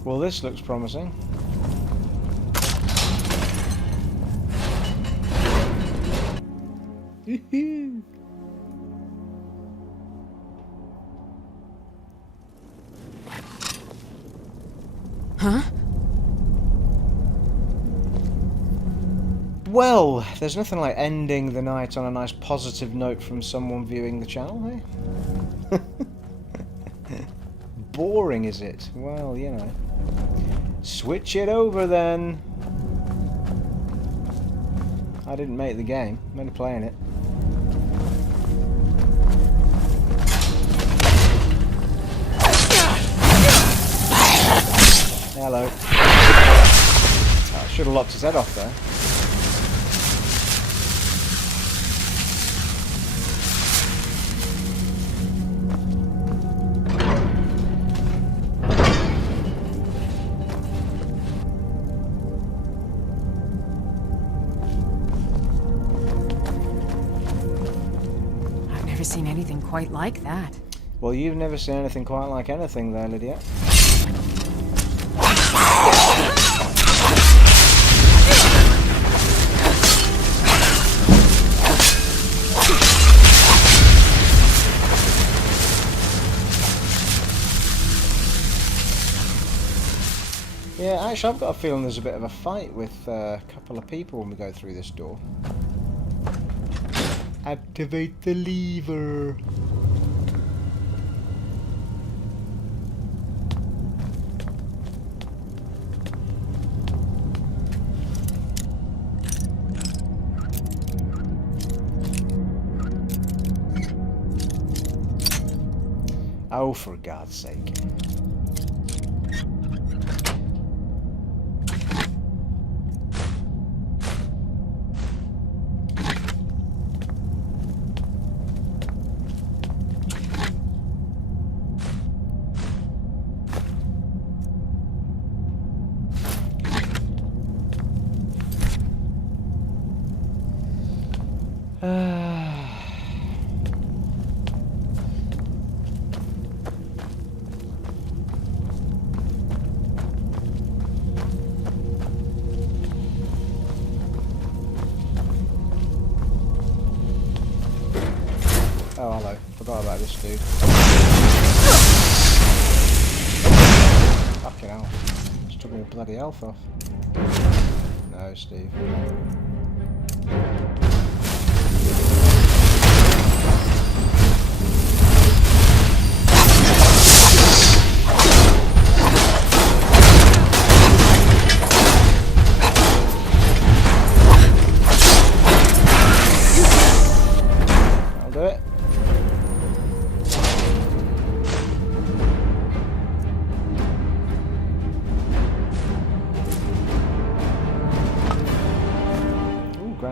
Well, this looks promising. Huh? Well, there's nothing like ending the night on a nice positive note from someone viewing the channel, eh? Boring, is it? Well, you know. Switch it over then. I didn't make the game. I'm only playing it. Hello. Oh, I should have lopped his head off there. Seen anything quite like that. Well, you've never seen anything quite like anything there, Lydia. Yeah, actually I've got a feeling there's a bit of a fight with a couple of people when we go through this door. Activate the lever. Oh, for God's sake. Oh, hello. Forgot about this dude. Fucking hell. Just took my bloody health off. No, Steve. I'll do it.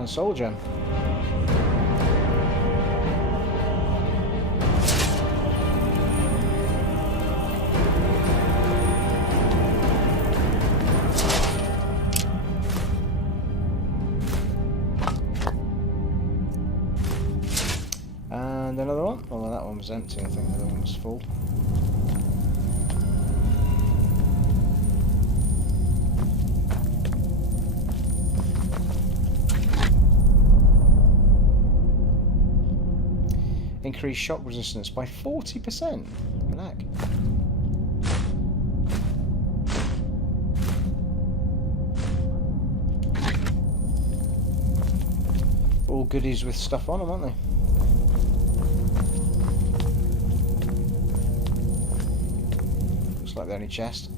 and soul gem. And another one. Well, that one was empty. I think the other one was full. Increase shock resistance by 40%. What the heck? All goodies with stuff on them, aren't they? Looks like the only chest.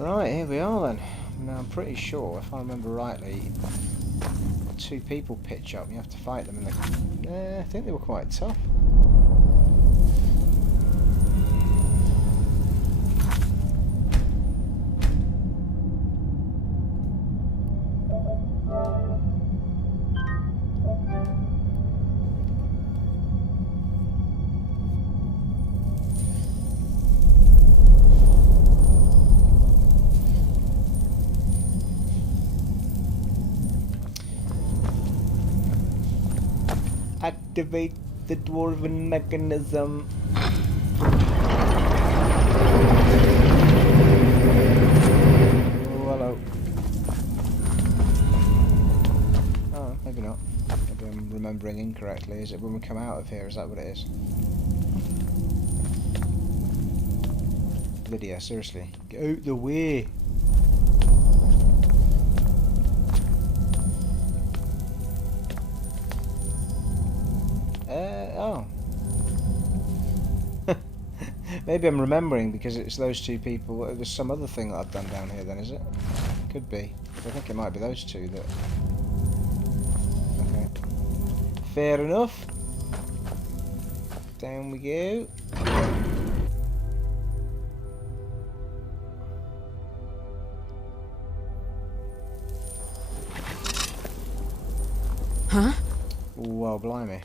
Right, here we are then. Now I'm pretty sure, if I remember rightly, 2 people pitch up and you have to fight them, and I think they were quite tough. Activate the dwarven mechanism. Oh, hello. Oh, maybe not. Maybe I'm remembering incorrectly. Is it when we come out of here? Is that what it is? Lydia, seriously. Get out the way! Oh. Maybe I'm remembering because it's those 2 people. There's some other thing that I've done down here then, is it? Could be. I think it might be those 2 that... Okay. Fair enough. Down we go. Huh? Well, blimey.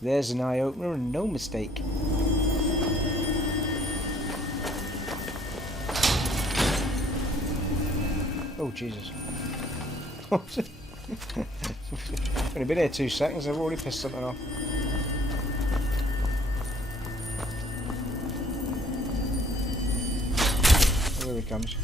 There's an eye opener and no mistake. Oh Jesus. Only been here 2 seconds, I've already pissed something off. Oh, here he comes.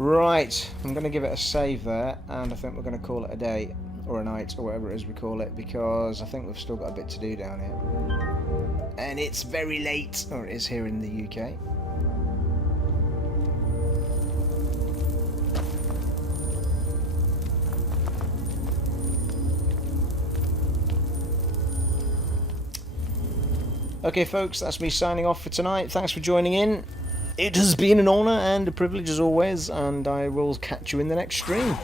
Right, I'm going to give it a save there, and I think we're going to call it a day, or a night, or whatever it is we call it, because I think we've still got a bit to do down here. And it's very late, or it is here in the UK. Okay folks, that's me signing off for tonight. Thanks for joining in. It has been an honour and a privilege as always, and I will catch you in the next stream.